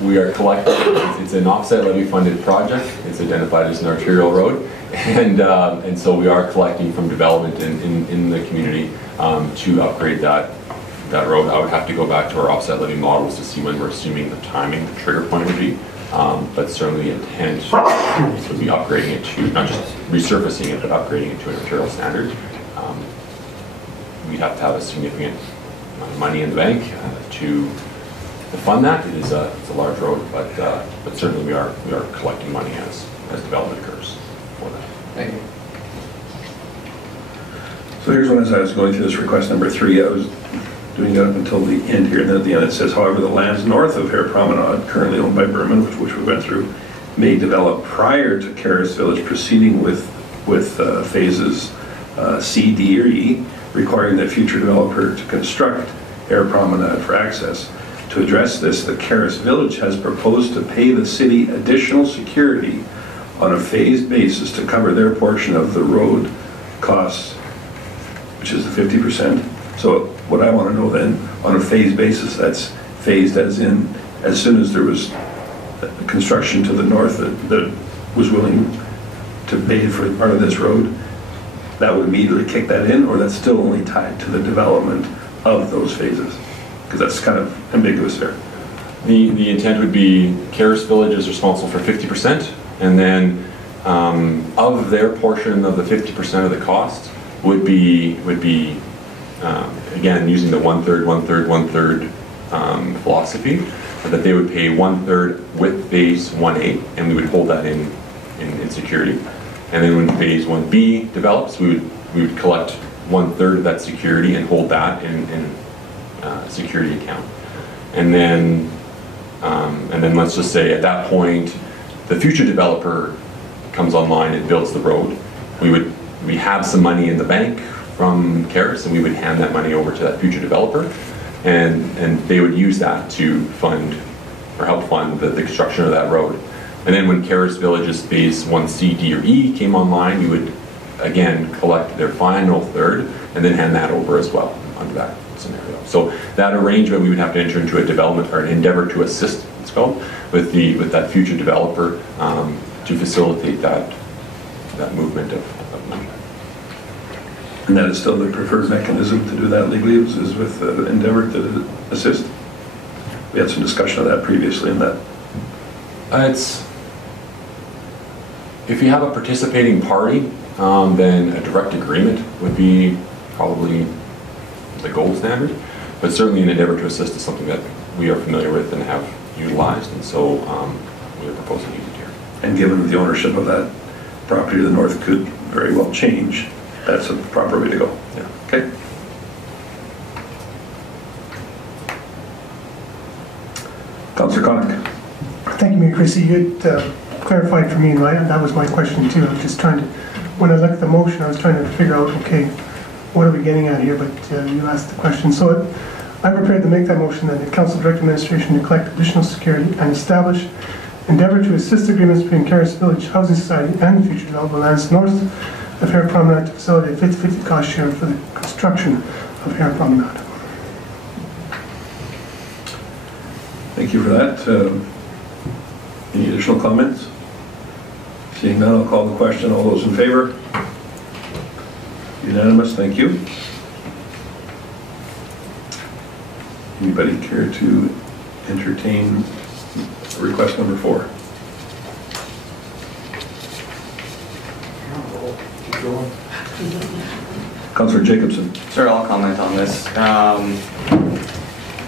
We are collecting, it's an offset levy funded project. It's identified as an arterial road. And so we are collecting from development in the community to upgrade that road. I would have to go back to our offset levy models to see when we're assuming the timing, the trigger point would be. But certainly the intent would be upgrading it to, not just resurfacing it, but upgrading it to an arterial standard. We'd have to have a significant amount of money in the bank to fund that. It's a large road, but certainly we are collecting money as development occurs for that. Thank you. So here's one, as I was going through this request number 3, I was doing it up until the end here, and then at the end it says, however, the lands north of Hare Promenade, currently owned by Berman, which we went through, may develop prior to Charis Village proceeding with phases C, D, or E, requiring the future developer to construct Hare Promenade for access. To address this, the Charis Village has proposed to pay the city additional security on a phased basis to cover their portion of the road costs, which is the 50%. So what I want to know then, on a phased basis, that's phased as in, as soon as there was construction to the north that was willing to pay for part of this road, that would immediately kick that in, or that's still only tied to the development of those phases? Because that's kind of ambiguous there. The intent would be Charis Village is responsible for 50%, and then of their portion of the 50% of the cost would be again using the 1/3, 1/3, 1/3 philosophy, that they would pay 1/3 with phase 1A, and we would hold that in security. And then when phase 1B develops, we would collect 1/3 of that security and hold that in security account. And then let's just say at that point, the future developer comes online and builds the road. We have some money in the bank from Charis, and we would hand that money over to that future developer, and they would use that to fund or help fund the construction of that road. And then when Charis Village's phase 1C, D, or E came online, we would again collect their final third and then hand that over as well under that scenario. So that arrangement, we would have to enter into a development or an endeavor to assist, it's called, with that future developer to facilitate that movement of money. And that is still the preferred mechanism to do that legally, is with endeavor to assist? We had some discussion of that previously in that. If you have a participating party, then a direct agreement would be probably the gold standard, but certainly an endeavor to assist is something that we are familiar with and have utilized, and so we are proposing to use it here. And given that the ownership of that property to the north could very well change, that's a proper way to go. Yeah. Okay. Councillor Connick. Thank you, Mayor Chrissy. You had clarified for me, and that was my question too. I was just trying to, when I looked at the motion, I was trying to figure out, okay, what are we getting at here? But you asked the question. So I'm prepared to make that motion that the Council Direct Administration to collect additional security and establish endeavor to assist agreements between Charis Village Housing Society and the future development lands north of Hare Promenade to facilitate 50/50 cost share for the construction of Hare Promenade. Thank you for that. Any additional comments? Seeing none, I'll call the question. All those in favor? Unanimous, thank you. Anybody care to entertain request number 4? Councillor Jacobson. Sure, I'll comment on this.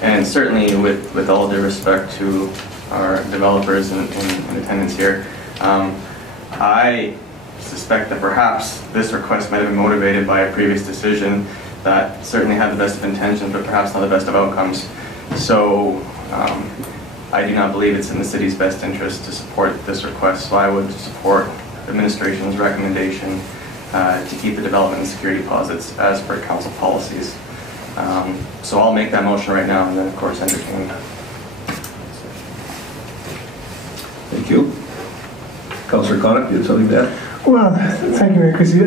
And certainly with all due respect to our developers in attendance here, I suspect that perhaps this request might have been motivated by a previous decision that certainly had the best of intentions, but perhaps not the best of outcomes. So I do not believe it's in the city's best interest to support this request, so I would support the administration's recommendation to keep the development and security deposits as per council policies. So I'll make that motion right now, and then of course entertain that. Thank you. Councillor Connick, you had something to add? Well, thank you, Mayor Chrissy.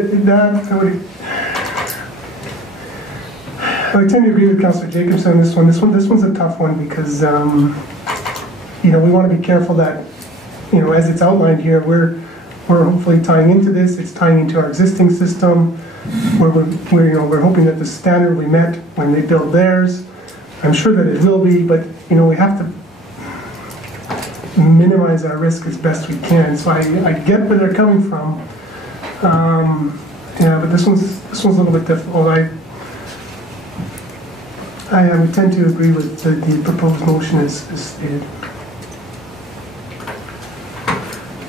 I would tend to agree with Councillor Jacobson on this one. This one's a tough one because we want to be careful that, as it's outlined here, we're hopefully tying into this. It's tying into our existing system. We're hoping that the standard will be met when they build theirs. I'm sure that it will be, but we have to minimize our risk as best we can. So I get where they're coming from. But this one's a little bit difficult. I would tend to agree with the proposed motion as stated.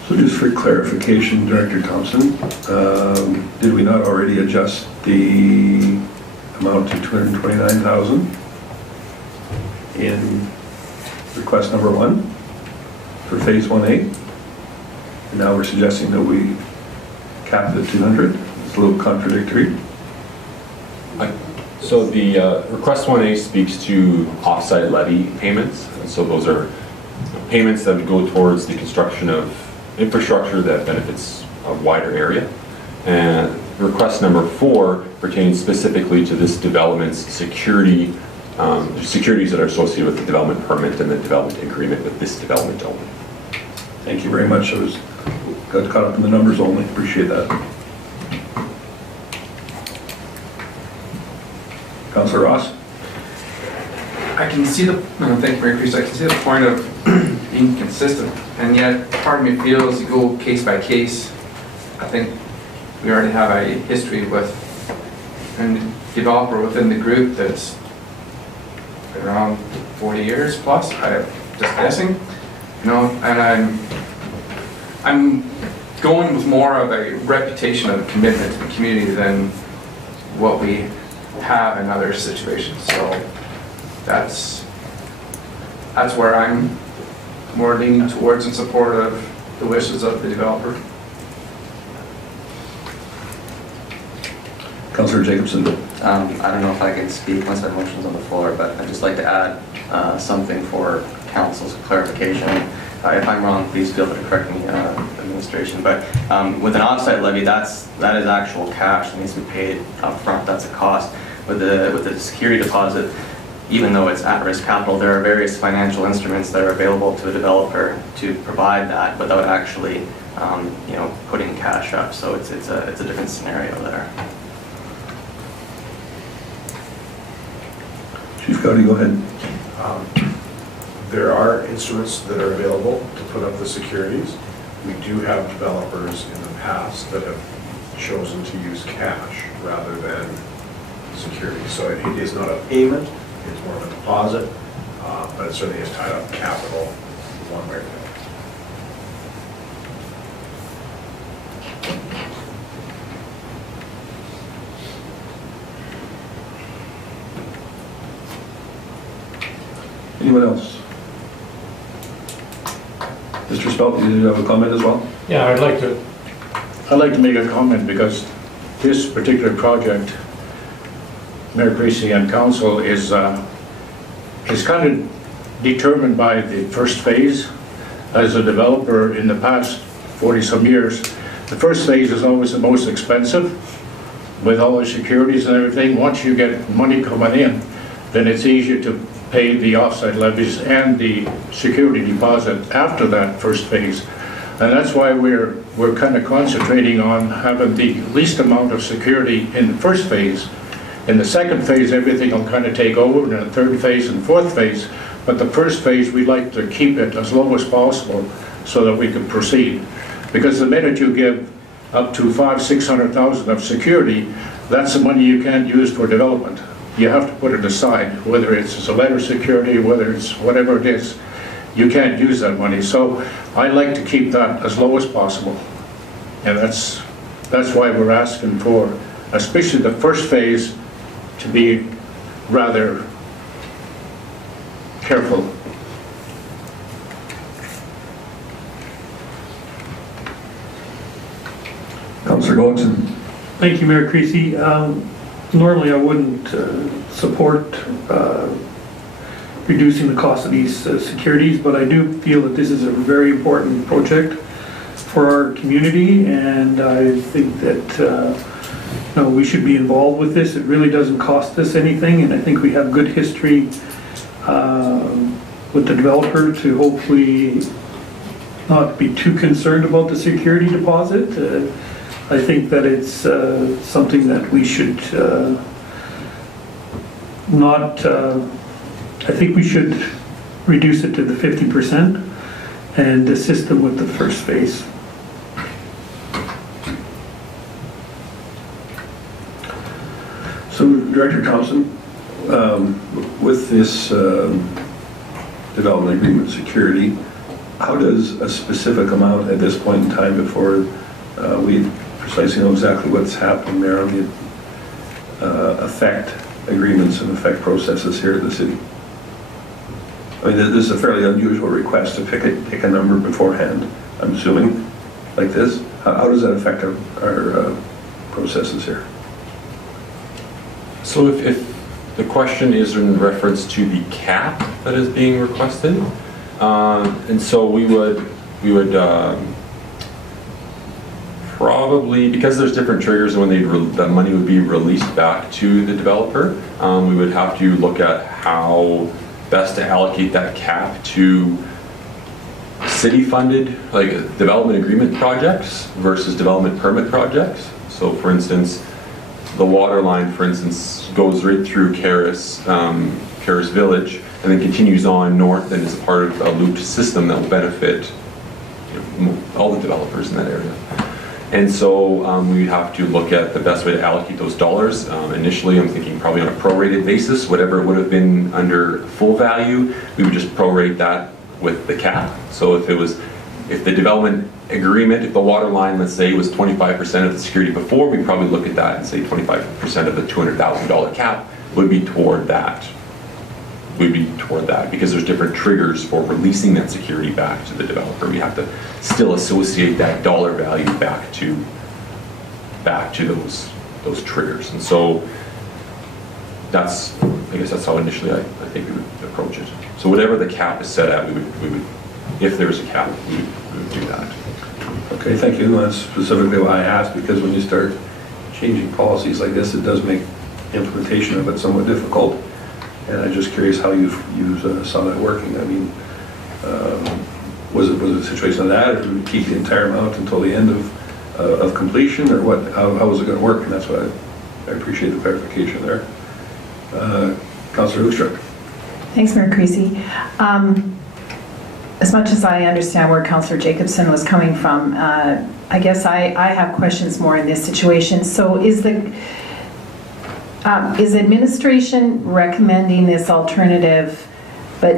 So just for clarification, Director Thompson, did we not already adjust the amount to 229,000 in request number 1 for phase 1A? And now we're suggesting that we cap it at 200. It's a little contradictory. So the request 1A speaks to offsite levy payments. So those are payments that would go towards the construction of infrastructure that benefits a wider area. And request number 4 pertains specifically to this development's securities that are associated with the development permit and the development agreement with this development only. Thank you very much. I got caught up in the numbers only. Appreciate that. Councillor Ross? I can see the, thank you, Mayor Priest, I can see the point of being consistent, and yet part of me feels you go case by case. I think we already have a history with a developer within the group that's been around 40 years plus, I'm just guessing, you know, and I'm going with more of a reputation of commitment to the community than what we have in other situations. So that's where I'm more leaning towards in support of the wishes of the developer. Councillor Jacobson. I don't know if I can speak once that motion's on the floor, but I'd just like to add something for council's clarification. If I'm wrong, please feel free to correct me, administration. But with an offsite levy, that is actual cash that needs to be paid up front. That's a cost. With the security deposit, even though it's at-risk capital, there are various financial instruments that are available to a developer to provide that without actually, you know, putting cash up. So it's a different scenario there. Chief Cody, go ahead. There are instruments that are available to put up the securities. We do have developers in the past that have chosen to use cash rather than security. So it is not a payment, it's more of a deposit, but it certainly is tied up capital one way or the other. Anyone else? Mr. Spelt, did you have a comment as well? Yeah, I'd like to make a comment because this particular project, Mayor Creasy and Council, is kind of determined by the first phase. As a developer in the past 40-some years, the first phase is always the most expensive with all the securities and everything. Once you get money coming in, then it's easier to pay the offsite levies and the security deposit after that first phase. And that's why we're kind of concentrating on having the least amount of security in the first phase. In the second phase, everything will kind of take over, and in the third phase and fourth phase. But the first phase, we'd like to keep it as low as possible so that we can proceed. Because the minute you give up to $500,000–600,000 of security, that's the money you can't use for development. You have to put it aside, whether it's a letter of security, whether it's whatever it is, you can't use that money. So I like to keep that as low as possible. And that's why we're asking for, especially the first phase, to be rather careful. Councillor Goldson. Thank you, Mayor Creasy. Normally I wouldn't support reducing the cost of these securities, but I do feel that this is a very important project for our community, and I think that you know, we should be involved with this. It really doesn't cost us anything, and I think we have good history with the developer to hopefully not be too concerned about the security deposit. I think that it's something that we should I think we should reduce it to the 50% and assist them with the first phase. So, Director Thompson, with this development agreement security, how does a specific amount at this point in time, before we precisely know exactly what's happening there, on the affect agreements and affect processes here in the city? I mean, this is a fairly unusual request to pick a number beforehand, I'm assuming, like this. How does that affect our processes here? So if the question is in reference to the cap that is being requested, and so we would probably, because there's different triggers when that money would be released back to the developer, we would have to look at how best to allocate that cap to city-funded, like development agreement projects versus development permit projects. So for instance, the water line, for instance, goes right through Charis, Charis Village, and then continues on north and is part of a looped system that will benefit, you know, all the developers in that area. And so we'd have to look at the best way to allocate those dollars. Initially, I'm thinking probably on a prorated basis. Whatever it would have been under full value, we would just prorate that with the cap. So if the development agreement, if the water line, let's say, was 25% of the security before, we'd probably look at that and say 25% of the $200,000 cap would be toward that. Because there's different triggers for releasing that security back to the developer. We have to still associate that dollar value back to those triggers. And so I guess that's how initially I think we would approach it. So whatever the cap is set at, we would if there's a cap, we would do that. Okay, thank you. That's specifically why I asked, because when you start changing policies like this, it does make implementation of it somewhat difficult. And I'm just curious how you saw that working. I mean, was it a situation of that, or did we keep the entire amount until the end of completion, or what? How was it going to work? And that's why I appreciate the clarification there. Councillor Hoekstruck. Thanks, Mayor Creasy. As much as I understand where Councillor Jacobson was coming from, I guess I have questions more in this situation. So is administration recommending this alternative, but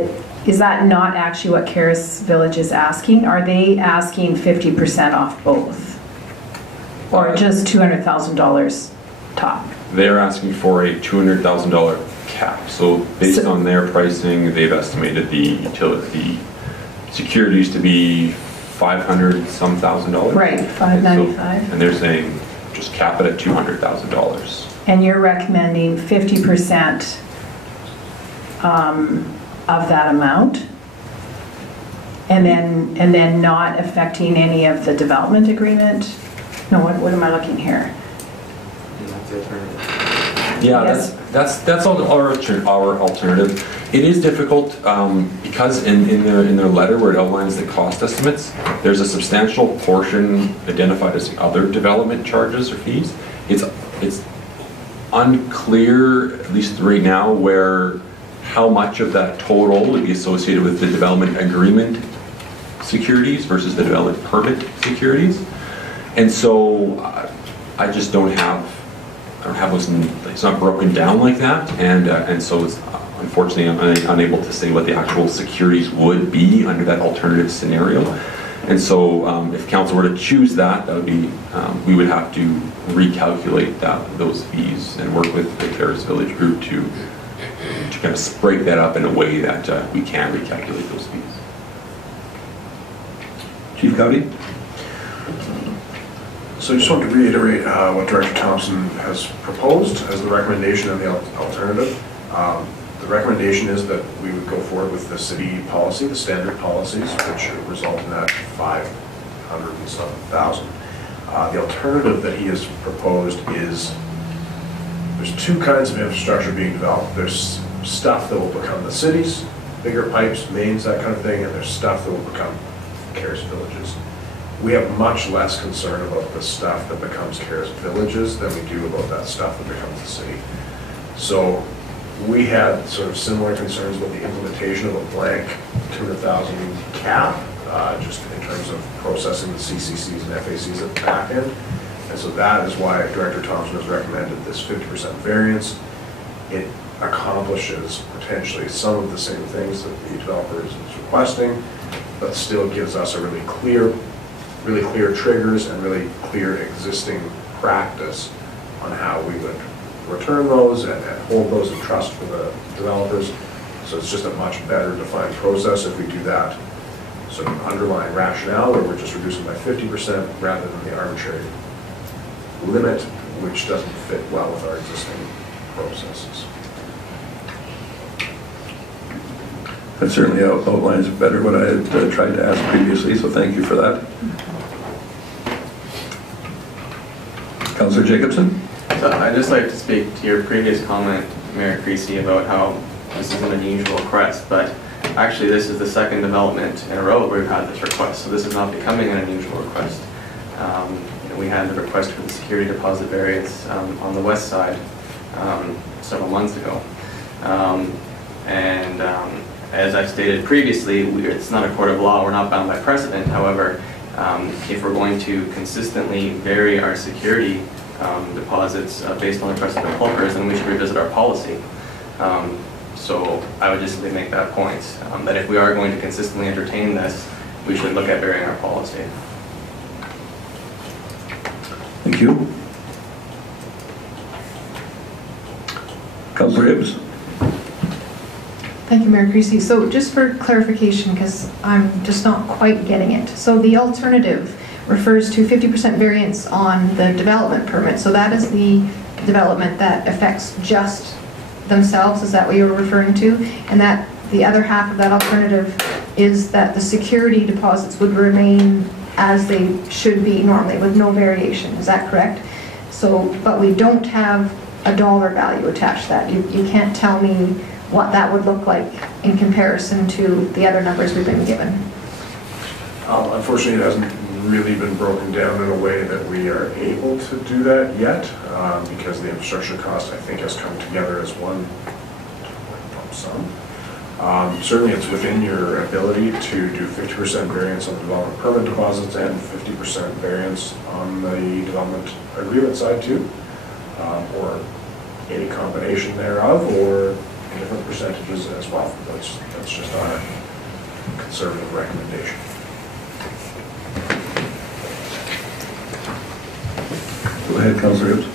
is that not actually what Charis Village is asking? Are they asking 50% off both? Or just $200,000 top? They're asking for a $200,000 cap. So based on their pricing, they've estimated the securities to be $500-some thousand. Right, $595. And they're saying just cap it at $200,000. And you're recommending 50% of that amount, and then not affecting any of the development agreement? No, what am I looking here? Yeah, yes. that's our alternative. It is difficult because in their letter where it outlines the cost estimates, there's a substantial portion identified as other development charges or fees. It's unclear, at least right now, how much of that total would be associated with the development agreement securities versus the development permit securities. And so I just don't have those, it's not broken down like that, and so it's unfortunately I'm unable to say what the actual securities would be under that alternative scenario. And so if council were to choose that, would be we would have to recalculate those fees and work with the Charis Village group to kind of break that up in a way that we can recalculate those fees. Chief Cowdy? So I just want to reiterate what Director Thompson has proposed as the recommendation and the alternative. The recommendation is that we would go forward with the city policy, the standard policies, which result in that $500,000 and some thousand. The alternative that he has proposed is there's two kinds of infrastructure being developed. There's stuff that will become the cities, bigger pipes, mains, that kind of thing, and there's stuff that will become Charis Villages. We have much less concern about the stuff that becomes Charis Villages than we do about that stuff that becomes the city. So we had sort of similar concerns about the implementation of a blank 200,000 cap, just in terms of processing the CCCs and FACs at the back end. And so that is why Director Thompson has recommended this 50% variance. accomplishes potentially some of the same things that the developer is requesting, but still gives us a really clear triggers and really clear existing practice on how we would return those and hold those in trust for the developers. So it's just a much better defined process if we do that sort of underlying rationale where we're just reducing by 50% rather than the arbitrary limit, which doesn't fit well with our existing processes. That certainly outlines better what I had tried to ask previously, so thank you for that. Councillor Jacobson? So I'd just like to speak to your previous comment, Mayor Creasy, about how this is an unusual request, but actually this is the second development in a row where we've had this request, so this is not becoming an unusual request. We had the request for the security deposit variance on the west side several months ago. As I've stated previously, it's not a court of law, we're not bound by precedent. However, if we're going to consistently vary our security deposits based on the precedent of pulpers, then we should revisit our policy. So I would just simply make that point, that if we are going to consistently entertain this, we should look at varying our policy. Thank you. Councillor Hibbs? Thank you, Mayor Creasy. So just for clarification, because I'm just not quite getting it. So the alternative refers to 50% variance on the development permit. So that is the development that affects just themselves. Is that what you were referring to? And that the other half of that alternative is that the security deposits would remain as they should be normally with no variation. Is that correct? So, but we don't have a dollar value attached to that. You can't tell me what that would look like in comparison to the other numbers we've been given. Unfortunately, it hasn't really been broken down in a way that we are able to do that yet, because the infrastructure cost, I think, has come together as one lump sum. Certainly, it's within your ability to do 50% variance on the development permit deposits and 50% variance on the development agreement side too, or any combination thereof, or different percentages as well. That's just our conservative recommendation. Go ahead, Councillor Hibbs.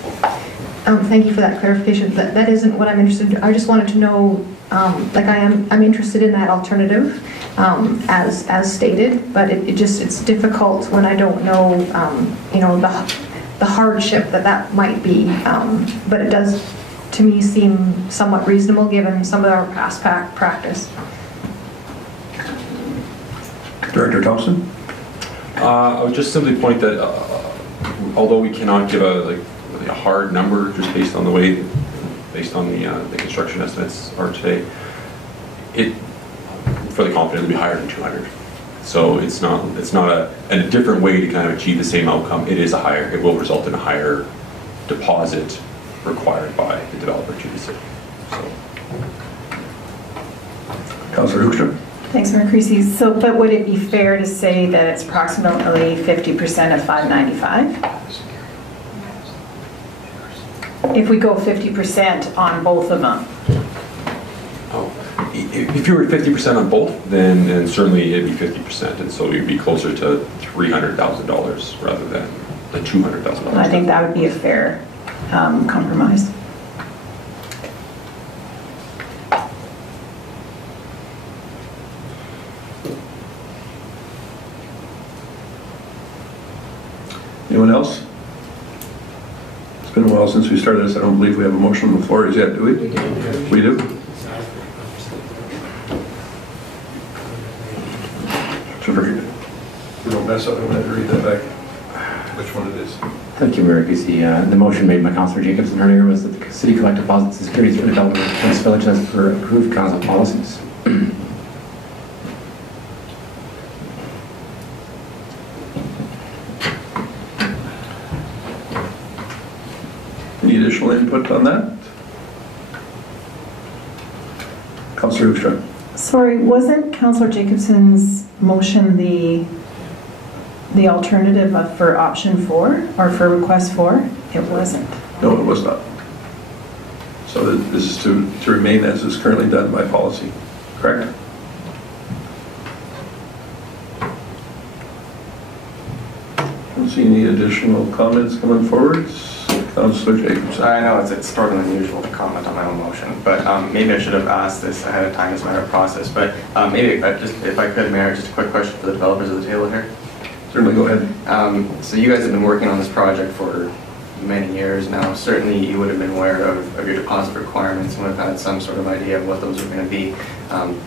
Thank you for that clarification. That isn't what I'm interested in. I just wanted to know, like I'm interested in that alternative as stated, but it's difficult when I don't know, the hardship that might be. But it does, to me, seem somewhat reasonable given some of our past practice. Director Thompson? I would just simply point that although we cannot give a hard number just based on the construction estimates are today, it fairly confident it'll be higher than 200. So it's not a different way to kind of achieve the same outcome. It will result in a higher deposit required by the developer to the city. So. Councillor Hoekstrom? Thanks, Mayor Creasy. So, but would it be fair to say that it's approximately 50% of 595? If we go 50% on both of them? Oh, if you were 50% on both, then certainly it'd be 50%, and so you'd be closer to $300,000 rather than the $200,000. I think that would be a fair compromise. Anyone else? It's been a while since we started this. I don't believe we have a motion on the floor as yet, do we? We do? We don't mess up, I'm going to have to read that back. Which one it is? Thank you, Mayor Creasy. The motion made by Councillor Jacobson earlier was that the city collect deposits and securities for development of Prince Village as per approved council policies. Any additional input on that? Councillor Hoekstrom. Sorry, wasn't Councillor Jacobson's motion the alternative for option 4 or for request 4? It wasn't. No, it was not. So that this is to remain as is currently done by policy, correct? Don't see any additional comments coming forward. Councillor Jacobson. I know it's sort of unusual to comment on my own motion, but maybe I should have asked this ahead of time as a matter of process. But maybe just, if I could, Mayor, just a quick question for the developers of the table here. Certainly, go ahead. So you guys have been working on this project for many years now. Certainly you would have been aware of your deposit requirements and would have had some sort of idea of what those were going to be. And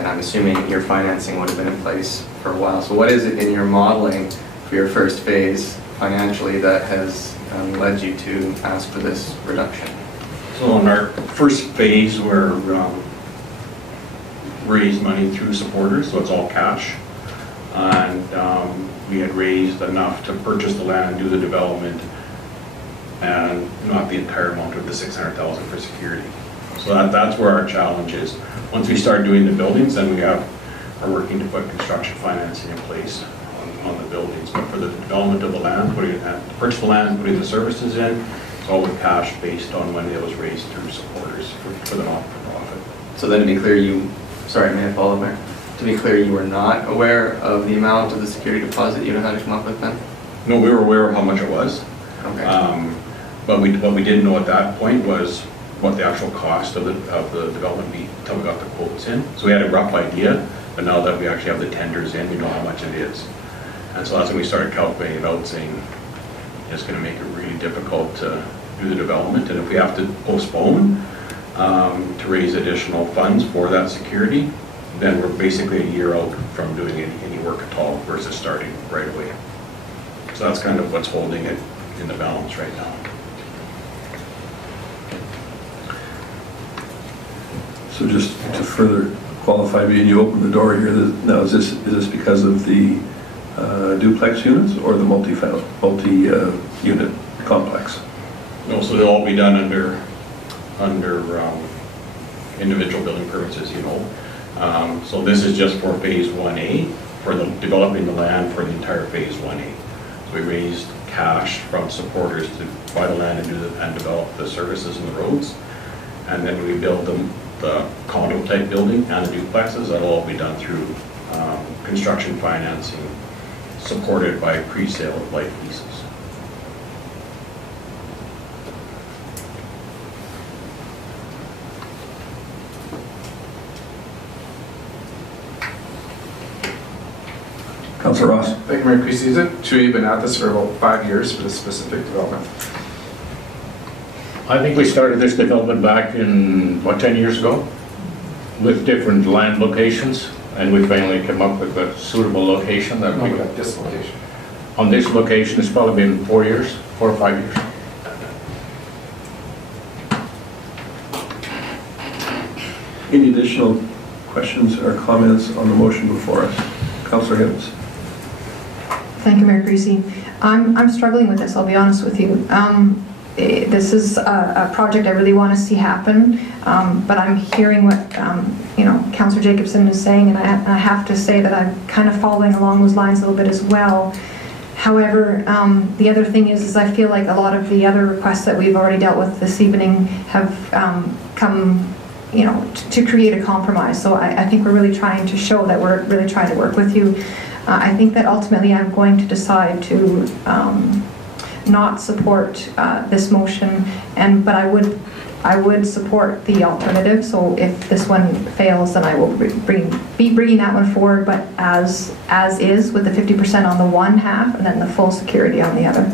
I'm assuming your financing would have been in place for a while. So what is it in your modeling for your first phase financially that has led you to ask for this reduction? So in our first phase, we're raised money through supporters, so it's all cash. And we had raised enough to purchase the land and do the development, and not the entire amount of the $600,000 for security. So that's where our challenge is. Once we start doing the buildings, then we are working to put construction financing in place on the buildings. But for the development of the land, purchase the land, putting the services in, it's all with cash based on when it was raised through supporters for the not-for-profit. So then to be clear, sorry, may I follow there? To be clear, you were not aware of the amount of the security deposit you had to come up with then? No, we were aware of how much it was. Okay. But what we didn't know at that point was what the actual cost of the development be until we got the quotes in. So we had a rough idea, but now that we actually have the tenders in, we know how much it is. And so that's when we started calculating it out, saying it's going to make it really difficult to do the development. And if we have to postpone to raise additional funds for that security, then we're basically a year out from doing any work at all versus starting right away. So that's kind of what's holding it in the balance right now. So just to further qualify, being you open the door here, now is this because of the duplex units or the multi-unit complex? No, so they'll all be done under individual building permits, as you know. So this is just for phase 1A, for developing the land for the entire phase 1A. So we raised cash from supporters to buy the land and develop the services and the roads. And then we build the condo type building and the duplexes. That'll all be done through construction financing supported by pre-sale of life leases. Councillor Ross. Thank you, Mayor Creasy. Is it true you've been at this for about 5 years for this specific development? I think we started this development back in, 10 years ago with different land locations, and we finally came up with a suitable location that we got. This location? On this location, it's probably been 4 years, 4 or 5 years. Any additional questions or comments on the motion before us? Councillor Hibbs. Thank you, Mayor Creasy. I'm struggling with this, I'll be honest with you. This is a project I really want to see happen, but I'm hearing what Councillor Jacobson is saying, and I have to say that I'm kind of following along those lines a little bit as well. However, the other thing is I feel like a lot of the other requests that we've already dealt with this evening have come to create a compromise. So I think we're really trying to show that we're really trying to work with you. I think that ultimately I'm going to decide to not support this motion, but I would support the alternative. So if this one fails, then I will be bringing that one forward, but as is, with the 50% on the one half and then the full security on the other.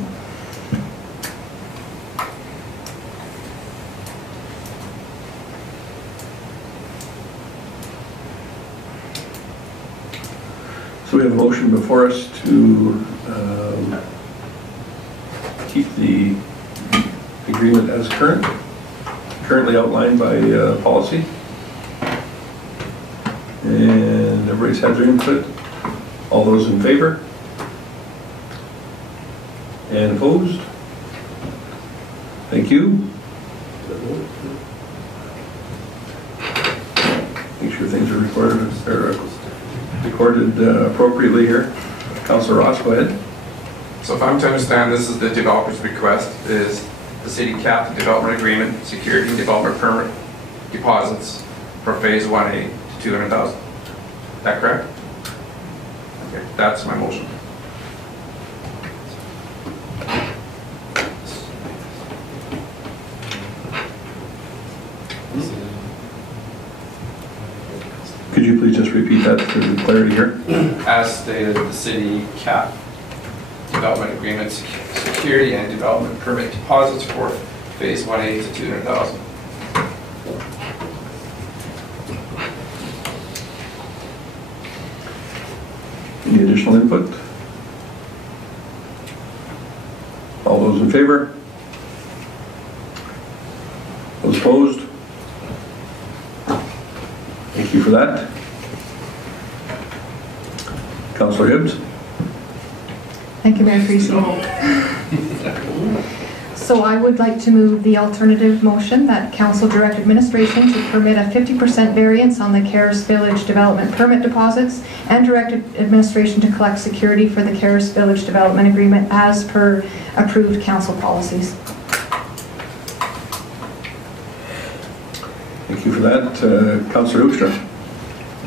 So we have a motion before us to keep the agreement as currently outlined by policy. And everybody's had their input. All those in favor? And opposed? Thank you. Make sure things are recorded appropriately here. Councillor Ross, go ahead. So if I'm to understand, this is the developer's request, is the city capped the development agreement, security and development permit deposits for phase 1A to 200,000. Is that correct? Okay, that's my motion. Could you please just repeat that for the clarity here? As stated, the city cap development agreement, security and development permit deposits for phase 1A to 200,000. Any additional input? All those in favor? Those opposed? Thank you for that. Councillor Hibbs? Thank you, Mayor Creasy. So I would like to move the alternative motion that Council direct administration to permit a 50% variance on the Charis Village development permit deposits and direct administration to collect security for the Charis Village development agreement as per approved council policies. Thank you for that. Councillor Hoekstra?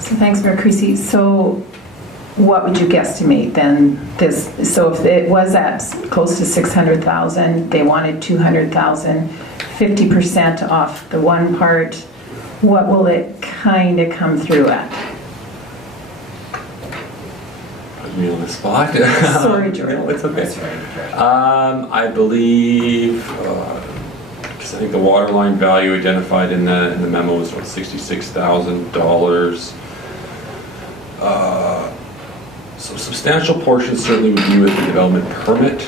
So thanks, Mayor Creasy. So what would you guesstimate then this, so if it was at close to 600,000, they wanted 200,000, 50% off the one part, what will it kind of come through at? Put me on the spot. Sorry, Jordan. No, it's okay. I believe, because I think the water line value identified in the memo was about $66,000. So substantial portion certainly would be with the development permit.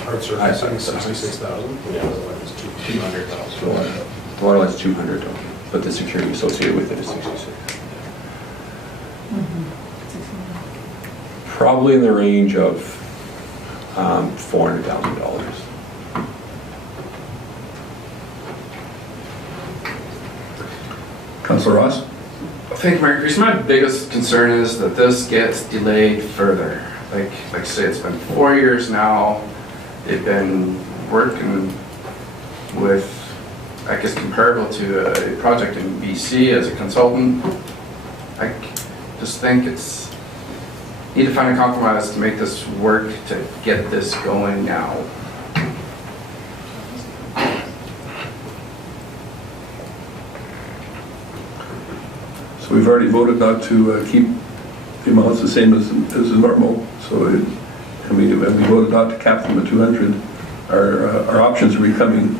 Hard surface, 66,000? Yeah, it's 200,000. The water line's 200, but the security associated with it is 66. Probably in the range of $400,000. Councillor Ross? Thank you, Mayor Creasy. My biggest concern is that this gets delayed further. Like I say, it's been 4 years now. They've been working with, I guess, comparable to a project in BC as a consultant. I just think it's, need to find a compromise to make this work, to get this going now. So we've already voted not to keep the amounts the same as normal. So, and we voted not to cap them at 200. Our options are becoming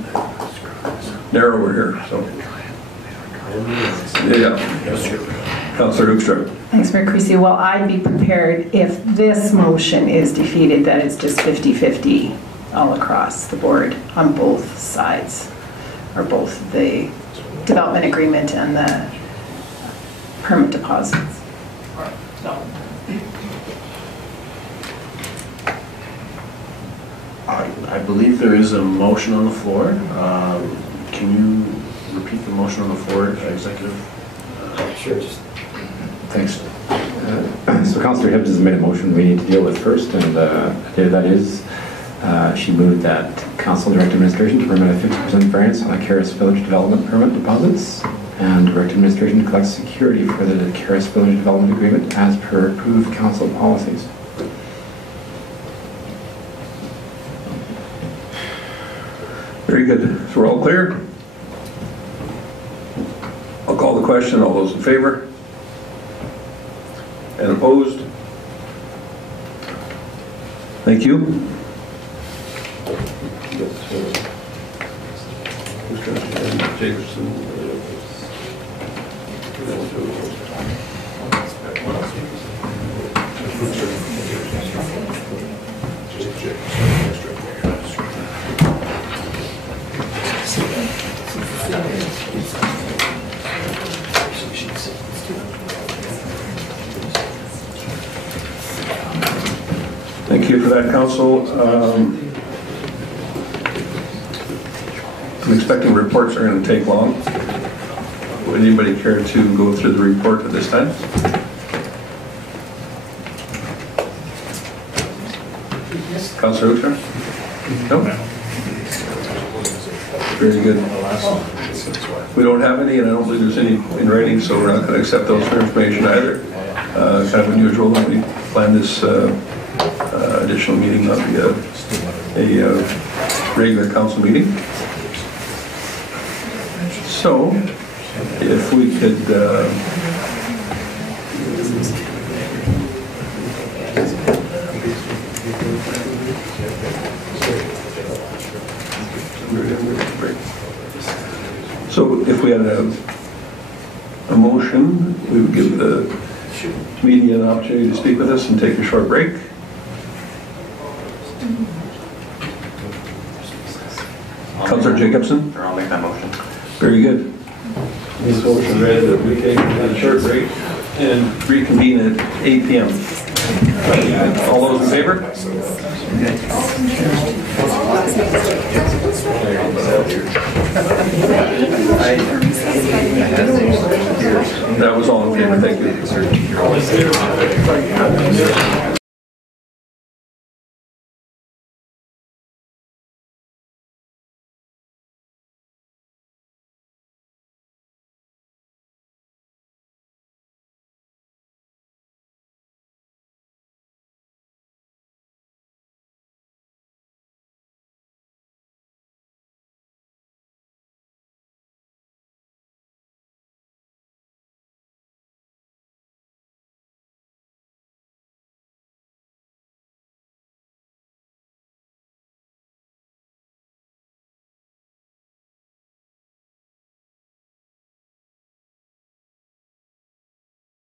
narrower here. So, yeah. Councillor Hoekstra. Thanks, Mayor Creasy. Well, I'd be prepared if this motion is defeated that it's just 50-50 all across the board on both sides, or both the development agreement and the permit deposits. I believe there is a motion on the floor. Can you repeat the motion on the floor, Executive? Sure. Thanks. So Councillor Hibbs has made a motion we need to deal with first, and that is, she moved that Council direct administration to permit a 50% variance on the Charis Village development permit deposits and direct administration to collect security for the Charis Village development agreement as per approved council policies. Very good. So we're all clear? I'll call the question. All those in favor? And opposed? Thank you. Thank you for that, Council. I'm expecting reports are going to take long. Would anybody care to go through the report at this time? Councillor Hoekstra? No? Very good. We don't have any, and I don't believe there's any in writing, so we're not going to accept those for information either. Kind of unusual that we plan this additional meeting, not be a regular council meeting. So, if we could so if we had a motion, we would give the media an opportunity to speak with us and take a short break. Councillor Jacobson? I'll make that motion. Very good. This motion read that we take a short break and reconvene at 8 p.m. All those in favor? That was all in favor, thank you.